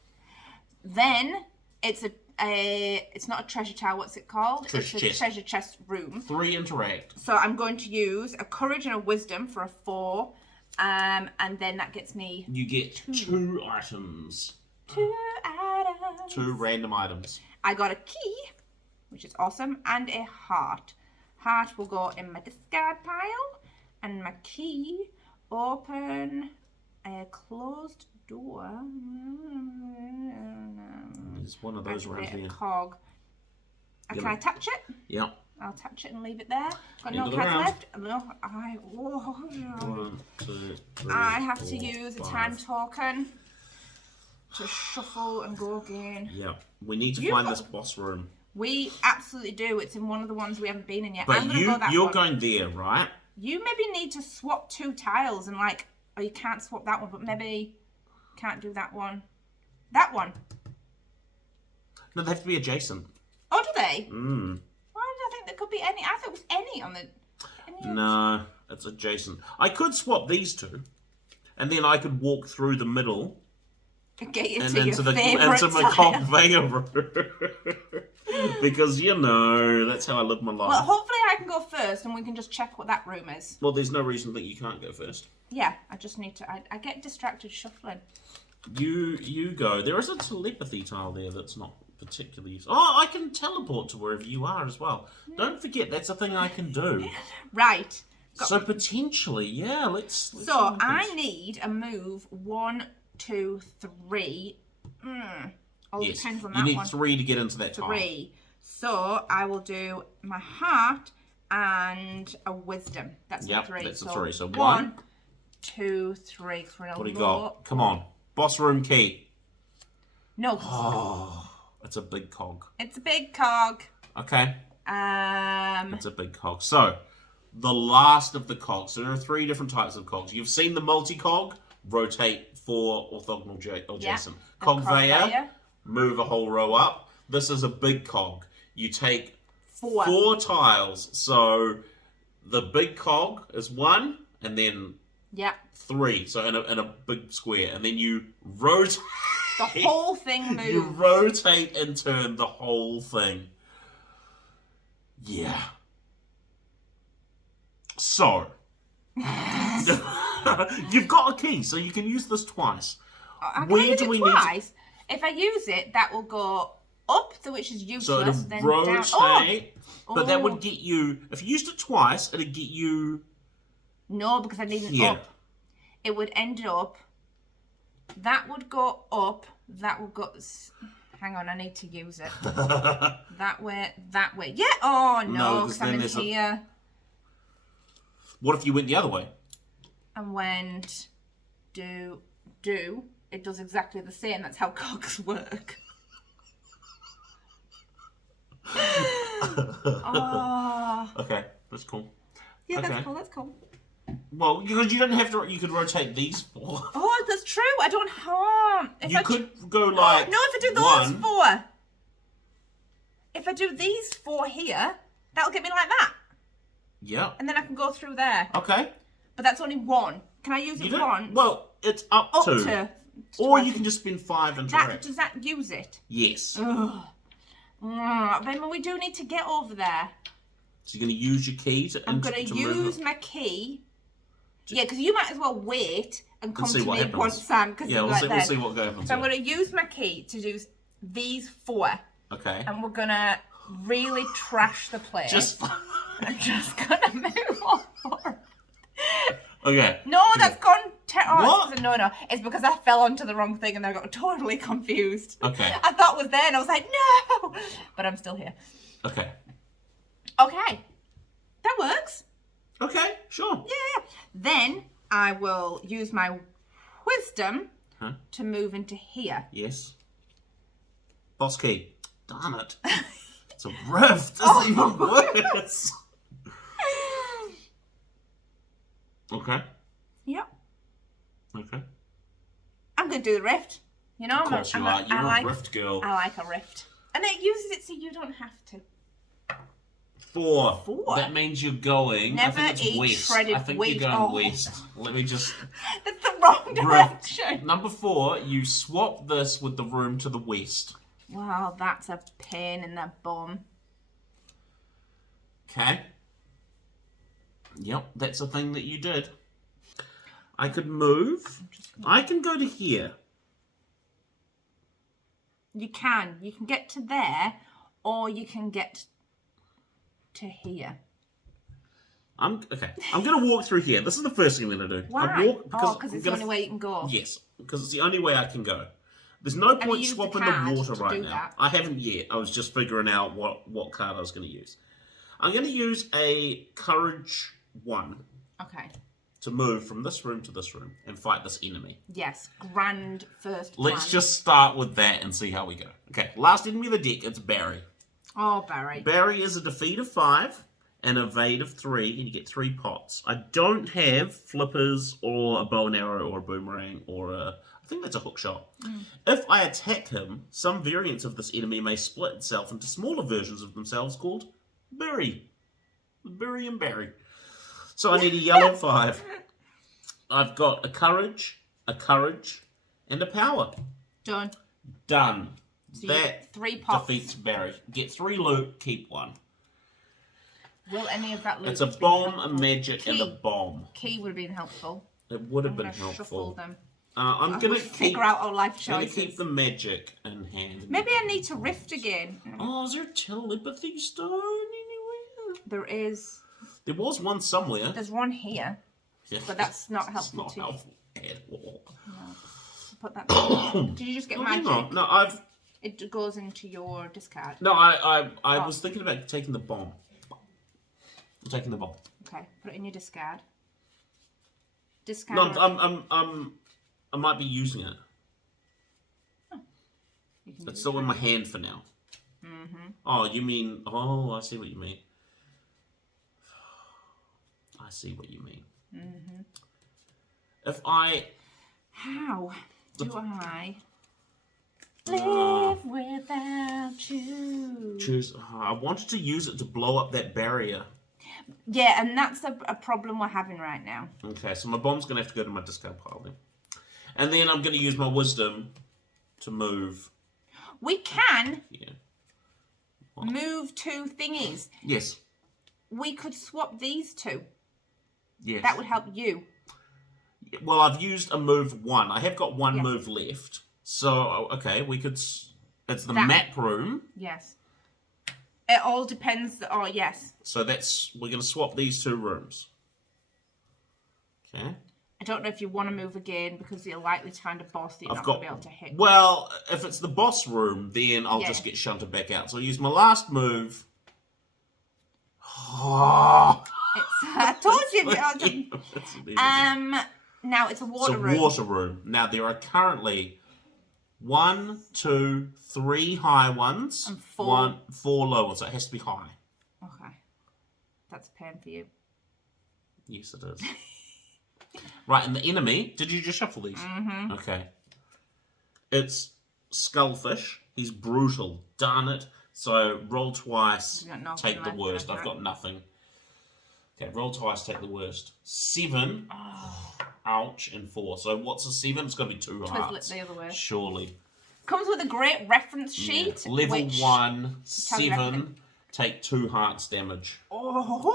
Then, it's it's not a treasure tower, what's it called? Treasure it's a chest. treasure chest room. 3 interact. So I'm going to use a courage and a wisdom for a 4. And then that gets me... You get 2 items. 2 items. 2 random items. I got a key, which is awesome, and a heart. Heart will go in my discard pile, and my key, open a closed door. There's one of those around Activate here. a cog. Can I touch it? Yeah. I'll touch it and leave it there. Got End no of the cards round. left. No, whoa. 1, 2, 3, I have to 4, use a 5. time token to shuffle and go again. Yeah. We need to You find got- this boss room. We absolutely do. It's in one of the ones we haven't been in yet. But I'm gonna go that you're one. going there, right? You maybe need to swap 2 tiles and or you can't swap that one, but maybe can't do that one. That one. No, they have to be adjacent. Oh, do they? Mm. Why did I think there could be any? I thought it was any on the. No, it's adjacent. I could swap these 2, and then I could walk through the middle Get you and to into your the favourite into my tile. Cogvayer Room. Because that's how I live my life. Well, hopefully I can go first and we can just check what that room is. Well, there's no reason that you can't go first. Yeah, I just need to. I get distracted shuffling. You go. There is a telepathy tile there that's not particularly. Oh, I can teleport to wherever you are as well. Don't forget that's a thing I can do. Right. So potentially, yeah. Let's So I need a move 1, 2, 3. All Yes. depends on You that need one. 3 to get into that tile. 3. So I will do my heart and a wisdom. That's Yep, a 3. that's a 3. So 1, 2, 3. What do you got? Come on. Boss room key. No, Oh, it's a big cog. it's a big cog. Okay. Um, It's a big cog. So, the last of the cogs. So there are 3 different types of cogs. You've seen the multi-cog. Rotate 4 orthogonal adjacent. a Cogvayer. Cogvayer. Move a whole row up. This is a big cog. You take 4. 4 tiles. So, the big cog is 1, and then Yeah. 3. So, in a big square. And then you rotate. The whole thing moves. You rotate and turn the whole thing. Yeah. So, you've got a key, so you can use this twice. I Where can use do it we need to- twice. If I use it, that will go up, which is useless. So it'll then rotate, down. but that would get you, if you used it twice, it'd get you No, because I need an here. up. It would end up. That would go up. That would go. Hang on, I need to use it. That way. Yeah. Oh No, no, 'cause because then I'm in there's a- here. What if you went the other way? And went do. It does exactly the same. That's how cogs work. Oh. Okay, that's cool. Yeah, Okay. that's cool. That's cool. Well, because you don't have to, you could rotate these 4. Oh, that's true. I don't harm. You could go like No, if I do those 1. 4. If I do these 4 here, that'll get me like that. Yeah. And then I can go through there. Okay. But that's only 1. Can I use You it don't. once? Well, it's up to. Or you can just spend 5 and That, direct. does that use it? Yes. Ugh. But we do need to get over there. So you're going to use your key to I'm going to move use it. my key. Yeah, because you might as well wait and come see to what me happens. once I'm... Yeah, we'll see what happens. So I'm here. going to use my key to do these 4. Okay. And we're going to really trash the place. Just. I'm just going to move on. Okay. No, that's gone. What? No. It's because I fell onto the wrong thing and I got totally confused. Okay. I thought it was there and I was like, no! But I'm still here. Okay. Okay. That works. Okay, sure. Yeah. Then I will use my wisdom Huh? to move into here. Yes. Boss key. Darn it. It's a rift. It's even worse. Okay. Yep. Okay. I'm going to do the rift. You know, Of course you are. You're a rift girl. I like a rift. And it uses it so you don't have to. 4. 4? That means you're going. Never I think it's eat west. shredded I think wheat. you're going Oh. west. Let me just. That's the wrong direction. Number 4, you swap this with the room to the west. Wow, that's a pain in the bum. Okay. Yep, that's a thing that you did. I could move. I can go to here. You can get to there, or you can get to here. I'm going to walk through here. This is the first thing I'm going to do. Why? I walk Because it's the only way you can go. Yes, because it's the only way I can go. There's no point swapping the water right now. That. I haven't yet. I was just figuring out what card I was going to use. I'm going to use a Courage 1. Okay. To move from this room to this room and fight this enemy. Yes, grand first plan. Let's just start with that and see how we go. Okay, last enemy of the deck, it's Barry. Oh, Barry. Barry is a defeat of 5 and evade of 3, and you get 3 pots. I don't have flippers or a bow and arrow or a boomerang or a... I think that's a hook shot. If I attack him, some variants of this enemy may split itself into smaller versions of themselves called Barry. Barry and Barry. So I need a yellow 5. I've got a courage, and a power. Done. So that 3 pots. Defeats Barry. Get 3 loot, keep 1. Will any of that loot? It's a bomb, a magic, and a bomb. Key would have been helpful. It would have been helpful. Shuffle them. I'm gonna figure out our life choices. I'm gonna keep the magic in hand. Maybe I need to rift again. Oh, is there a telepathy stone anywhere? There is. There was one somewhere. There's one here, but that's not helpful. It's not helpful at all. No. Put that. Did you just get magic? No, It goes into your discard. No, I was thinking about taking the bomb. I'm taking the bomb. Okay, put it in your discard. Discard. No, I might be using it. Oh. It's still in my hand for now. Oh, you mean? Oh, I see what you mean. I see what you mean. If I... How do I live without you? Choose... I wanted to use it to blow up that barrier. Yeah, and that's a problem we're having right now. Okay, so my bomb's going to have to go to my discard pile then. And then I'm going to use my wisdom to move. We can Yeah. move 2 thingies. Yes. We could swap these 2. Yes. That would help you. Well, I've used a move 1. I have got 1 Yes. move left. So, okay, we could... It's the That- map room. Yes. It all depends. Oh, yes. So we're going to swap these 2 rooms. Okay. I don't know if you want to move again because you're likely to find a boss that you're not going to be able to hit. Well, if it's the boss room, then I'll just get shunted back out. So I'll use my last move. Oh. I told you. Now it's a water room. It's a water room. Now there are currently 1, 2, 3 high ones. And 4. 4 low ones. So it has to be high. Okay. That's a pain for you. Yes, it is. Right, and the enemy... Did you just shuffle these? Okay. It's Skullfish. He's brutal. Darn it. So roll twice, take the worst. I've got nothing. Okay, roll twice, take the worst. 7. Oh. Ouch, and 4. So what's a 7? It's got to be 2 hearts. The other way. Surely. Comes with a great reference sheet. Yeah. Level 1, 7. Take 2 hearts damage. Oh.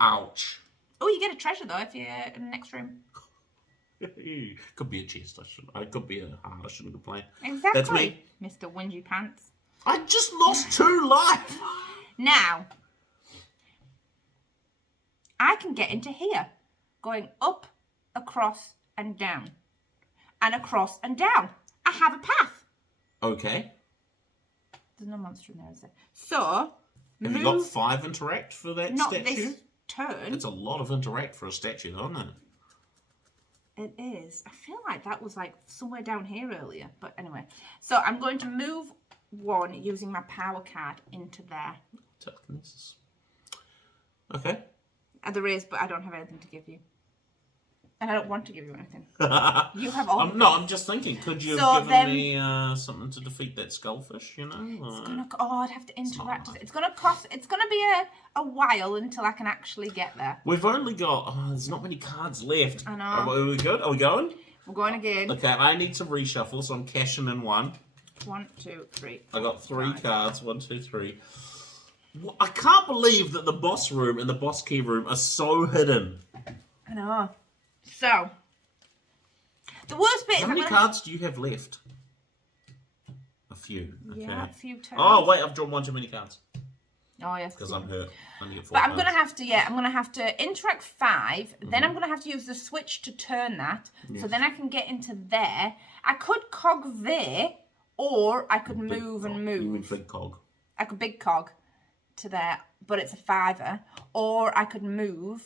Ouch. Oh, you get a treasure though if you're in the next room. Could be a chest. It could be a heart. I shouldn't complain. Exactly. That's me. Mr. Whingy Pants. I just lost 2 life. Now, I can get into here, going up, across, and down, and across and down. I have a path. Okay. There's no monster in there, is there? So, have you got 5 interact for that not statue? This turn. It's a lot of interact for a statue, isn't it? It is. I feel like that was like somewhere down here earlier. But anyway. So I'm going to move 1 using my power card into there. Telekinesis. Okay. There is, but I don't have anything to give you. And I don't want to give you anything. You have all. I'm just thinking. Could you have given me something to defeat that skullfish? You know. It's gonna. Oh, I'd have to interact with it. It's gonna cost. It's gonna be a while until I can actually get there. We've only got. Oh, there's not many cards left. I know. Are we good? Are we going? We're going again. Okay, I need to reshuffle, so I'm cashing in 1. 1, 2, 3. I got 3 cards. 1, 2, 3. I can't believe that the boss room and the boss key room are so hidden. I know. So, the worst bit is how many cards do you have left? few. Okay. Yeah, a few turns. Oh, wait, I've drawn one too many cards. Oh, yes. Because I'm hurt. I only get 4 But I'm cards. going to have to, I'm going to have to interact 5. Then I'm going to have to use the switch to turn that. Yes. So then I can get into there. I could cog there, or I could move and move. You mean big cog? I could big cog to there, but it's a 5er. Or I could move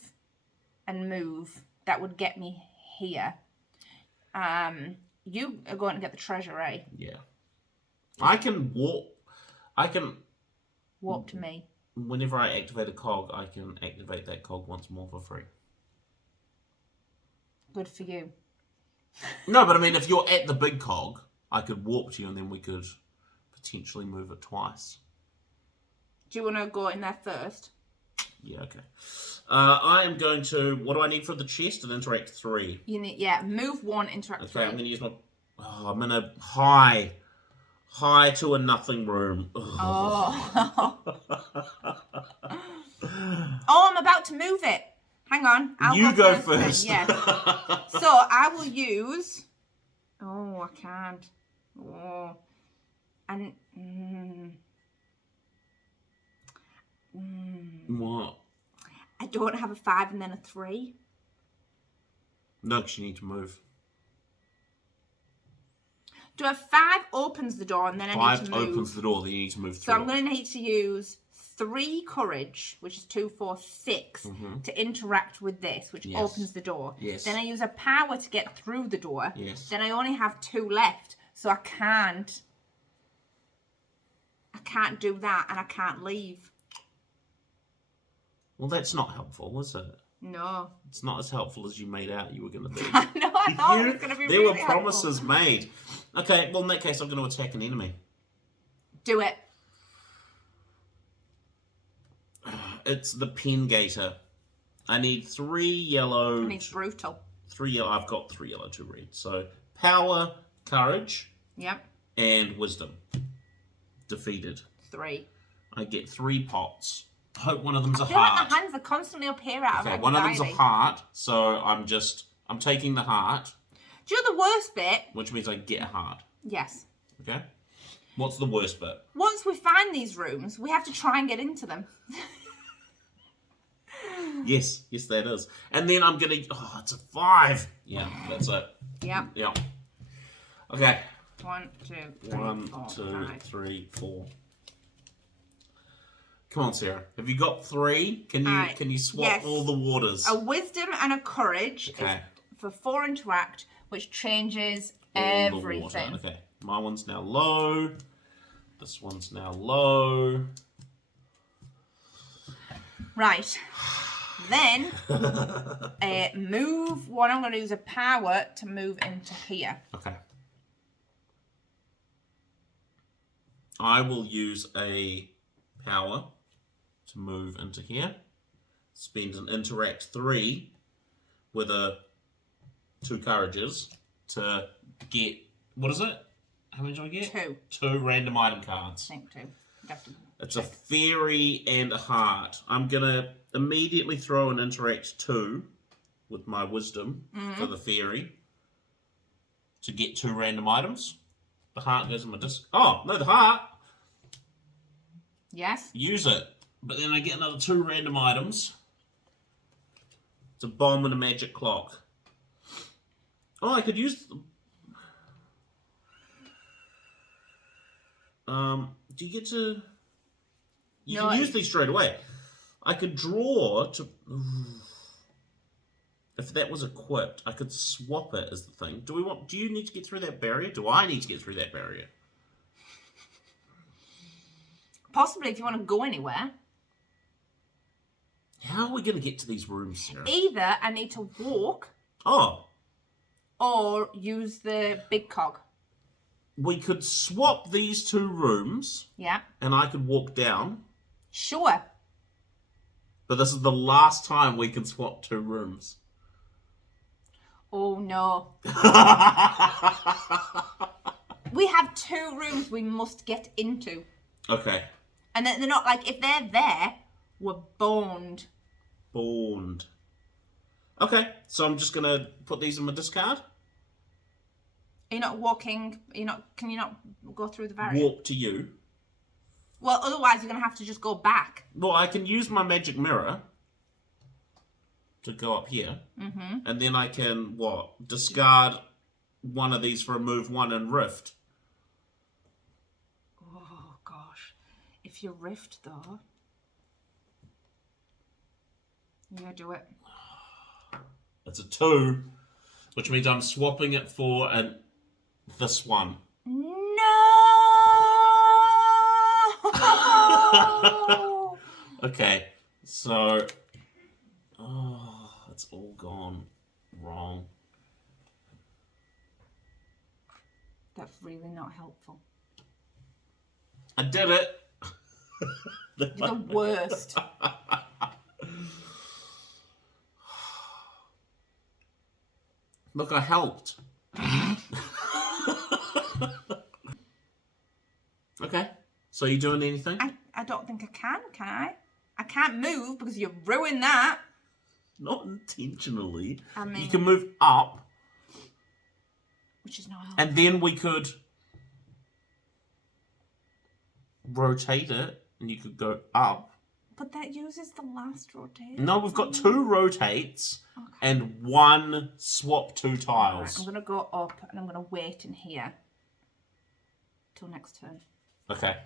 and move. That would get me here. You are going to get the treasure, eh? Yeah. I can walk. I can... Warp to me. Whenever I activate a cog, I can activate that cog once more for free. Good for you. No, but I mean, if you're at the big cog, I could warp to you and then we could potentially move it twice. Do you want to go in there first? Yeah, okay. I am going to... What do I need for the chest? An interact 3. You need, move 1, interact 3. Okay, I'm going to use my... Oh, I'm in a high to a nothing room. Ugh. Oh. Oh, I'm about to move it. Hang on. You go first. Yes. So I will use... Oh, I can't. Oh. And... What? I don't have a 5 and then a 3. No, because you need to move. Do a 5 opens the door and then I need to move? 5 opens the door, then you need to move through. So I'm going to need to use 3 courage, which is 2, 4, 6, to interact with this, which opens the door. Yes. Then I use a power to get through the door. Yes. Then I only have 2 left, so I can't do that and I can't leave. Well, that's not helpful, is it? No. It's not as helpful as you made out you were going to be. No, I thought it was going to be There really were promises made. Okay, well, in that case, I'm going to attack an enemy. Do it. It's the Pen Gator. I need 3 yellow. I need brutal. 3 yellow. I've got 3 yellow to read. So, power, courage, Yep. and wisdom. Defeated. 3. I get 3 pots. Hope one of them's a I feel like heart. my hands are constantly up here out of Okay, anxiety. one of them's a heart, so I'm taking the heart, Do you know the worst bit? which means I get a heart. Yes. Okay? What's the worst bit? Once we find these rooms, we have to try and get into them. Yes, that is. And then I'm gonna... Oh, it's a 5. Yeah, that's it. Yep. Yeah. Okay. 1, 2, 3, 1, 4, 2, 5. 3, 4. Come on, Sarah. Have you got 3? Can you swap yes. all the waters? A wisdom and a courage is for 4 interact, which changes all the everything. water. Okay. My one's now low. This one's now low. Right. Then, move 1. I'm going to use a power to move into here. Okay. I will use a power to move into here. Spend an interact 3 with a 2 courages to get, what is it? How many do I get? 2. 2 random item cards. I think 2. It's a fairy and a heart. I'm going to immediately throw an interact 2 with my wisdom for the fairy to get 2 random items. The heart goes in my disc. Oh, no, the heart. Yes. Use it. But then I get another 2 random items. It's a bomb and a magic clock. Oh, I could use... do you get to... You can use these straight away. I could draw to... If that was equipped, I could swap it as the thing. Do you need to get through that barrier? Do I need to get through that barrier? Possibly if you want to go anywhere. How are we going to get to these rooms, Sarah? Either I need to walk Oh. or use the big cog. We could swap these 2 rooms. Yeah. And I could walk down. Sure. But this is the last time we can swap 2 rooms. Oh, no. We have 2 rooms we must get into. Okay. And they're not like, if they're there, we're boned. Boned. Okay, so I'm just going to put these in my discard. Are you not walking? Can you not go through the barrier? Walk to you. Well, otherwise you're going to have to just go back. Well, I can use my magic mirror to go up here. And then I can, discard one of these for a move 1 and rift. Oh, gosh. If you rift, though... Yeah, do it. It's a 2, which means I'm swapping it for this one. No! Okay, so... Oh, it's all gone wrong. That's really not helpful. I did it! You're the worst. Look, I helped. Okay, so you doing anything? I don't think I can I? I can't move because you ruined that. Not intentionally. I mean... You can move up. Which is not helpful. And then we could rotate it, and you could go up. But that uses the last rotation. No, we've got 2 rotates and 1 swap 2 tiles. Right, I'm going to go up and I'm going to wait in here till next turn. Okay.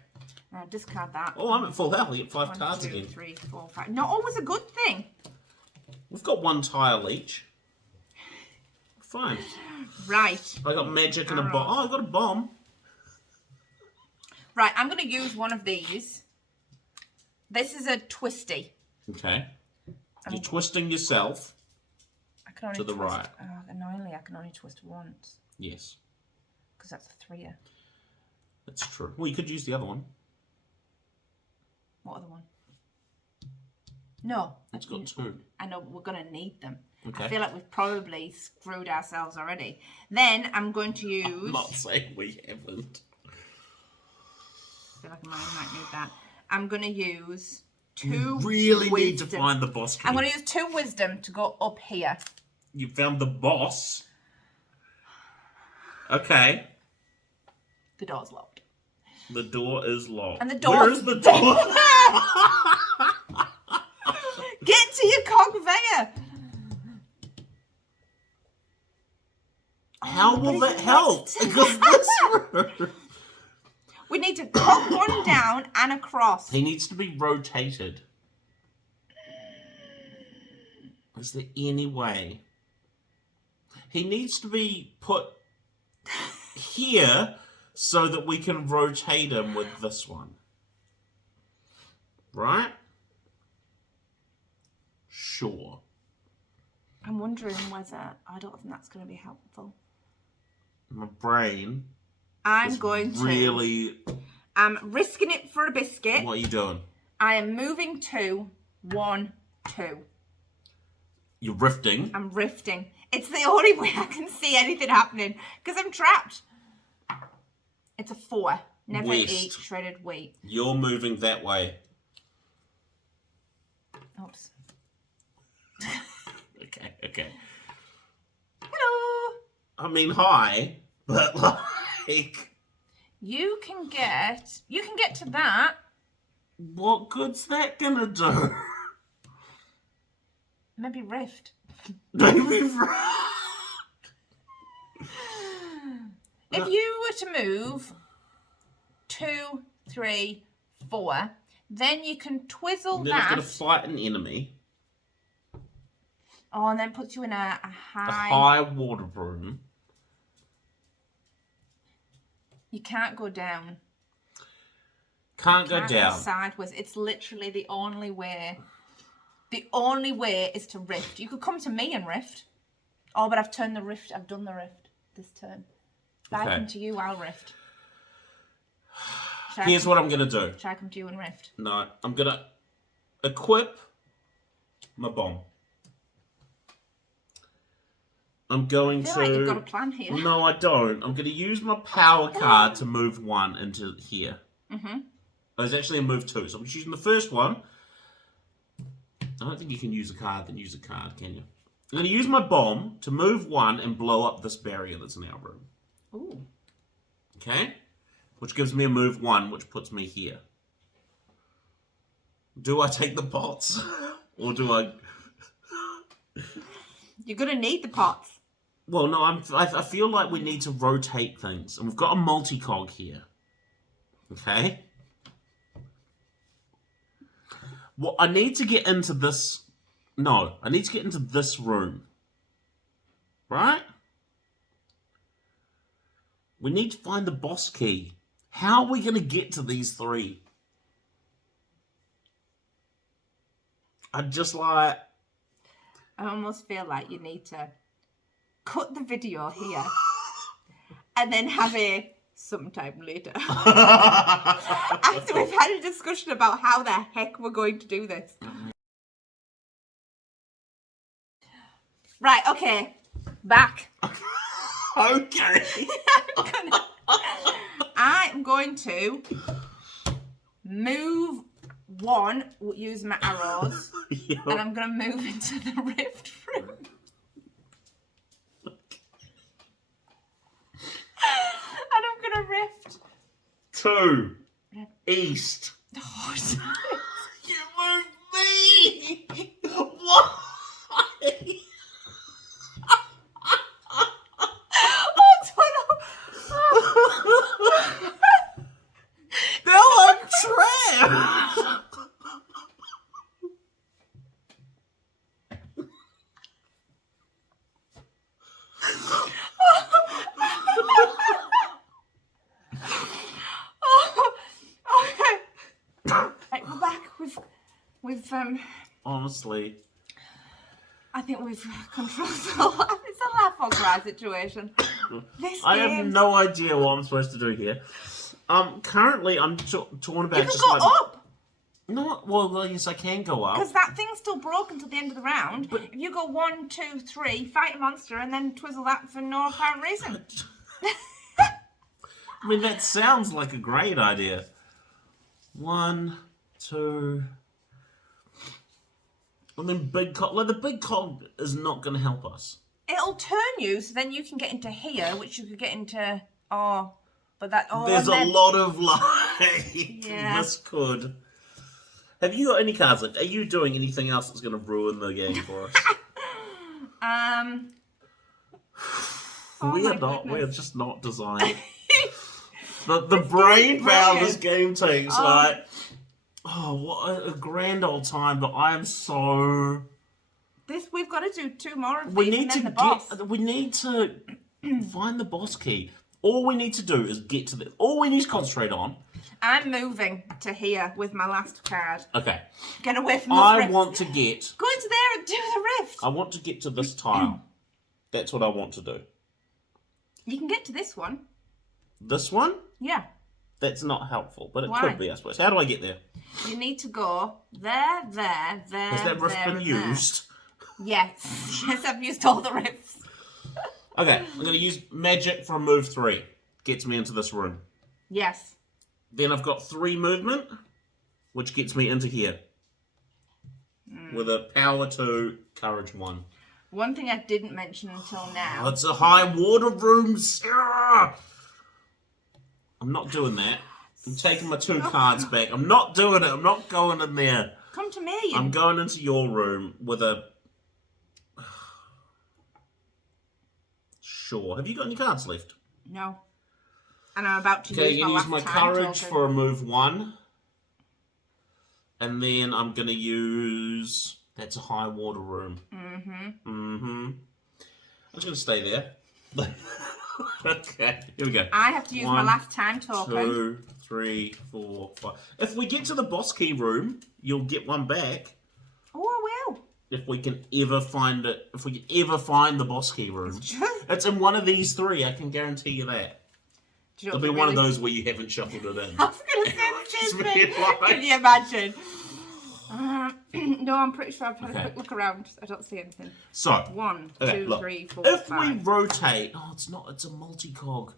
Now discard that. Oh, I'm at full health. I get 5 1, cards 2, again. 3, 4, 5. Not always a good thing. We've got 1 tile each. Fine. Right. I got magic and a bomb. Oh, I got a bomb. Right, I'm going to use one of these. This is a twisty. Okay. You're twisting yourself I can only to the twist, right. Annoyingly, I can only twist once. Yes. Because that's a 3-er. That's true. Well, you could use the other one. What other one? No. It's got 2. I know, we're going to need them. Okay. I feel like we've probably screwed ourselves already. Then I'm going to use... I'm not saying we haven't. I feel like I might need that. I'm going to use 2 really wisdom. need to find the boss key. I'm going to use 2 wisdom to go up here. You found the boss? Okay. The door's locked. The door is locked. And the door... Where is the door? Get to your Cogvayer! How will that help? Because this room... We need to cut one down and across. He needs to be rotated. Is there any way? He needs to be put here so that we can rotate him with this one. Right? Sure. I'm wondering whether... I don't think that's going to be helpful. My brain... I'm going to... Really... I'm risking it for a biscuit. What are you doing? I am moving 2, 1, 2. You're rifting. I'm rifting. It's the only way I can see anything happening because I'm trapped. It's a 4. Never West. eat shredded wheat. You're moving that way. Oops. Okay. Hello. I mean, hi, but like... You can get to that. What good's that gonna do? Maybe rift. Maybe If you were to move 2, 3, 4, then you can twizzle then that. I'm gonna fight an enemy. Oh, and then puts you in a A high... high water room. You can't go down. Can't go Can't down. sideways. It's literally the only way. The only way is to rift. You could come to me and rift. Oh, but I've turned the rift. I've done the rift this turn. If I Okay. come to you, I'll rift. Here's what I'm gonna do. Should I come to you and rift? No, I'm gonna equip my bomb. I'm going I feel to... like you've got a plan here. No, I don't. I'm going to use my power card to move 1 into here. Mm-hmm. Oh, it's actually a move 2. So I'm just using the first one. I don't think you can use a card then use a card, can you? I'm going to use my bomb to move 1 and blow up this barrier that's in our room. Ooh. Okay? Which gives me a move 1, which puts me here. Do I take the pots? Or do I... You're going to need the pots. Well, no, I feel like we need to rotate things. And we've got a multi-cog here. Okay? Well, I need to get into this... No, I need to get into this room. Right? We need to find the boss key. How are we going to get to these 3? I just like... I almost feel like you need to cut the video here and then have a sometime later. After we've had a discussion about how the heck we're going to do this. Right, okay. Back. Okay. I'm going to move 1, use my arrows, Yep. and I'm going to move into the rift room. And I'm going to rift. 2. East. Oh, You moved me! Why? Now I'm trapped! Right, we're back. We've Honestly. I think we've controlled the laugh. It's a laugh or cry situation. I have no idea what I'm supposed to do here. Currently I'm torn about You can just go like... up! No, well, yes, I can go up. Because that thing's still broken till the end of the round. But- if you go 1, 2, 3, fight a monster, and then twizzle that for no apparent reason. I mean, that sounds like a great idea. 1, 2... And then big cog... Like, the big cog is not going to help us. It'll turn you, so then you can get into here, which you could get into... Oh, but that... Oh, There's and a then... lot of light. Yeah. This could... Have you got any cards left? Are you doing anything else that's going to ruin the game for us? Oh we my are not. goodness. We are just not designed. the brain power this game takes, like... Oh, what a grand old time! But I am so... We've got to do 2 more of these, We need and to then the boss. We need to find the boss key. All we need to do is get to the... All we need to concentrate on... I'm moving to here with my last card. Okay. Get away from the rift. want to get... Go into there and do the rift. I want to get to this tile. That's what I want to do. You can get to this one. This one? Yeah. That's not helpful, but it Why? could be, I suppose. How do I get there? You need to go there, there, there, Has that rift there, been and there. used? Yes. Yes, I've used all the rifts. Okay, I'm going to use magic for move 3. Gets me into this room. Yes. Then I've got 3 movement, which gets me into here. With a power 2, courage 1. One thing I didn't mention until now. It's a high water room. I'm not doing that. I'm taking my 2 cards back. I'm not doing it. I'm not going in there. Come to me. I'm going into your room with a... Sure. Have you got any cards left? No. And I'm about to Okay, use you my can use last my time courage token. for a move 1. And then I'm going to use... That's a high water room. Mm-hmm. Mm-hmm. I'm just going to stay there. Okay, here we go. I have to use my 1, last time token. 2, 3, 4, 5. If we get to the boss key room, you'll get 1 back. Oh, I will. If we can ever find it. If we can ever find the boss key room. It's in one of these 3, I can guarantee you that. Do you know It'll be what one of really- those where you haven't shuffled it in. I was going to say the It's same really thing. like- Can you imagine? No, I'm pretty sure I've had Okay. a quick look around. I don't see anything. So, 1, okay, 2, look. 3, 4, If 5. we rotate... Oh, it's a multi-cog.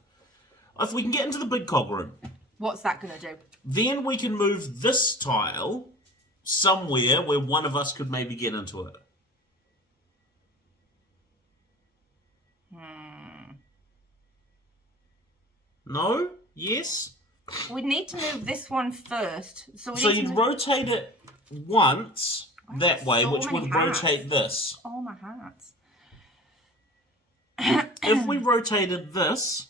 If we can get into the big cog room, What's that going to do? then we can move this tile somewhere where one of us could maybe get into it. No? Yes? We need to move this one first. So you'd rotate it once that way, so which many would hearts. rotate this. Oh, my hearts. If we rotated this,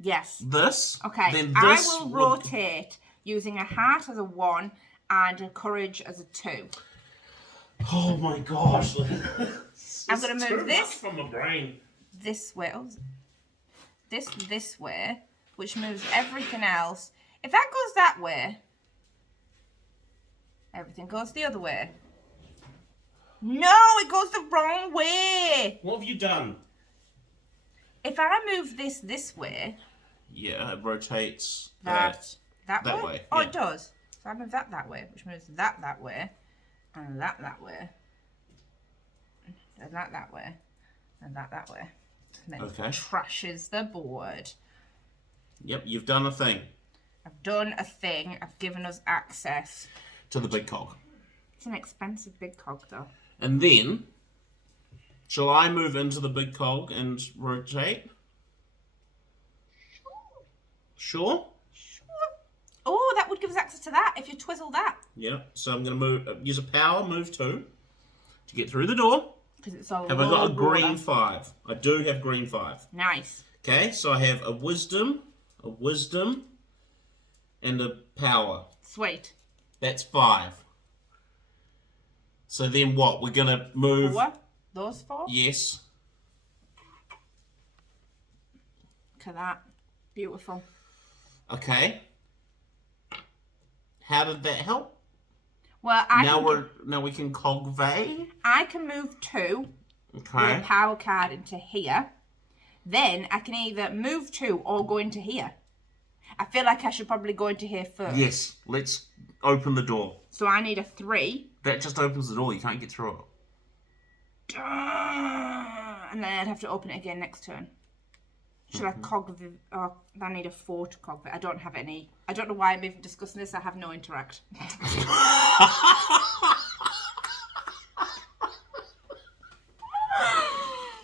Yes. this, Okay. then I this will would... rotate using a heart as a 1 and a courage as a 2. Oh my gosh. I'm going to move this from my brain. this way. Oh, this way, which moves everything else. If that goes that way, everything goes the other way. No, it goes the wrong way. What have you done? If I move this way, Yeah, it rotates that that way. way, Oh, yeah. it does. So I move that way, which moves that way, and that way, and that way, and that way. And then Okay. trashes the board. Yep, you've done a thing. I've done a thing. I've given us access. To the big cog. It's an expensive big cog, though. And then, shall I move into the big cog and rotate? Sure? Oh, that would give us access to that if you twizzle that. Yeah, so I'm going to move, use a power, move 2 to get through the door. Because it's all Have I got a low green water. 5? I do have green 5. Nice. Okay, so I have a wisdom, and a power. Sweet. That's 5. So then what? We're going to move... 4. Those 4. Yes. Look at that. Beautiful. Okay. How did that help? Well, Now we can Cogvay. I can move 2 with Okay. a power card into here. Then I can either move 2 or go into here. I feel like I should probably go into here first. Yes. Let's open the door. So I need a 3. That just opens the door. You can't get through it. And then I'd have to open it again next turn. Should I cog... Oh, I need a 4 to cog, but I don't have any... I don't know why I'm even discussing this. I have no interact.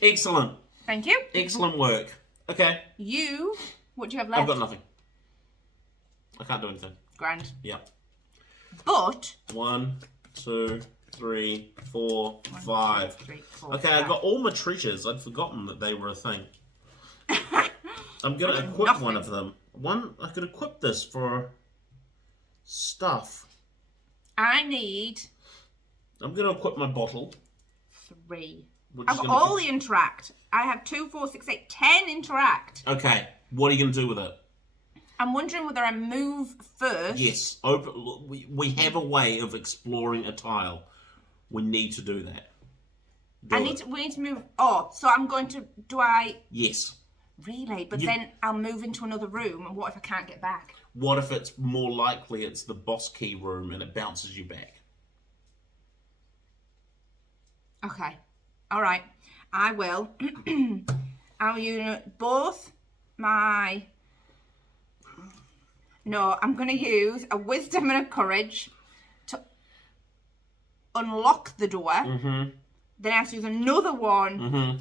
Excellent. Thank you. Excellent work. Okay. You... What do you have left? I've got nothing. I can't do anything. Grand. Yeah. But... 1, 2, 3, 4, 5. 2, 3, 4, Okay, I got all my treasures. I'd forgotten that they were a thing. I'm going to equip nothing. one of them. I could equip this for stuff. I need I'm going to equip my bottle. 3. Which I've is got gonna all the interact. I have 2, 4, 6, 8, 10 interact. Okay, what are you going to do with it? I'm wondering whether I move first. Yes, we have a way of exploring a tile. We need to do that. We need to move. Oh, so I'm going to. Do I Yes. really? But then I'll move into another room. And what if I can't get back? What if it's more likely it's the boss key room and it bounces you back? Okay. All right. I will. I'll use both my. No, I'm going to use a wisdom and a courage to unlock the door. Mm-hmm. Then I have to use another one Mm-hmm.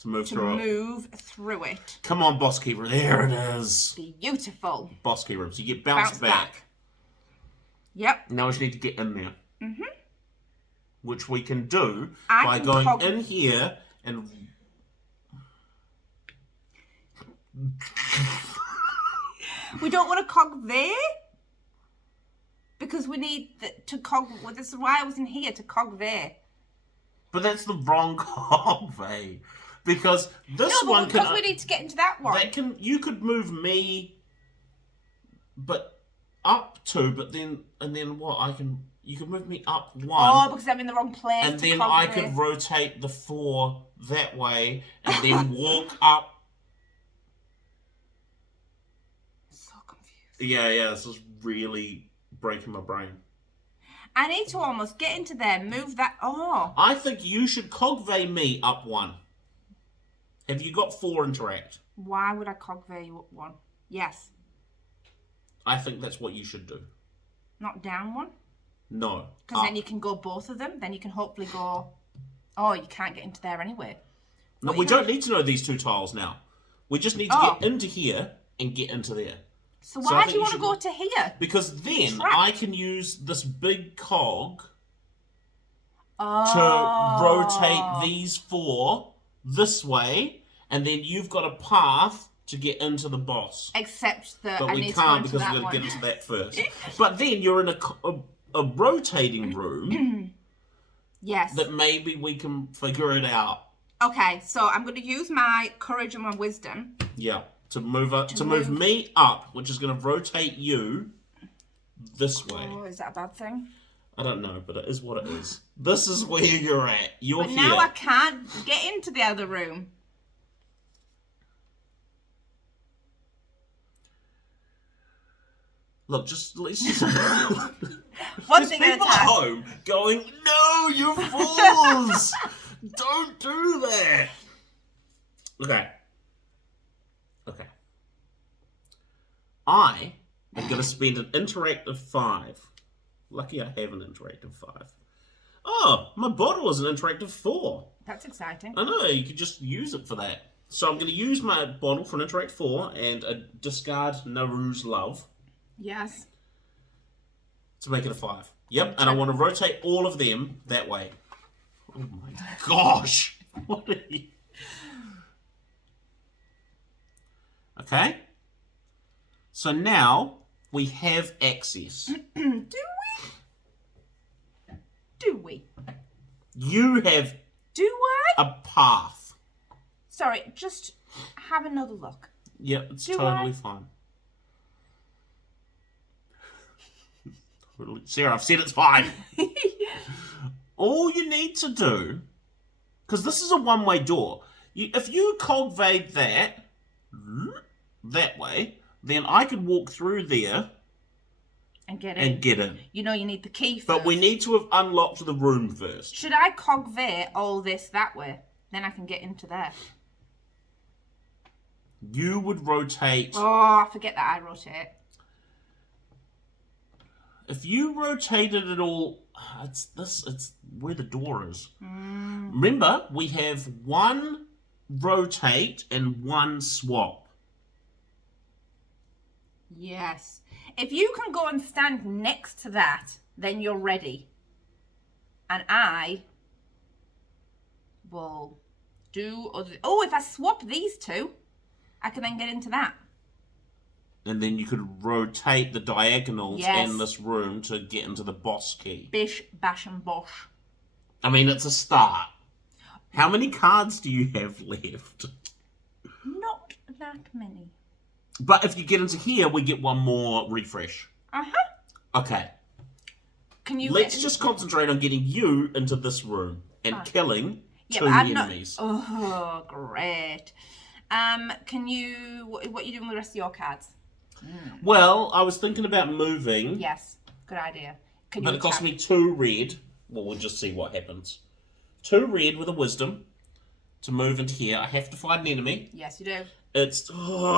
To move through it. Come on, boss keeper. There it is. Beautiful. Boss key room. So you get bounced back. Yep. Now we just need to get in there. Mm-hmm. Which we can do I by can going in here and... We don't want to cog there because we need to cog. Well, this is why I was in here to cog there. But that's the wrong Cogvay. Because this No, one but can... because we need to get into that one. You could move me, but up 2, but then... And then what? You can move me up 1. Oh, because I'm in the wrong place. And to then cog I there. could rotate the 4 that way and then walk up. So confused. Yeah, this is really breaking my brain. I need to almost get into there, move that. Oh. I think you should Cogvay me up 1. Have you got 4 interact? Why would I cog there you up 1? Yes. I think that's what you should do. Not down 1? No. Because then you can go both of them. Then you can hopefully go... Oh, you can't get into there anyway. No, What we you don't have- need to know these 2 tiles now. We just need to Oh. get into here and get into there. So I why think do you want to should- go to here? Because then Trapped. I can use this big cog Oh. to rotate these 4 this way, and then you've got a path to get into the boss. Except that But I we need can't to go because into we've got that to one. get into that first. But then you're in a rotating room Yes. that maybe we can figure it out. Okay, so I'm going to use my courage and my wisdom. Yeah, to move me up, which is going to rotate you this way. Oh, is that a bad thing? I don't know, but it is what it is. This is where you're at. You're But here. now I can't get into the other room. Look, let's just... One There's thing at a people at time. home going, no, you fools! Don't do that! Okay. I am going to spend an interactive 5. Lucky I have an interactive 5. Oh, my bottle is an interactive 4. That's exciting. I know, you could just use it for that. So I'm going to use my bottle for an interactive 4 and discard Naru's Love Yes. to make it a 5. Yep, and I want to rotate all of them that way. Oh my gosh! What are you... Okay. So now we have access. Do we? You have Do I? a path. Sorry, just have another look. Yep, it's Do totally I? fine. Sarah, I've said it's fine. All you need to do, because this is a one-way door, if you Cogvayer that way, then I could walk through there And get and get in. You know you need the key first. But we need to have unlocked the room first. Should I Cogvayer all this that way? Then I can get into there. You would rotate... Oh, I forget that I rotate. If you rotated it all... It's where the door is. Remember, we have 1 rotate and 1 swap. Yes. If you can go and stand next to that, then you're ready. And I will do other... Oh, if I swap these 2, I can then get into that. And then you could rotate the diagonals Yes. in this room to get into the boss key. Bish, bash and bosh. I mean, it's a start. How many cards do you have left? Not that many. But if you get into here, we get 1 more refresh. Uh-huh. Okay. Can you Let's get... just concentrate on getting you into this room and killing 2 but I'm enemies. Not... Oh, great. Can you... What are you doing with the rest of your cards? Well, I was thinking about moving, Yes, good idea. Can you but it cost attack? me 2 red. Well, we'll just see what happens. 2 red with a wisdom to move into here. I have to fight an enemy. Yes, you do. It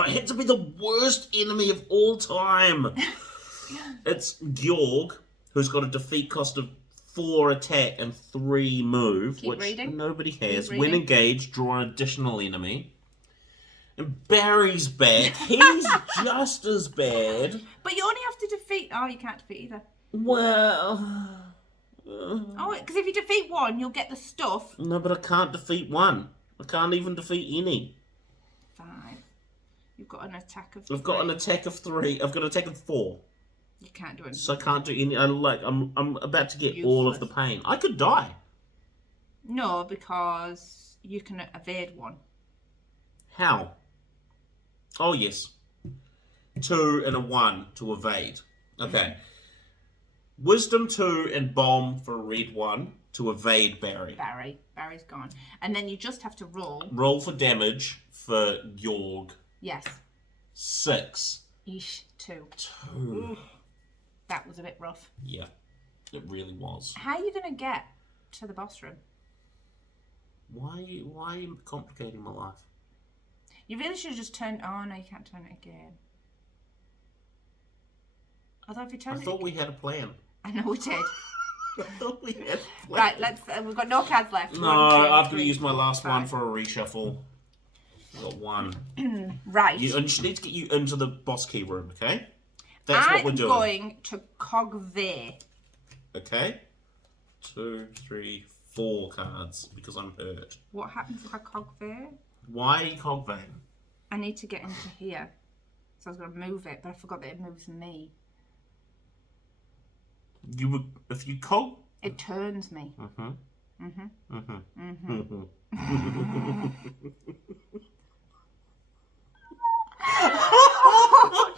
had to be the worst enemy of all time. It's Georg, who's got a defeat cost of 4 attack and 3 move, Keep which reading. nobody has. Keep When reading. engaged, draw an additional enemy. And Barry's back. He's just as bad. But you only have to defeat... Oh, you can't defeat either. Well... Oh, because if you defeat 1, you'll get the stuff. No, but I can't defeat 1. I can't even defeat any. 5. You've got an attack of... I've got an 3. attack of 3. I've got an attack of 4. You can't do anything. So I can't do any... I'm about to get all of the pain. I could die. No, because you can evade 1. How? Oh, yes. 2 and a 1 to evade. Okay. Wisdom 2 and bomb for a red 1 to evade Barry. Barry's gone. And then you just have to roll. Roll for damage for Georg. Yes. 6. Eesh, 2. 2. That was a bit rough. Yeah, it really was. How are you going to get to the boss room? Why are you complicating my life? You really should have just turned... Oh, no, you can't turn it again. Although if you turn I it... thought we had a plan. I know we did. I thought we had a plan. Right, let's... we've got no cards left. No, 1, 2, I've got to 3, use my last 4, one 5. for a reshuffle. Got one. Right. I just need to get you into the boss key room, okay? That's what we're doing. I'm going to Cogvayer. Okay. 2, 3, 4 cards because I'm hurt. What happens if I Cogvayer? Why are you Cogvaying? I need to get into here. So I was going to move it, but I forgot that it moves me. You would, if you Cog... It turns me. Oh,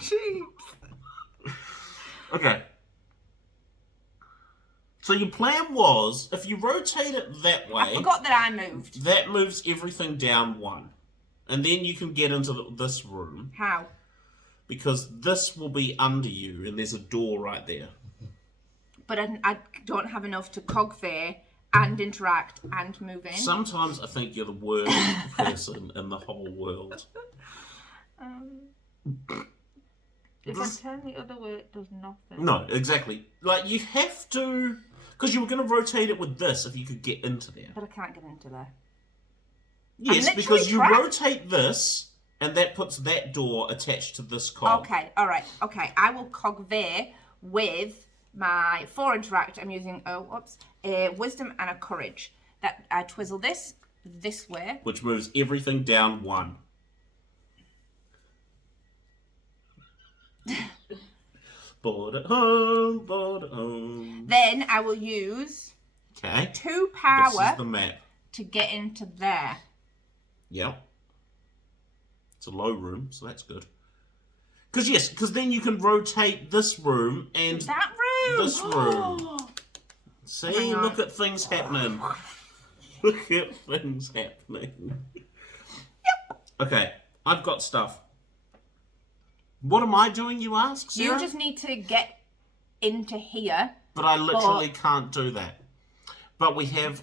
jeez. Okay. So your plan was, if you rotate it that way... I forgot that I moved. That moves everything down 1. And then you can get into this room. How? Because this will be under you, and there's a door right there. But I don't have enough to Cogvayer and interact and move in. Sometimes I think you're the worst person in the whole world. If I turn the other way, it does nothing. No, exactly. Like, you have to... Because you were going to rotate it with this if you could get into there. But I can't get into there. Yes, because you rotate this, and that puts that door attached to this cog. Okay, alright, okay. I will Cogvayer with my 4 interact. I'm using, a wisdom and a courage. That I twizzle this way. Which moves everything down 1. Board at home, board at home. Then I will use 2 power This is the map. to get into there. Yep. It's a low room, so that's good. Because then you can rotate this room and that room. This room. See, look at things happening. Look at things happening. Yep. Okay, I've got stuff. What am I doing, you ask, Sarah? You just need to get into here. But I literally can't do that. But we have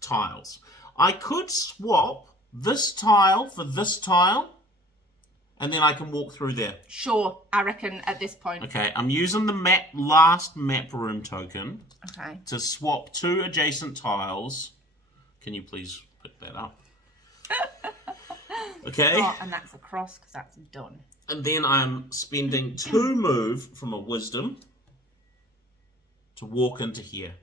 tiles. I could swap this tile for this tile, and then I can walk through there. Sure, I reckon at this point. Okay, I'm using the last map room token to swap 2 adjacent tiles. Can you please pick that up? Okay. Oh, and that's across because that's done. And then I'm spending 2 move from a wisdom to walk into here.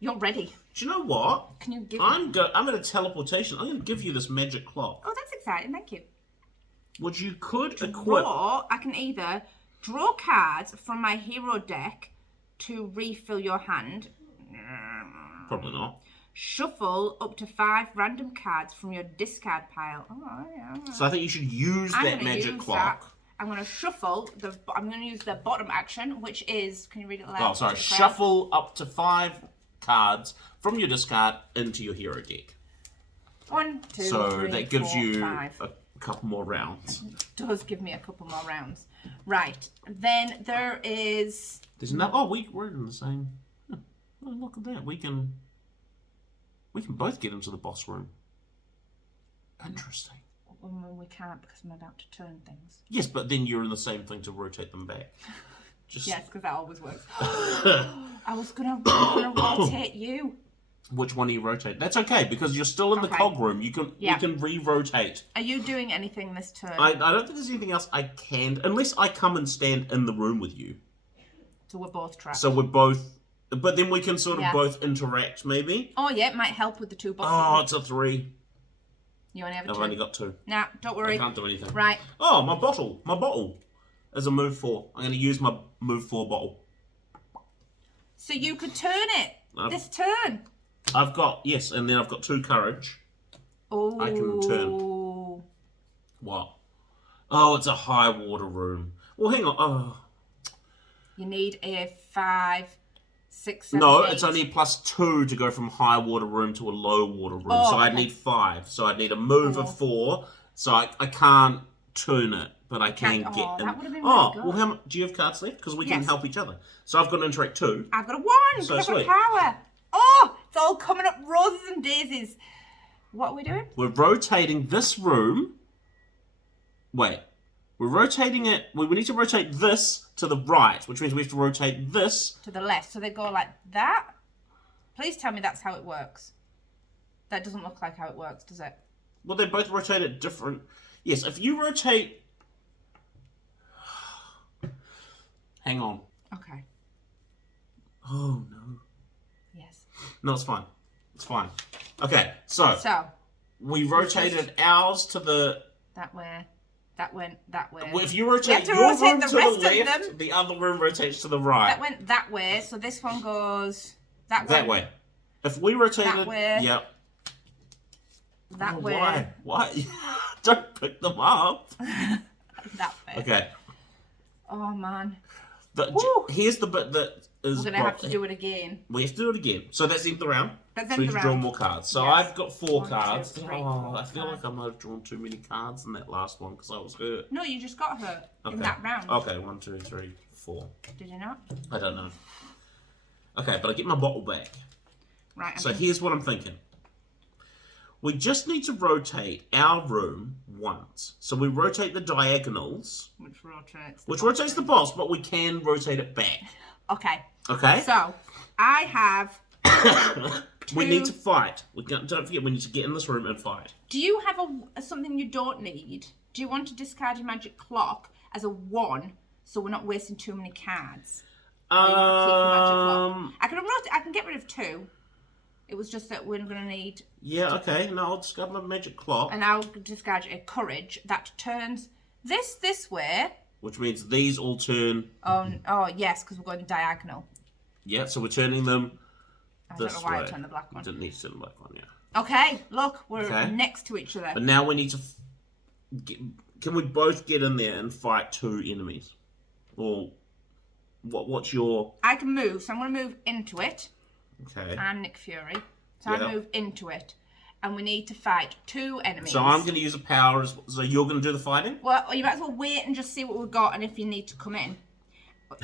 You're ready. Do you know what? Can you give I'm in a teleportation. I'm going to give you this magic clock. Oh, that's exciting. Thank you. Which you could equip. I can either draw cards from my hero deck to refill your hand. Probably not. Shuffle up to 5 random cards from your discard pile. Oh, yeah. So I think you should use that magic clock. I'm going to shuffle. I'm going to use the bottom action, which is... Can you read it aloud? Oh, sorry. Shuffle up to 5 cards from your discard into your hero deck. 1, 2, so 3, that gives 4, you 5. a couple more rounds. It does give me a couple more rounds. Right. Then there is... There's no... Oh, we're in the same... Oh, look at that. We can both get into the boss room. Interesting. Well, we can't because I'm about to turn things. Yes, but then you're in the same thing to rotate them back. Yes, because that always works. I was gonna rotate you. Which one do you rotate? That's okay, because you're still in the cog room. You can re-rotate. Are you doing anything this turn? I don't think there's anything else I can, unless I come and stand in the room with you. So we're both trapped. So we're both... But then we can sort of both interact, maybe. Oh, yeah, it might help with the 2 boxes. Oh, it's a 3. You only have a 2? I've only got 2. Nah, don't worry. I can't do anything. Right. Oh, my bottle. My bottle is a move 4. I'm going to use my move 4 bottle. So you could turn it this turn. I've got, yes, and then I've got 2 courage. Oh. I can turn. What? Oh, it's a high water room. Well, hang on. Oh. You need a 5, 6, 7, No, 8. it's only +2 to go from high water room to a low water room. Oh, so I need 5. So I need a move of 4. So I can't turn it, but I can get in. That would have been really good. Well, how much do you have cards left? Because we can help each other. So I've got to interact 2. I've got a 1 because So I've got sweet. power. Oh, it's all coming up roses and daisies. What are we doing? We're rotating this room. Wait. We're rotating it. We need to rotate this to the right, which means we have to rotate this to the left. So they go like that. Please tell me that's how it works. That doesn't look like how it works, does it? Well, they both rotate at different... Yes, if you rotate... Hang on. Okay. Oh, no. Yes. No, it's fine. It's fine. Okay, so we rotated ours to the... That way. That went that way. Well, if you rotate your room to the left, the other room rotates to the right. That went that way, so this one goes that way. If we rotated... That way. Yep. That way. Why? Don't pick them up. That way. Okay. Oh, man. Here's the bit that is... We're going to have to do it again. We have to do it again. So that's the end of the round. That's so you can draw more cards. So yes. I've got 4 cards. 2, 3, I feel like I might have drawn too many cards in that last one because I was hurt. No, you just got hurt in that round. Okay, 1, 2, 3, 4. Did you not? I don't know. Okay, but I get my bottle back. Right. So here's what I'm thinking. We just need to rotate our room once. So we rotate the diagonals. Which rotates the boss, but we can rotate it back. Okay. Okay? So, I have... We need to fight. Don't forget, we need to get in this room and fight. Do you have something you don't need? Do you want to discard your magic clock as a 1 so we're not wasting too many cards? I can get rid of 2. It was just that we're going to need... Yeah, okay. No, I'll discard my magic clock. And I'll discard a courage that turns this way. Which means these all turn... Oh yes, because we're going diagonal. Yeah, so we're turning them this way. I don't know why I turned the black one. You didn't need to turn the black one, yeah. Okay, look, we're next to each other. But now we need to... Can we both get in there and fight 2 enemies? Or what's your... I can move, so I'm going to move into it. Okay. I'm Nick Fury. So I move into it. And we need to fight 2 enemies. So I'm going to use a power. So you're going to do the fighting? Well, you might as well wait and just see what we've got and if you need to come in.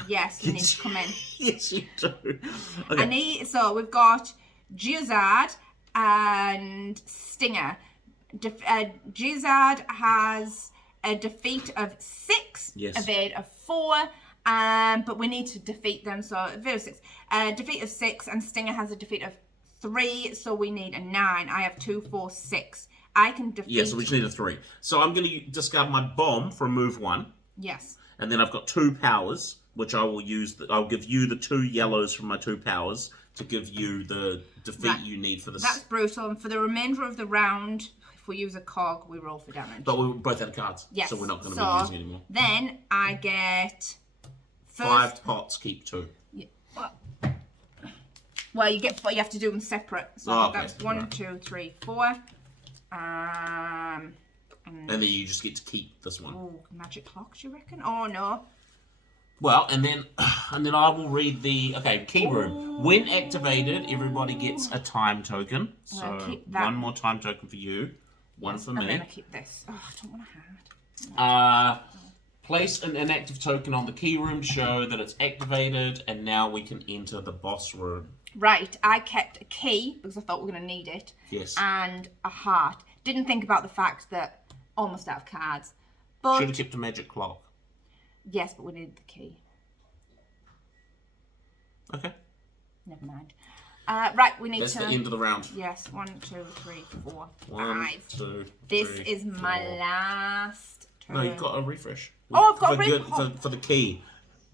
Yes, you need to come in. Yes, you do. Okay. So we've got Geozard and Stinger. Geozard has a defeat of 6, evade of 4. But we need to defeat them, so evade of 6. Defeat of 6, and Stinger has a defeat of 3, so we need a 9. I have 2, 4, 6. I can defeat... Yeah, so we just need a 3. So I'm going to discard my bomb for move 1. Yes. And then I've got 2 powers, which I will use... I'll give you the 2 yellows from my 2 powers to give you the defeat you need for this. That's brutal, and for the remainder of the round... If we use a cog, we roll for damage. But we both have cards, yes. So we're not going to be using anymore. Then I get... 5 pots, keep 2. Yeah. Well, you have to do them separate. So that's 1, 2, 3, 4. And then you just get to keep this one. Oh, magic clock, do you reckon? Oh no. Well, and then I will read the key room. When activated, everybody gets a time token. So 1 more time token for you, 1 for me. And then I keep this. Oh, I don't want a hat. Place an inactive token on the key room to show that it's activated, and now we can enter the boss room. Right, I kept a key because I thought we were going to need it. Yes. And a heart. Didn't think about the fact that almost out of cards. But should have kept a magic clock. Yes, but we needed the key. Okay. Never mind. Right, we need That's to... the end of the round. Yes, 1, 2, 3, 4, 1, 5. 2, This 3, is my 4. last turn. No, you've got a refresh. Oh, I've got a refresh. For the key.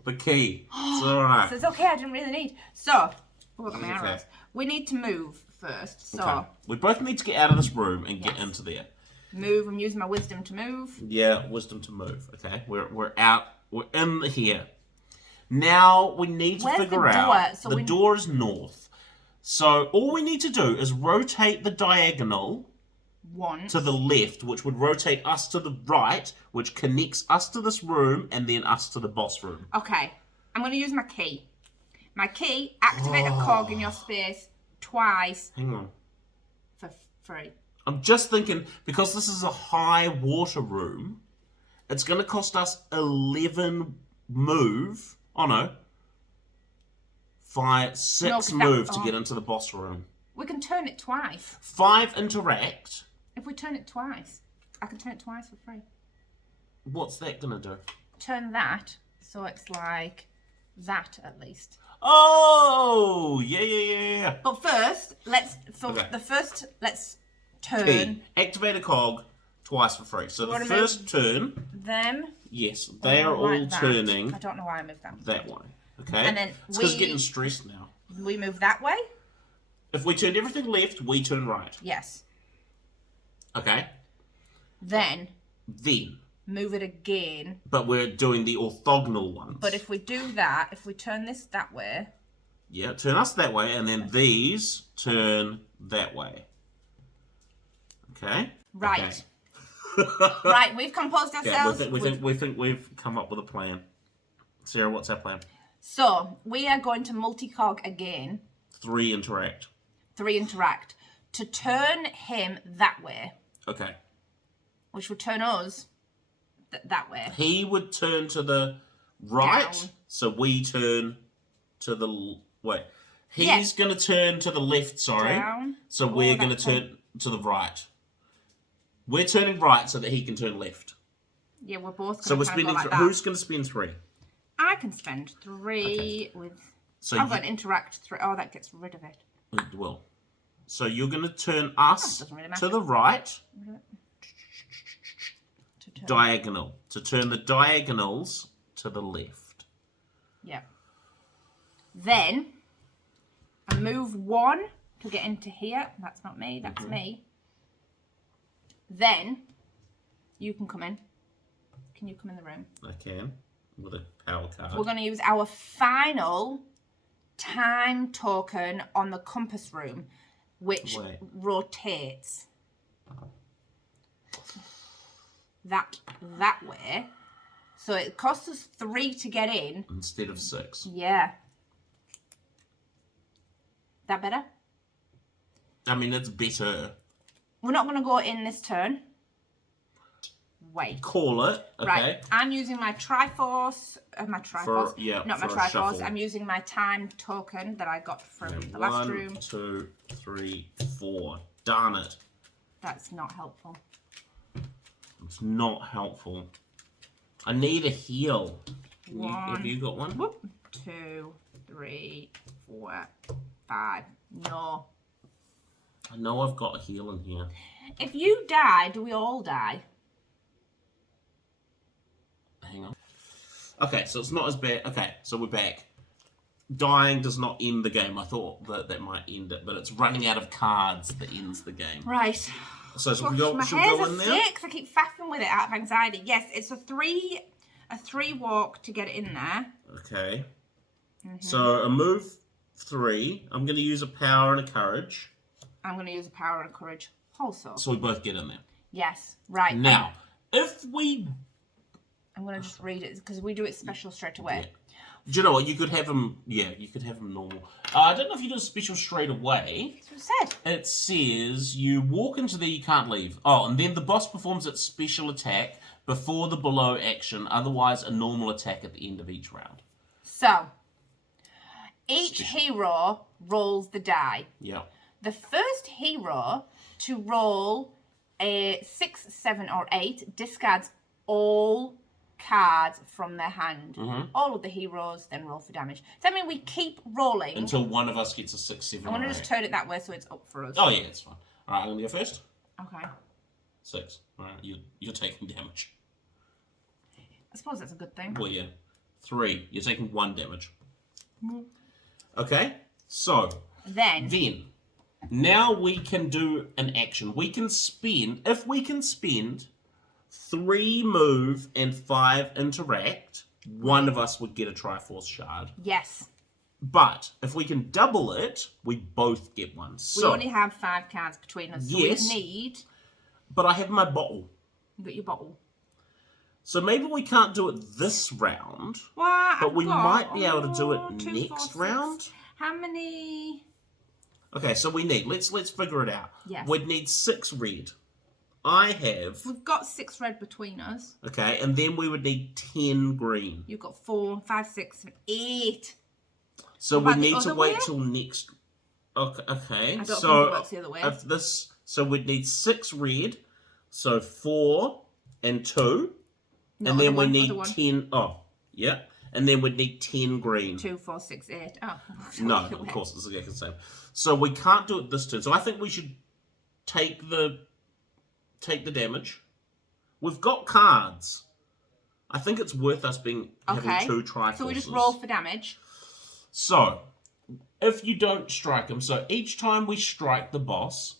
The key. It's alright. So it's okay, I didn't really need. So, look at my arrows. We need to move first. So we both need to get out of this room and get into there. Move. I'm using my wisdom to move. Yeah, wisdom to move. Okay, we're out. We're in here. Now we need to figure out. So the door is north. So all we need to do is rotate the diagonal to the left, which would rotate us to the right, which connects us to this room and then us to the boss room. Okay, I'm going to use my key. My key, activate a cog in your space twice. Hang on. For free. I'm just thinking, because this is a high water room, it's going to cost us 11 move. Oh no. 6 move to get into the boss room. We can turn it twice. 5 interact. If we turn it twice, I can turn it twice for free. What's that going to do? Turn that, so it's like that at least. Oh, yeah. But first, let's turn. Activate a cog twice for free. So the Wanna first turn, Them. yes, they are all like that. turning I don't know why I moved that. that way. Okay? And then it's because we- getting stressed now. We move that way? If we turned everything left, we turn right. Yes. Okay? Then Then. move it again. But we're doing the orthogonal ones. But if we do that, if we turn this that way. Yeah, turn us that way, and then these turn that way. Okay? Right. Okay. Right, we've composed Yeah, ourselves. we think we've come up with a plan. Sarah, what's our plan? So, we are going to multicog again. 3 interact. 3 interact. To turn him that way. Okay. Which would turn us that way. He would turn to the right, Down. so we turn to the... Wait. He's Yes. going to turn to the left, sorry. Down. So Oh, we're going to that turn to the right. We're turning right so that he can turn left. Yeah, we're both So going we're to go spending... like that. Who's going to spend 3? I can spend 3 with... So I've got an interact 3. Oh, that gets rid of it. It will. So you're going to turn us doesn't really matter. to the right, To turn. diagonal. To turn the diagonals to the left. Yeah. Then, I move 1 to get into here. That's not me, that's me. Then, you can come in. Can you come in the room? I can, with a power card. We're going to use our final time token on the compass room, which Wait. rotates that way. So it costs us 3 to get in. Instead of 6. Yeah. That better? I mean, it's better. We're not going to go in this turn. Wait. Call it, okay? Right. I'm using my Triforce. Not my For a Triforce. shuffle. I'm using my time token that I got from And the last 1, room. 2, 3, 4. Darn it. That's not helpful. It's not helpful. I need a heal. Have you got one? Whoop. 2, 3, 4, 5. No. I know I've got a heal in here. If you die, do we all die? Hang on. Okay, so it's not as bad. Okay, so we're back. Dying does not end the game. I thought that might end it, but it's running out of cards that ends the game. Right. So should we Gosh, go, my should we hairs go are in there? sick 'cause I keep faffing with it out of anxiety. Yes, it's a three walk to get it in there. Okay. So a move 3. I'm going to use a power and a courage. I'm going to use a power and a courage also. So we both get in there. Yes, right. Now, if we... I'm going to just read it because we do it special straight away. Do you know what? You could have him... Yeah, you could have him normal. I don't know if you do a special straight away. That's what it said. It says you walk into the... You can't leave. Oh, and then the boss performs its special attack before the below action. Otherwise, a normal attack at the end of each round. So, each hero rolls the die. Yeah. The first hero to roll a 6, 7, or 8 discards all cards from their hand. All of the heroes then roll for damage. Does that mean we keep rolling? Until one of us gets a 6, 7, I want or to just 8. turn it that way so it's up for us. Oh, yeah, it's fine. All right, I'm going to go first. Okay. 6. All right, you're taking damage. I suppose that's a good thing. Well, yeah. 3. You're taking 1 damage. Okay, so... Then, now we can do an action. We can spend... If we can spend 3 move and 5 interact, one of us would get a Triforce shard. yes. But if we can double it, we both get one. We So, only have 5 cards between us. So Yes. we need... but I have my bottle. You got your bottle. So maybe we can't do it this round, Well, but I've we got- might be able to do it 2, 4, next 6. round. How many... Okay, so we need... Let's figure it out. Yes. We'd need 6 red. I have... We've got 6 red between us. Okay, and then we would need 10 green. You've got 4, 5, 6, 7, 8. So What we about the need to other wait way? till next... Okay, I don't so think it works the other way. if this... So we'd need 6 red, so 4 and 2, No, and then other we one, need other one. 10... Oh, yeah. And then we'd need 10 green. 2, 4, 6, 8. Oh. No, of course, it's exactly the same. So we can't do it this turn. So I think we should take the damage. We've got cards. I think it's worth us having 2 Triforces. So we just roll for damage. So, if you don't strike him, so each time we strike the boss...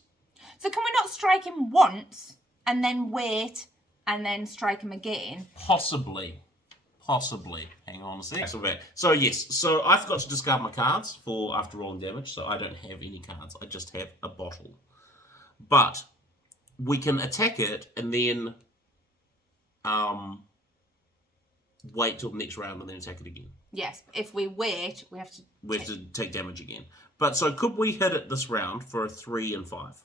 So can we not strike him once, and then wait, and then strike him again? Possibly. Hang on a sec. So yes, so I forgot to discard my cards after rolling damage, so I don't have any cards. I just have a bottle. But we can attack it, and then... wait till the next round and then attack it again. Yes, if we wait, we have to take damage again. But so could we hit it this round for a 3 and 5?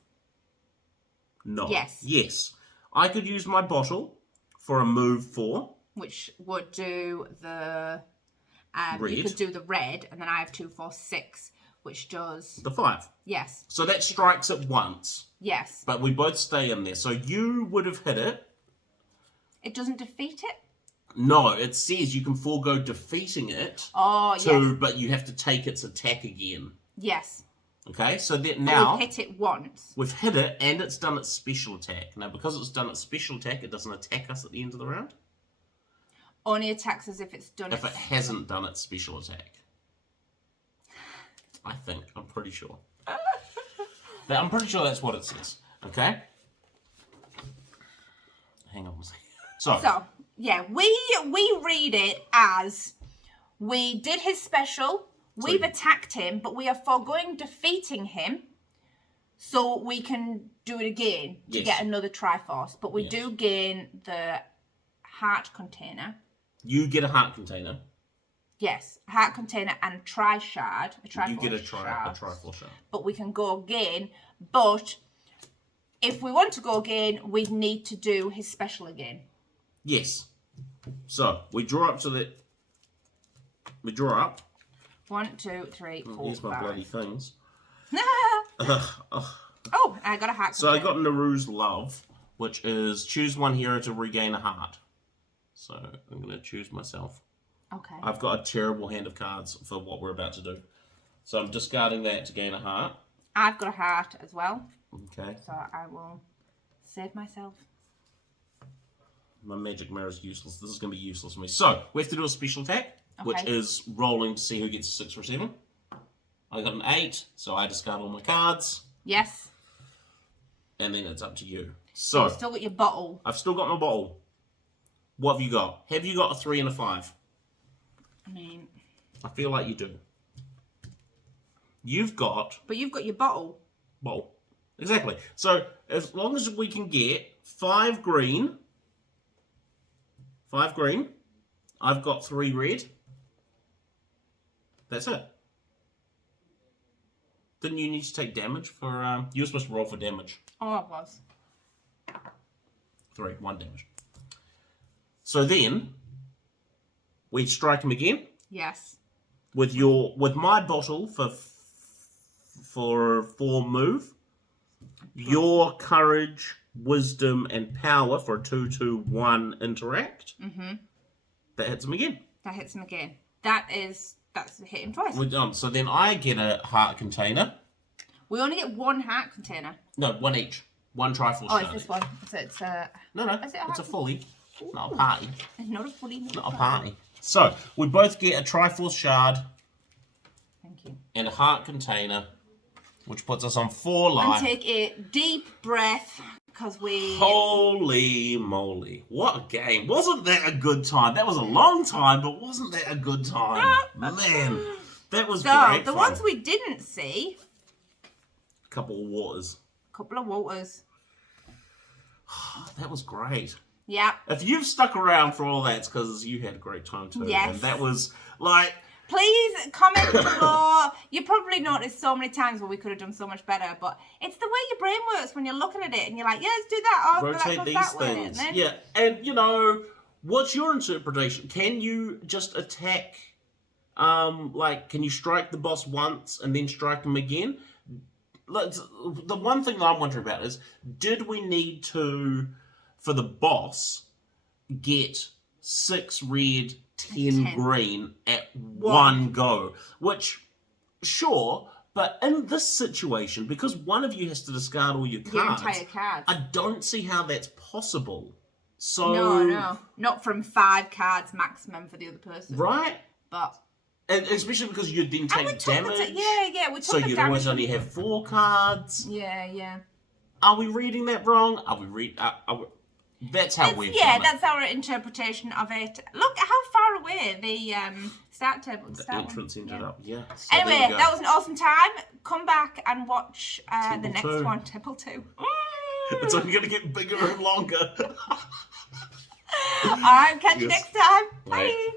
No. Yes. I could use my bottle for a move 4. Which would do the red. You could do the red, and then I have 2, 4, 6, which does the 5. Yes. So that strikes it once. Yes. But we both stay in there. So you would have hit it. It doesn't defeat it? No, it says you can forego defeating it. Oh, yes. But you have to take its attack again. Yes. Okay, so that now... we've hit it once. We've hit it, and it's done its special attack. Now, because it's done its special attack, it doesn't attack us at the end of the round. Only attacks us if it's done If it hasn't done its special attack. I think. I'm pretty sure. I'm pretty sure that's what it says. Okay? Hang on a second. So, yeah, we read it as we did his special, we've attacked him, but we are foregoing defeating him so we can do it again to get another Triforce. But we do gain the heart container. You get a heart container. Yes, a heart container and a Tri-Shard. You get a Triforce shard. But we can go again. But if we want to go again, we'd need to do his special again. Yes. So, we draw up to the... We draw up. 1, 2, 3, 4, Here's my 5. bloody things. Oh, I got a heart. So I got Naru's Love, which is choose one hero to regain a heart. So I'm going to choose myself. Okay. I've got a terrible hand of cards for what we're about to do. So I'm discarding that to gain a heart. I've got a heart as well. Okay. So I will save myself. My magic mirror is useless. This is going to be useless for me. So we have to do a special attack, which is rolling to see who gets a 6 or 7. I got an 8, so I discard all my cards. Yes. And then it's up to you. So you've still got your bottle. I've still got my bottle. What have you got? Have you got a 3 and a 5? I mean... I feel like you do. You've got... But you've got your bottle. Bottle. Exactly. So as long as we can get 5 green... 5 green. I've got 3 red. That's it. Didn't you need to take damage for... you were supposed to roll for damage. Oh, I was. 3. 1 damage. So then, we strike him again. Yes. With my bottle for 4 move. Your courage, wisdom, and power for a 2-2-1 interact. Mm-hmm. That hits him again. That hits him again. That's hit him twice. We're done. So then I get a heart container. We only get 1 heart container. No, 1 each. 1 Triforce shard. Oh, it's this one. So it's No. It's a fully. Not a party. It's not a fully. Not a party. So we both get a Triforce shard. Thank you. And a heart container, which puts us on 4 life. And take a deep breath because we. Holy moly! What a game! Wasn't that a good time? That was a long time, but wasn't that a good time? Man, that was great. The fun. ones we didn't see. Couple of waters. Couple of waters. That was great. Yeah. If you've stuck around for all that, it's because you had a great time too. Yes. And that was like... Please comment below. You probably noticed so many times where we could have done so much better, but it's the way your brain works when you're looking at it and you're like, yeah, let's do that. Oh, rotate these that things. Way. And then... Yeah, and you know, what's your interpretation? Can you just attack, can you strike the boss once and then strike him again? The one thing that I'm wondering about is, did we need to, for the boss, get 6 red, 10 green at one go? Which, sure, But in this situation, because one of you has to discard all your cards, Your entire cards. I don't see how that's possible. So No. Not from 5 cards maximum for the other person. Right? But... And especially because you then take damage. Yeah, we took so the you'd damage. always only have 4 cards. Yeah. Are we reading that wrong? Are we that's how we've done it. Yeah, that's our interpretation of it. Look how far away the start table. The entrance ended up. Yeah. So anyway, that was an awesome time. Come back and watch the Temple next 2. one, Temple 2. It's only going to get bigger and longer. All right, catch you next time. Bye. Bye.